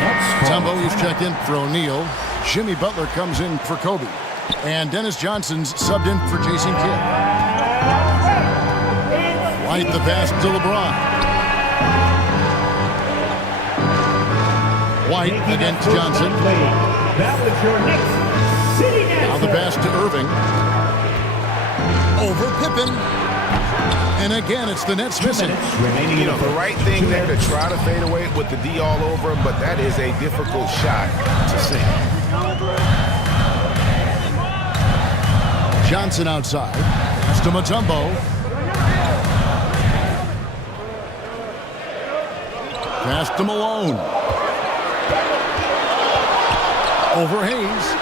Tumbo, he's checked in for O'Neal. Jimmy Butler comes in for Kobe. And Dennis Johnson's subbed in for Jason Kidd. White the pass to LeBron. White against Johnson. That was your next sitting Now the pass to Irving. Over Pippen. And again, it's the Nets missing. You know, the right thing there to try to fade away with the D all over him, but that is a difficult shot to sink. Johnson outside. Pass to Mutombo. Pass to Malone. Over Hayes.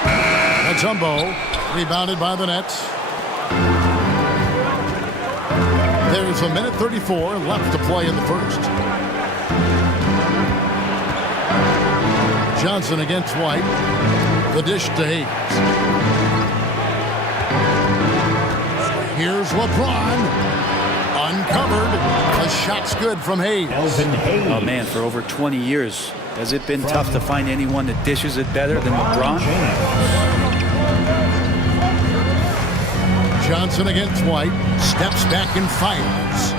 Mutombo. Rebounded by the Nets. There's a minute 34 left to play in the first. Johnson against White. The dish to Hayes. Here's LeBron. Uncovered. The shot's good from Hayes. Oh, man, for over 20 years, has it been tough to find anyone that dishes it better than LeBron? Johnson against White. Steps back and fires.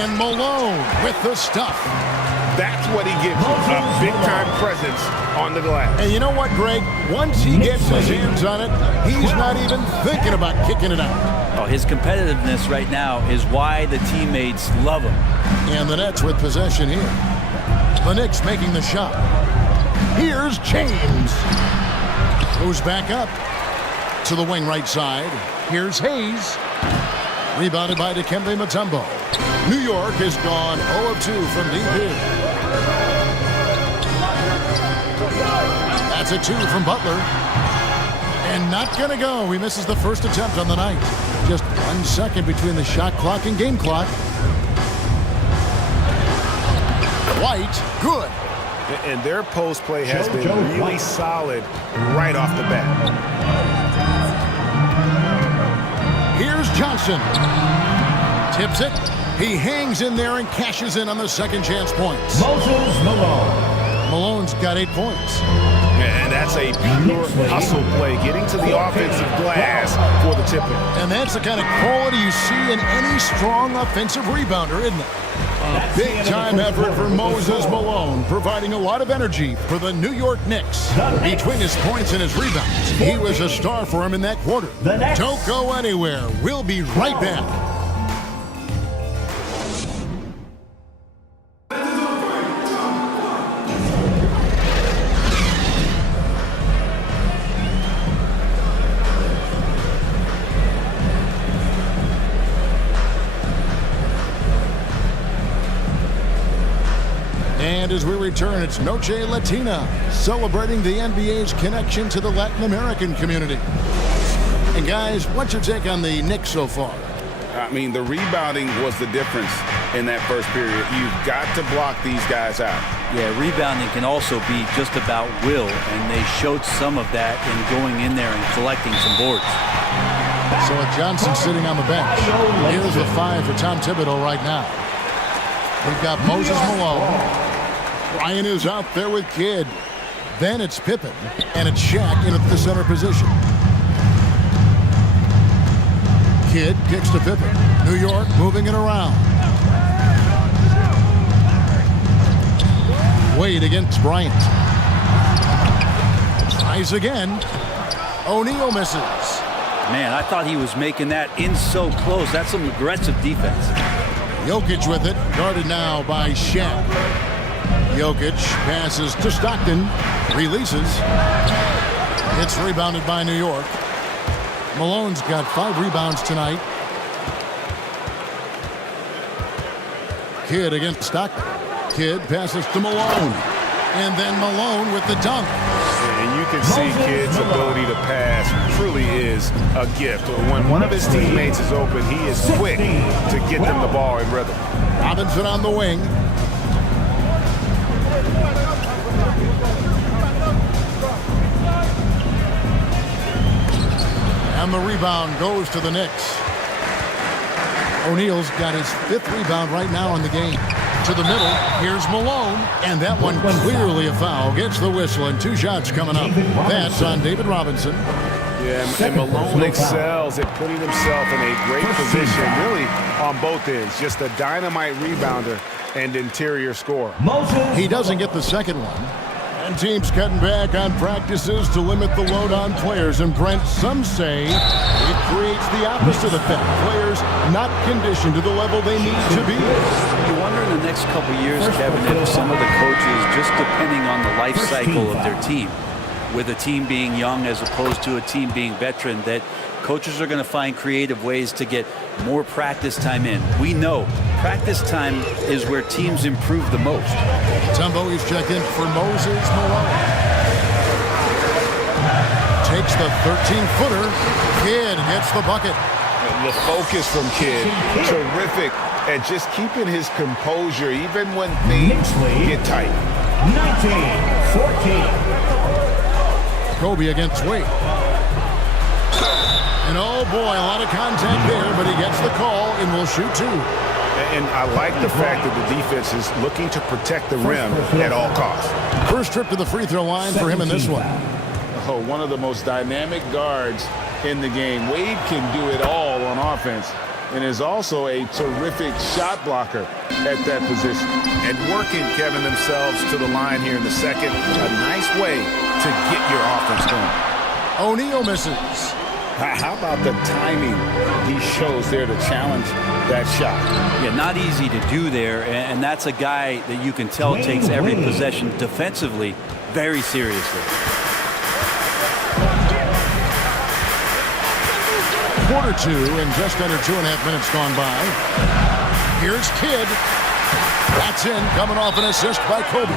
And Malone with the stuff. That's what he gives you, a big-time presence on the glass. And you know what, Greg? Once he gets his hands on it, he's not even thinking about kicking it out. Oh, his competitiveness right now is why the teammates love him. And the Nets with possession here. The Knicks making the shot. Here's James. Goes back up to the wing right side. Here's Hayes. Rebounded by Dikembe Mutombo. New York has gone 0 of 2 from deep here. That's a 2 from Butler. And not going to go. He misses the first attempt on the night. Just 1 second between the shot clock and game clock. White, good. And their post play has been really solid right off the bat. Here's Johnson. Tips it. He hangs in there and cashes in on the second chance points. Moses Malone. Malone's got 8 points. And that's a pure hustle play, getting to the offensive glass for the tip-in. And that's the kind of quality you see in any strong offensive rebounder, isn't it? A big-time effort for Moses Malone, providing a lot of energy for the New York Knicks. Between his points and his rebounds, he was a star for him in that quarter. Don't go anywhere. We'll be right back. And as we return, it's Noche Latina, celebrating the NBA's connection to the Latin American community. And guys, what's your take on the Knicks so far? I mean, the rebounding was the difference in that first period. You've got to block these guys out. Yeah, rebounding can also be just about will, and they showed some of that in going in there and collecting some boards. So with Johnson sitting on the bench, here's the 5 for Tom Thibodeau right now. We've got Moses Malone. Ryan is out there with Kidd. Then it's Pippen, and it's Shaq in at the center position. Kidd kicks to Pippen. New York moving it around. Wade against Bryant. Tries again. O'Neal misses. Man, I thought he was making that in so close. That's some aggressive defense. Jokic with it, guarded now by Shaq. Jokic passes to Stockton, releases. It's rebounded by New York. Malone's got 5 rebounds tonight. Kidd against Stockton. Kidd passes to Malone. And then Malone with the dunk. And you can see Kidd's ability to pass truly is a gift. When one of his teammates is open, he is quick to get them the ball in rhythm. Robinson on the wing. And the rebound goes to the Knicks. O'Neal's got his 5th rebound right now in the game. To the middle, here's Malone, and that one clearly a foul. Gets the whistle, and 2 shots coming up. That's on David Robinson. Yeah, and Malone excels at putting himself in a great position, really on both ends. Just a dynamite rebounder and interior scorer. He doesn't get the second one. And teams cutting back on practices to limit the load on players. And Brent, some say it creates the opposite effect. Players not conditioned to the level they need to be. You wonder in the next couple years, Kevin, if some of the coaches, just depending on the life cycle of their team, with a team being young as opposed to a team being veteran, that coaches are going to find creative ways to get more practice time in. We know practice time is where teams improve the most. Tom Bowie's checked in for Moses Malone. Takes the 13-footer. Kidd gets the bucket. The focus from Kidd, terrific at just keeping his composure even when things get tight. 19-14. Kobe against Wade. And oh boy, a lot of contact there, but he gets the call and will shoot two. And I like the fact that the defense is looking to protect the rim at all costs. First trip to the free throw line for him in this one. Oh, one of the most dynamic guards in the game. Wade can do it all on offense and is also a terrific shot blocker at that position. And working, Kevin, themselves to the line here in the second. A nice way to get your offense going. O'Neal misses. How about the timing he shows there to challenge that shot? Yeah, not easy to do there, and that's a guy that you can tell takes every possession defensively very seriously. Quarter two and just under 2.5 minutes gone by. Here's Kidd. That's in, coming off an assist by Kobe.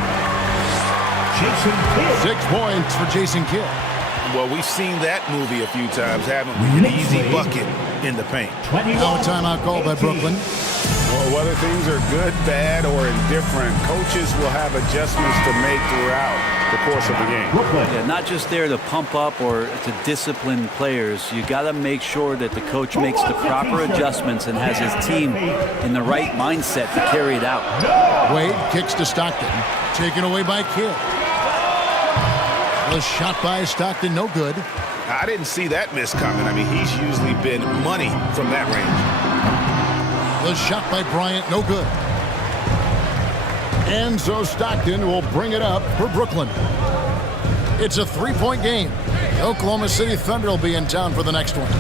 6 points for Jason Kidd. Well, we've seen that movie a few times, haven't we? An easy bucket in the paint. Now a timeout called by Brooklyn. Well, whether things are good, bad, or indifferent, coaches will have adjustments to make throughout the course of the game. Yeah, not just there to pump up or to discipline players. You got to make sure that the coach makes the proper adjustments and has his team in the right mindset to carry it out. Wade kicks to Stockton, taken away by Kidd. The shot by Stockton, no good. I didn't see that miss coming. I mean, he's usually been money from that range. The shot by Bryant, no good. And so Stockton will bring it up for Brooklyn. It's a 3-point game. The Oklahoma City Thunder will be in town for the next one.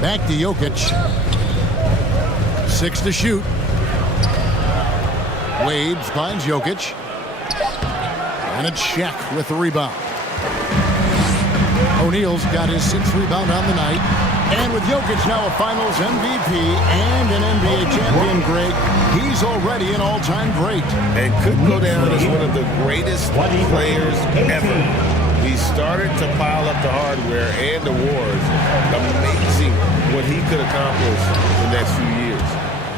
Back to Jokic. 6 to shoot. Wade finds Jokic. And it's Shaq with the rebound. O'Neal's got his 6th rebound on the night. And with Jokic now a Finals MVP and an NBA champion, Greg, he's already an all-time great. And could go down as one of the greatest players ever. He started to pile up the hardware and awards. Amazing what he could accomplish in the next few years.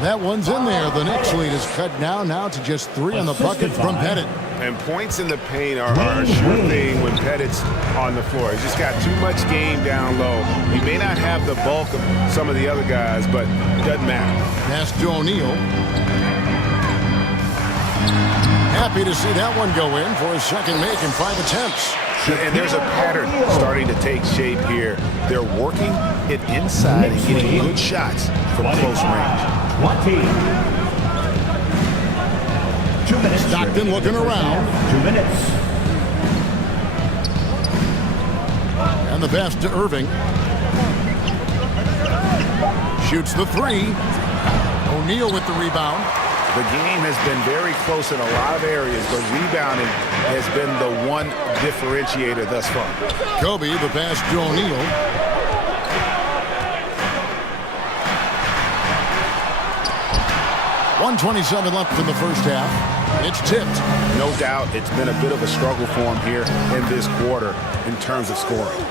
That one's in there. The Knicks lead is cut now to just 3 on the bucket from Pettit. And points in the paint are a sure thing when Pettit's on the floor. He's just got too much game down low. He may not have the bulk of some of the other guys, but it doesn't matter. Pass to O'Neal. Happy to see that one go in for his second make in 5 attempts. And there's a pattern starting to take shape here. They're working it inside and getting good shots from close range. 2 minutes. Stockton looking around. 2 minutes. And the pass to Irving. Shoots the 3. O'Neal with the rebound. The game has been very close in a lot of areas, but rebounding has been the one differentiator thus far. Kobe, the pass to O'Neal. .127 left in the first half. It's tipped. No doubt it's been a bit of a struggle for him here in this quarter in terms of scoring.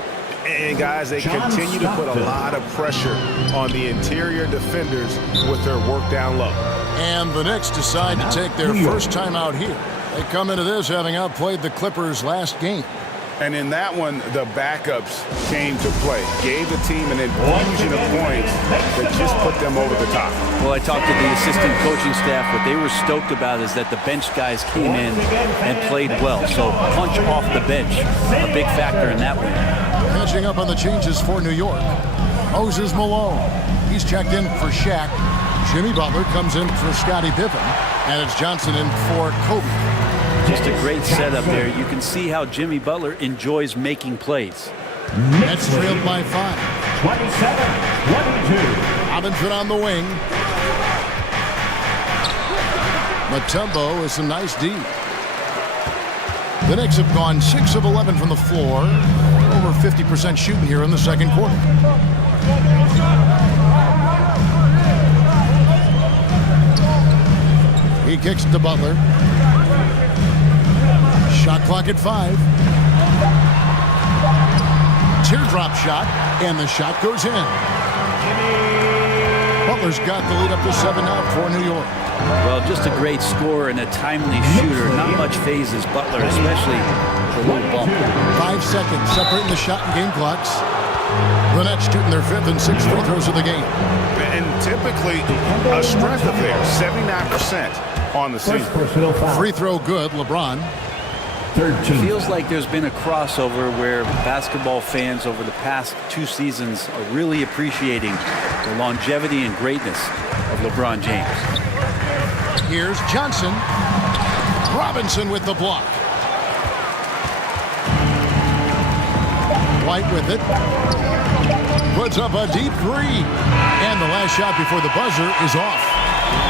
And guys, they continue to put a lot of pressure on the interior defenders with their work down low. And the Knicks decide to take their first time out here. They come into this having outplayed the Clippers last game. And in that one, the backups came to play, gave the team an infusion of points that just put them over the top. Well, I talked to the assistant coaching staff. What they were stoked about is that the bench guys came in and played well. So punch off the bench, a big factor in that win. Catching up on the changes for New York, Moses Malone. He's checked in for Shaq. Jimmy Butler comes in for Scottie Pippen, and it's Johnson in for Kobe. Just a great setup there. You can see how Jimmy Butler enjoys making plays. Nets trailed by 5. 27-22. Robinson on the wing. Mutombo with some nice D. The Knicks have gone 6 of 11 from the floor. Over 50% shooting here in the second quarter. He kicks to Butler. Shot clock at 5. Teardrop shot, and the shot goes in. Butler's got the lead up to 7 now for New York. Well, just a great scorer and a timely shooter. Not much phases Butler, especially the low bump. 5 seconds separating the shot and game clocks. The Nets shooting their 5th and 6th free throws of the game. And typically a strength of theirs, 79% on the season. Free throw good, LeBron. It feels like there's been a crossover where basketball fans over the past 2 seasons are really appreciating the longevity and greatness of LeBron James. Here's Johnson. Robinson with the block. White with it. Puts up a deep 3. And the last shot before the buzzer is off.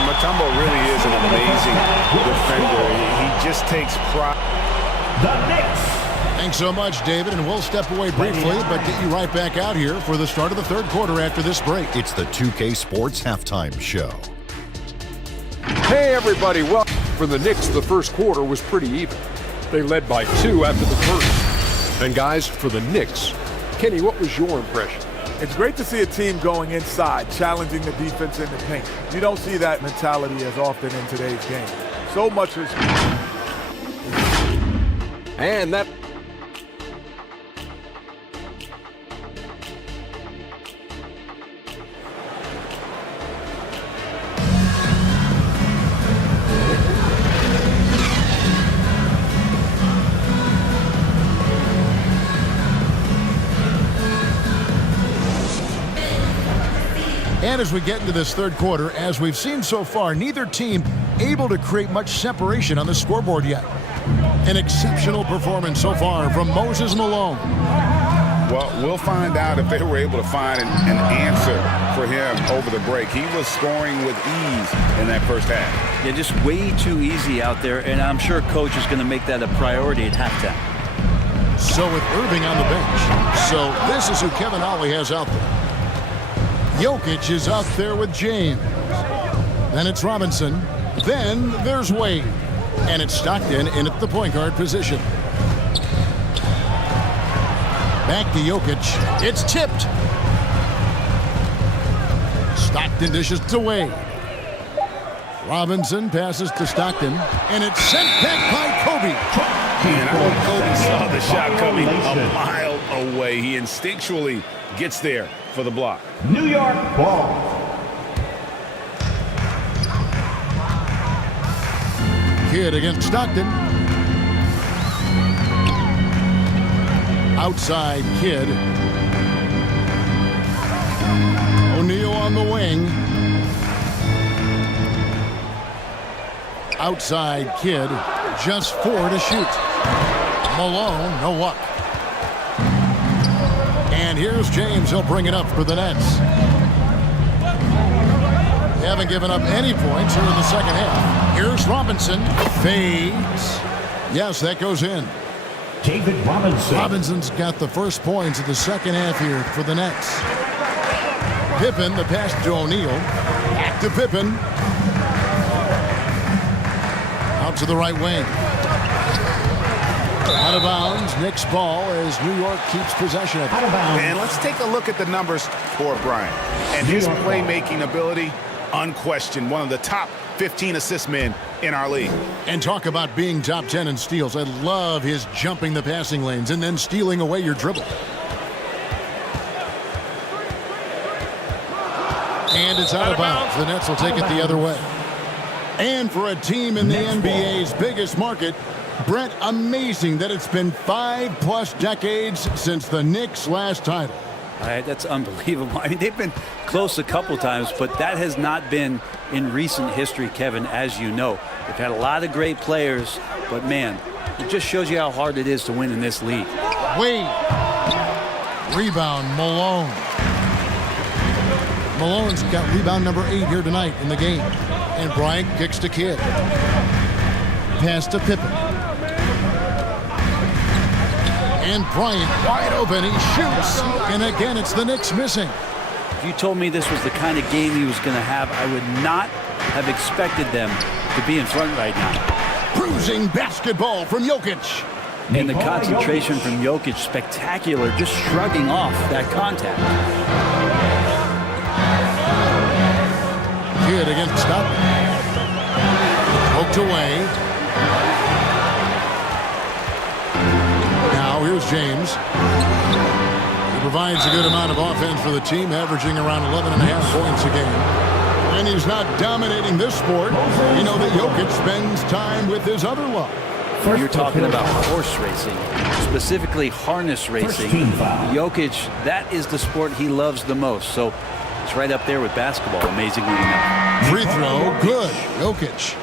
Mutombo really is an amazing defender. He just takes pride. The Knicks. Thanks so much, David, and we'll step away briefly, but get you right back out here for the start of the third quarter after this break. It's the 2K Sports Halftime Show. Hey, everybody. Well, for the Knicks, the first quarter was pretty even. They led by 2 after the first. And guys, for the Knicks, Kenny, what was your impression? It's great to see a team going inside, challenging the defense in the paint. You don't see that mentality as often in today's game. So much is... And that... And as we get into this third quarter, as we've seen so far, neither team able to create much separation on the scoreboard yet. An exceptional performance so far from Moses Malone. Well, we'll find out if they were able to find an answer for him over the break. He was scoring with ease in that first half. Yeah, just way too easy out there, and I'm sure coach is going to make that a priority at halftime. So with Irving on the bench, so this is who Kevin Ollie has out there. Jokic is out there with James. Then it's Robinson. Then there's Wade. And it's Stockton in at the point guard position. Back to Jokic. It's tipped. Stockton dishes to Wade. Robinson passes to Stockton. And it's sent back by Kobe. And I think Kobe saw the shot coming a mile away. He instinctually gets there for the block. New York ball. Kidd against Stockton. Outside Kidd. O'Neal on the wing. Outside Kidd. Just 4 to shoot. Malone, no luck. And here's James. He'll bring it up for the Nets. They haven't given up any points here in the second half. Here's Robinson. Fades. Yes, that goes in. David Robinson. Robinson's got the first points of the second half here for the Nets. Pippen, the pass to O'Neal. Back to Pippen. Out to the right wing. Out of bounds. Knicks ball as New York keeps possession of it. And let's take a look at the numbers for Bryant. And his playmaking ability unquestioned, one of the top 15 assist men in our league. And talk about being top 10 in steals. I love his jumping the passing lanes and then stealing away your dribble. And it's out of bounds. The Nets will take it the other way. And for a team in the NBA's biggest market, Brent, amazing that it's been 5+ decades since the Knicks' last title. That's unbelievable. I mean, they've been close a couple times, but that has not been in recent history, Kevin, as you know. They've had a lot of great players, but, man, it just shows you how hard it is to win in this league. Wade. Rebound, Malone. Malone's got rebound number 8 here tonight in the game. And Bryant kicks to Kidd. Pass to Pippen. And Bryant wide open. He shoots. And again, it's the Knicks missing. If you told me this was the kind of game he was going to have, I would not have expected them to be in front right now. Bruising basketball from Jokic. And the concentration from Jokic, spectacular, just shrugging off that contact. Kidd against Stockton. Poked away. Now here's James. He provides a good amount of offense for the team, averaging around 11.5 points a game. And he's not dominating this sport. You know that Jokic spends time with his other love. You're talking about horse racing, specifically harness racing. Jokic, that is the sport he loves the most. So it's right up there with basketball, amazingly enough. Free throw, good. Jokic.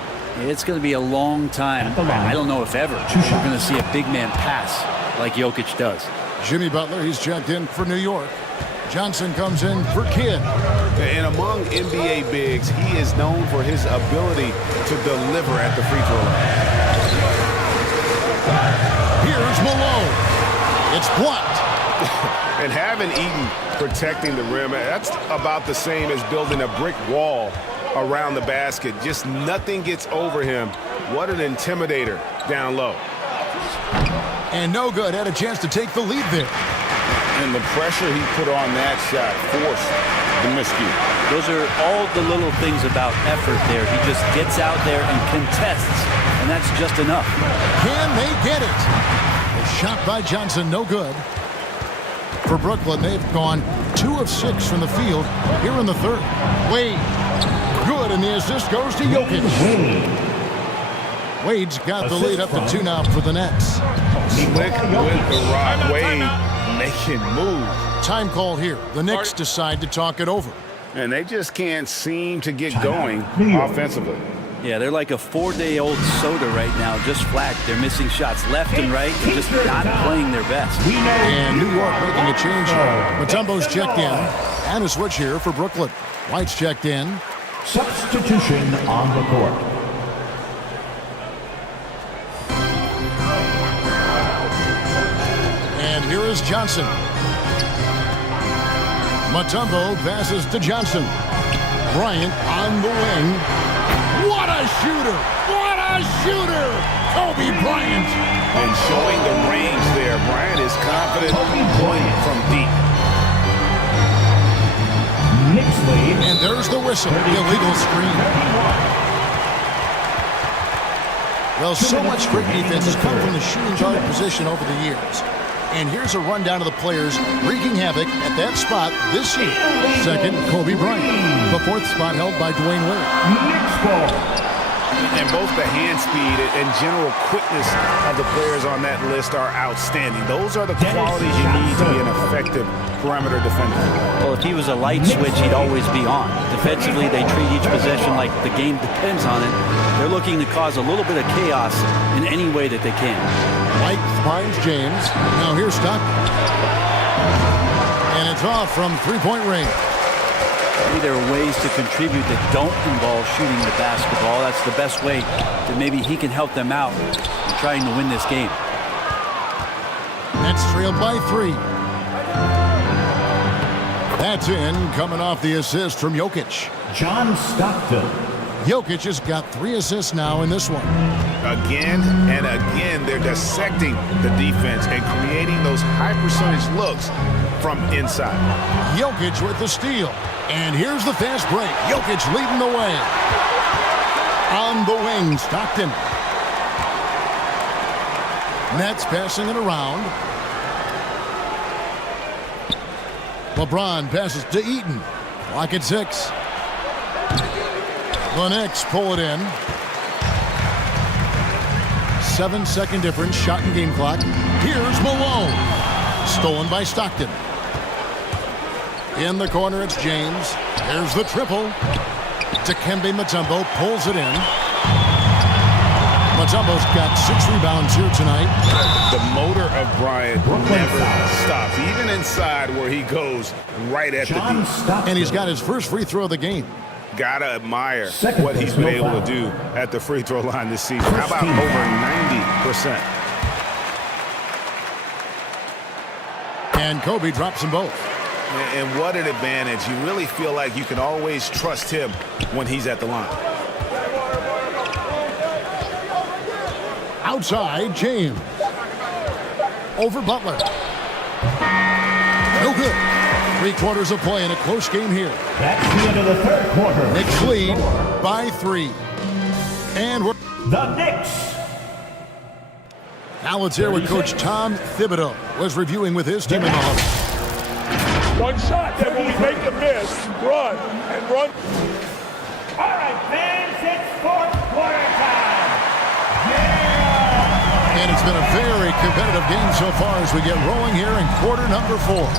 It's going to be a long time. I don't know if ever we're going to see a big man pass like Jokic does. Jimmy Butler, he's checked in for New York. Johnson comes in for Kidd. And among NBA bigs, he is known for his ability to deliver at the free throw line. Here's Malone. It's blocked. And having Eaton protecting the rim, that's about the same as building a brick wall around the basket. Just nothing gets over him. What an intimidator down low. And no good. Had a chance to take the lead there. And the pressure he put on that shot forced the miscue. Those are all the little things about effort there. He just gets out there and contests, and that's just enough. Can they get it? A shot by Johnson, no good. For Brooklyn, they've gone 2 of 6 from the field here in the third. Wade, good, and the assist goes to Jokic. Wade's got the lead up to 2 now for the Nets. Slick with the rock. Wade making moves. Time call here. The Knicks decide to talk it over. And they just can't seem to get going offensively. Yeah, they're like a 4-day-old soda right now, just flat. They're missing shots left and right and just not playing their best. And New York making a change here. Mutombo's checked in. And a switch here for Brooklyn. White's checked in. Substitution on the court. And here is Johnson. Mutombo passes to Johnson. Bryant on the wing. What a shooter! What a shooter! Kobe Bryant! And showing the range there. Bryant is confident playing from deep. Knicks lead. And there's the whistle. The illegal screen. Well, so much great defense has come from the shooting guard position over the years. And here's a rundown of the players wreaking havoc at that spot this year. Second, Kobe Bryant. The 4th spot held by Dwayne Wade. Knicks ball. And both the hand speed and general quickness of the players on that list are outstanding. Those are the qualities you need to be an effective perimeter defender. Well, if he was a light switch, he'd always be on. Defensively, they treat each possession like the game depends on it. They're looking to cause a little bit of chaos in any way that they can. White finds James. Now here's Stockton. And it's off from three-point range. Maybe there are ways to contribute that don't involve shooting the basketball. That's the best way that maybe he can help them out in trying to win this game. Nets trailed by 3. That's in, coming off the assist from Jokic. John Stockton. Jokic has got 3 assists now in this one. again and again. They're dissecting the defense and creating those high percentage looks from inside. Jokic with the steal. And here's the fast break. Jokic leading the way. On the wing, Stockton. Nets passing it around. LeBron passes to Eaton. Clock at 6. The Knicks pull it in. 7-second difference, shot and game clock. Here's Malone. Stolen by Stockton. In the corner, it's James. There's the triple. Dikembe Mutombo pulls it in. Mutombo's got 6 rebounds here tonight. The motor of Bryant never stops, even inside where he goes right at the D. And he's got his first free throw of the game. Gotta admire what he's been able to do at the free throw line this season. How about over 90%? And Kobe drops them both. And what an advantage. You really feel like you can always trust him when he's at the line. Outside, James. Over Butler. No good. 3 quarters of play in a close game here. That's the end of the third quarter. Knicks lead by 3. And we're the Knicks. Now let's hear what Coach Tom Thibodeau was reviewing with his team in the huddle. One shot, then when we make the miss, run and run. All right, fans, it's fourth quarter time. Yeah! And it's been a very competitive game so far as we get rolling here in quarter number 4.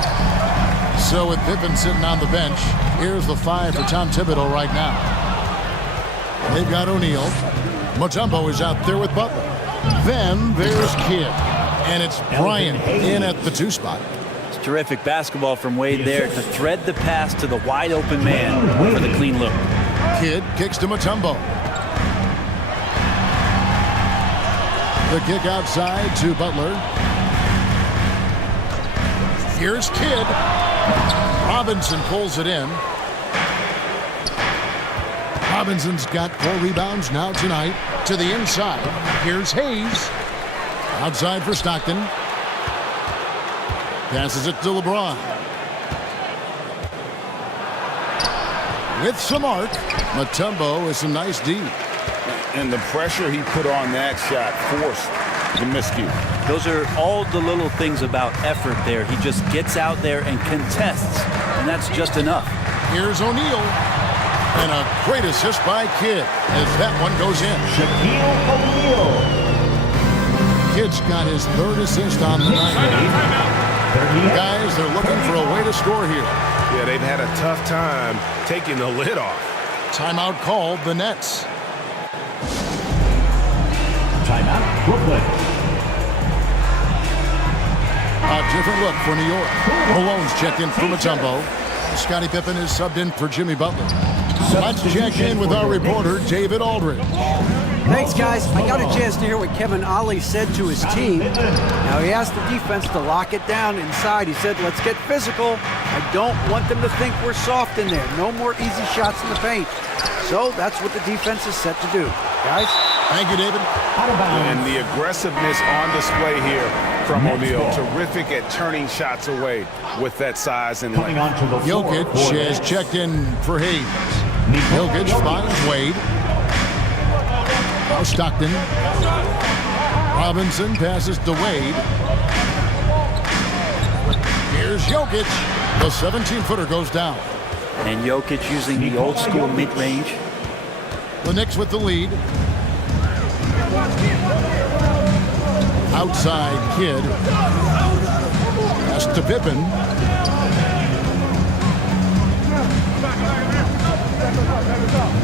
So with Pippen sitting on the bench, here's the 5 for Tom Thibodeau right now. They've got O'Neal. Mutombo is out there with Butler. Then there's Kidd. And it's Bryant in at the 2 spot. It's terrific basketball from Wade there to thread the pass to the wide open man for the clean look. Kidd kicks to Mutombo. The kick outside to Butler. Here's Kidd. Robinson pulls it in. Robinson's got 4 rebounds now tonight. To the inside. Here's Hayes. Outside for Stockton. Passes it to LeBron. With some arc. Mutombo with some nice D. And the pressure he put on that shot forced the miscue. Those are all the little things about effort there. He just gets out there and contests, and that's just enough. Here's O'Neal. And a great assist by Kidd as that one goes in. Shaquille O'Neal. Kidd's got his 3rd assist on the night. Guys, they're looking for a way to score here. Yeah, they've had a tough time taking the lid off. Timeout called the Nets. Timeout, Brooklyn. A different look for New York. Malone's checked in for Mutombo. Scottie Pippen is subbed in for Jimmy Butler. Let's check in with our reporter, David Aldridge. Thanks, guys. I got a chance to hear what Kevin Ollie said to his team. Now, he asked the defense to lock it down inside. He said, let's get physical. I don't want them to think we're soft in there. No more easy shots in the paint. So that's what the defense is set to do. Guys? Thank you, David. And the aggressiveness on display here from O'Neal. Terrific at turning shots away with that size and length. Jokic has checked in for Hayes. Jokic finds Wade. Now Stockton. Robinson passes to Wade. Here's Jokic. The 17-footer goes down. And Jokic using the old school mid-range. The Knicks with the lead. Outside Kidd. Pass to Pippen.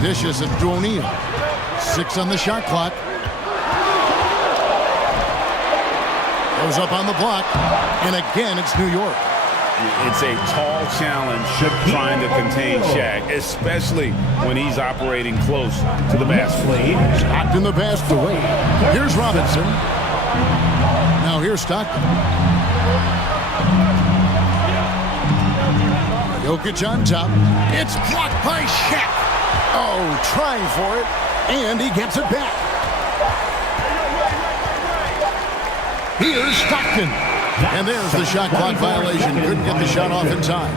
Dishes it to O'Neal. 6 on the shot clock. Goes up on the block. And again, it's New York. It's a tall challenge trying to contain Shaq, especially when he's operating close to the basket. Stockton the pass to Wade. Here's Robinson. Now here's Stockton. Jokic on top. It's blocked by Shaq. Oh, trying for it. And he gets it back. Here's Stockton. And there's the shot clock violation. Couldn't get the shot off in time.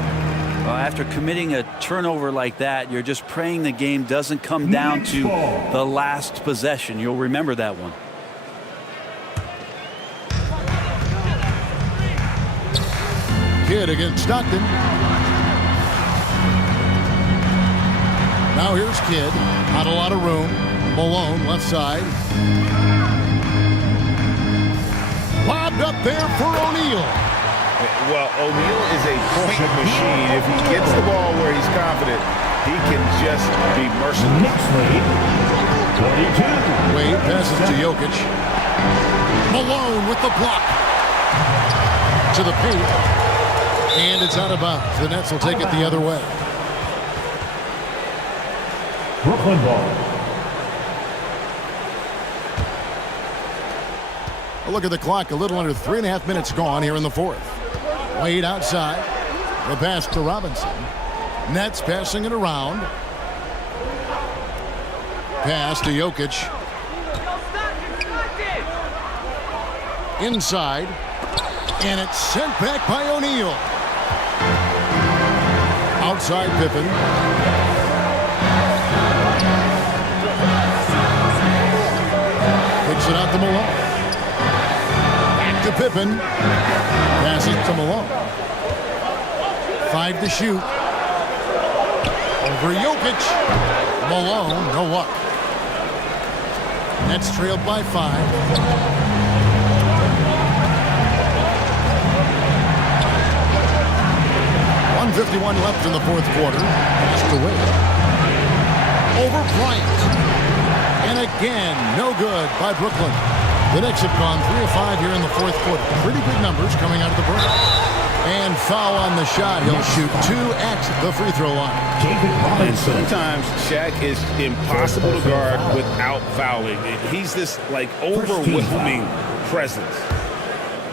Well, after committing a turnover like that, you're just praying the game doesn't come down to the last possession. You'll remember that one. Kidd against Stockton. Now here's Kidd. Not a lot of room. Malone, left side. Lobbed up there for O'Neal. Well, O'Neal is a point machine. If he gets the ball where he's confident, he can just be merciless. Wade passes to Jokic. Malone with the block. To the paint. And it's out of bounds. The Nets will take it the other way. Brooklyn ball. A look at the clock. A little under 3.5 minutes gone here in the fourth. Wade outside. The pass to Robinson. Nets passing it around. Pass to Jokic. Inside. And it's sent back by O'Neal. Outside Pippen. Kicks it out to Malone. Back to Pippen. Passes to Malone. 5 to shoot. Over Jokic. Malone, no luck. Nets trailed by 5. 1:51 left in the fourth quarter. Passed away. Over Bryant. And again, no good by Brooklyn. The Knicks have gone 3 of 5 here in the fourth quarter. Pretty good numbers coming out of the break. And foul on the shot. He'll shoot 2 at the free throw line. And sometimes Shaq is impossible to guard without fouling. He's this like overwhelming presence.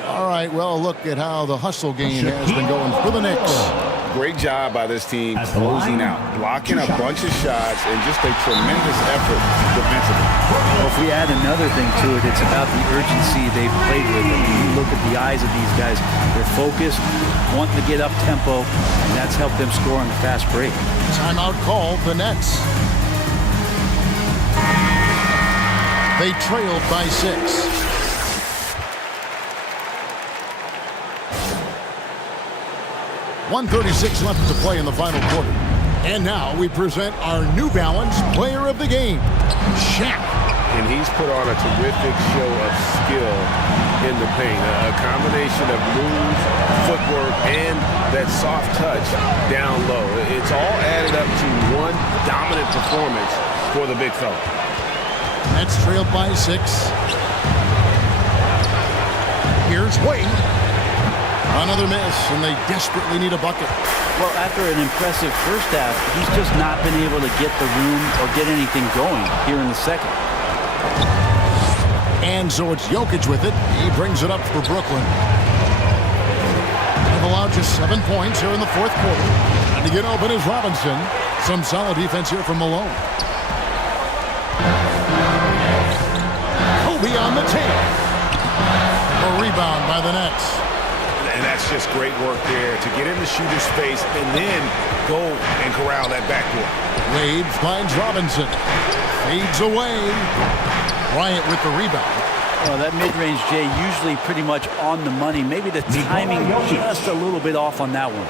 All right, well, look at how the hustle game has been going for the Knicks. Great job by this team closing out, blocking a bunch of shots, and just a tremendous effort defensively. Well, if we add another thing to it, it's about the urgency they've played with. I mean, you look at the eyes of these guys. They're focused, wanting to get up tempo, and that's helped them score on the fast break. Timeout called the Nets. They trailed by 6. .136 left to play in the final quarter. And now we present our New Balance Player of the Game, Shaq. And he's put on a terrific show of skill in the paint. A combination of moves, footwork, and that soft touch down low. It's all added up to one dominant performance for the big fella. Nets trailed by 6. Here's Wade. Another miss, and they desperately need a bucket. Well, after an impressive first half, he's just not been able to get the room or get anything going here in the second. And so it's Jokic with it. He brings it up for Brooklyn. They've allowed just 7 points here in the fourth quarter. And to get open is Robinson. Some solid defense here from Malone. Kobe on the tape. A rebound by the Nets. And that's just great work there to get in the shooter's space and then go and corral that backcourt. Wade finds Robinson. Fades away. Bryant with the rebound. Well, that mid-range, Jay, usually pretty much on the money. Maybe the timing just a little bit off on that one.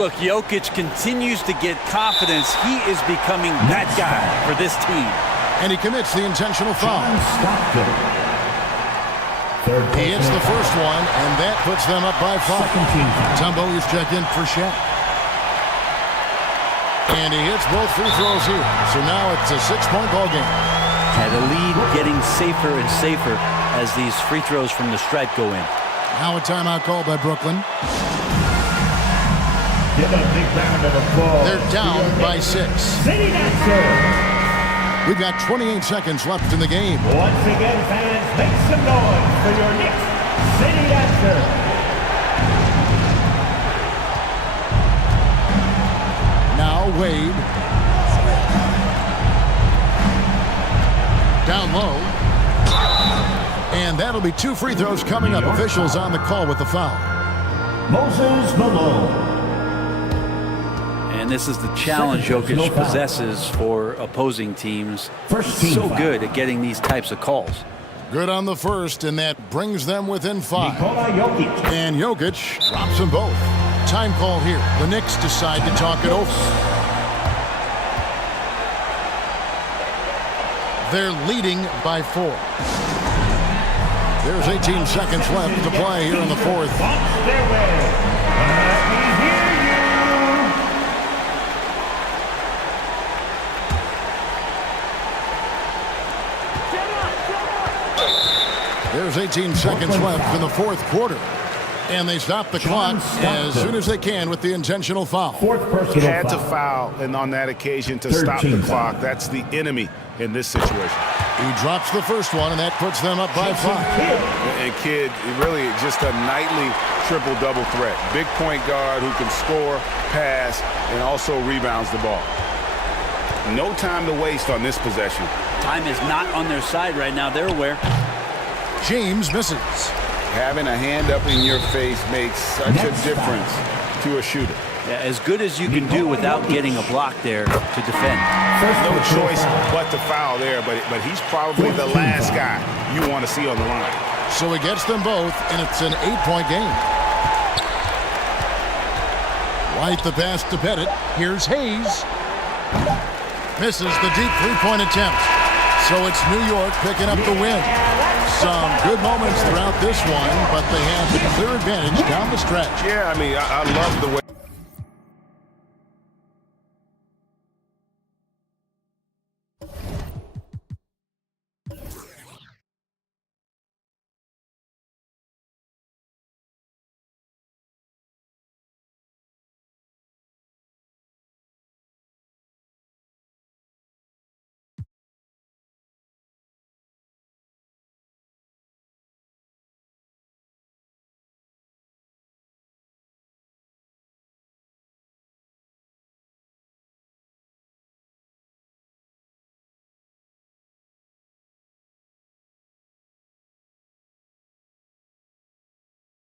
Look, Jokic continues to get confidence. He is becoming that guy for this team. And he commits the intentional foul. He hits the first one, and that puts them up by 5. Tumbo is checked in for Shaq. And he hits both free throws here. So now it's a 6-point ball game. And the lead getting safer and safer as these free throws from the stripe go in. Now a timeout call by Brooklyn. Give a big round of applause. They're down by 6. City Dancer. We've got 28 seconds left in the game. Once again, fans, make some noise for your Knicks City Dancer. Now Wade. Down low. And And that'll be 2 free throws coming up. Officials on the call with the foul. Moses Malone. And this is the challenge Jokic possesses for opposing teams. He's so good at getting these types of calls. Good on the first, and that brings them within 5. Jokic. And Jokic drops them both. Time call here. The Knicks decide to talk it over. They're leading by 4. There's 18 seconds left to play here in the fourth. There's 18 seconds left in the fourth quarter. And they stop the clock as soon as they can with the intentional foul. He had to foul, and on that occasion to stop the clock. That's the enemy in this situation. He drops the first one, and that puts them up by 5. And Kidd, really just a nightly triple-double threat. Big point guard who can score, pass, and also rebounds the ball. No time to waste on this possession. Time is not on their side right now. They're aware. James misses. Having a hand up in your face makes such a difference to a shooter. Yeah, as good as you can do without getting a block there to defend. No choice but to foul there, but he's probably the last guy you want to see on the line. So he gets them both, and it's an 8-point game. White the pass to Pettit. Here's Hayes. Misses the deep 3-point attempt. So it's New York picking up the win. Some good moments throughout this one, but they have the clear advantage down the stretch. Yeah, I mean, I love the way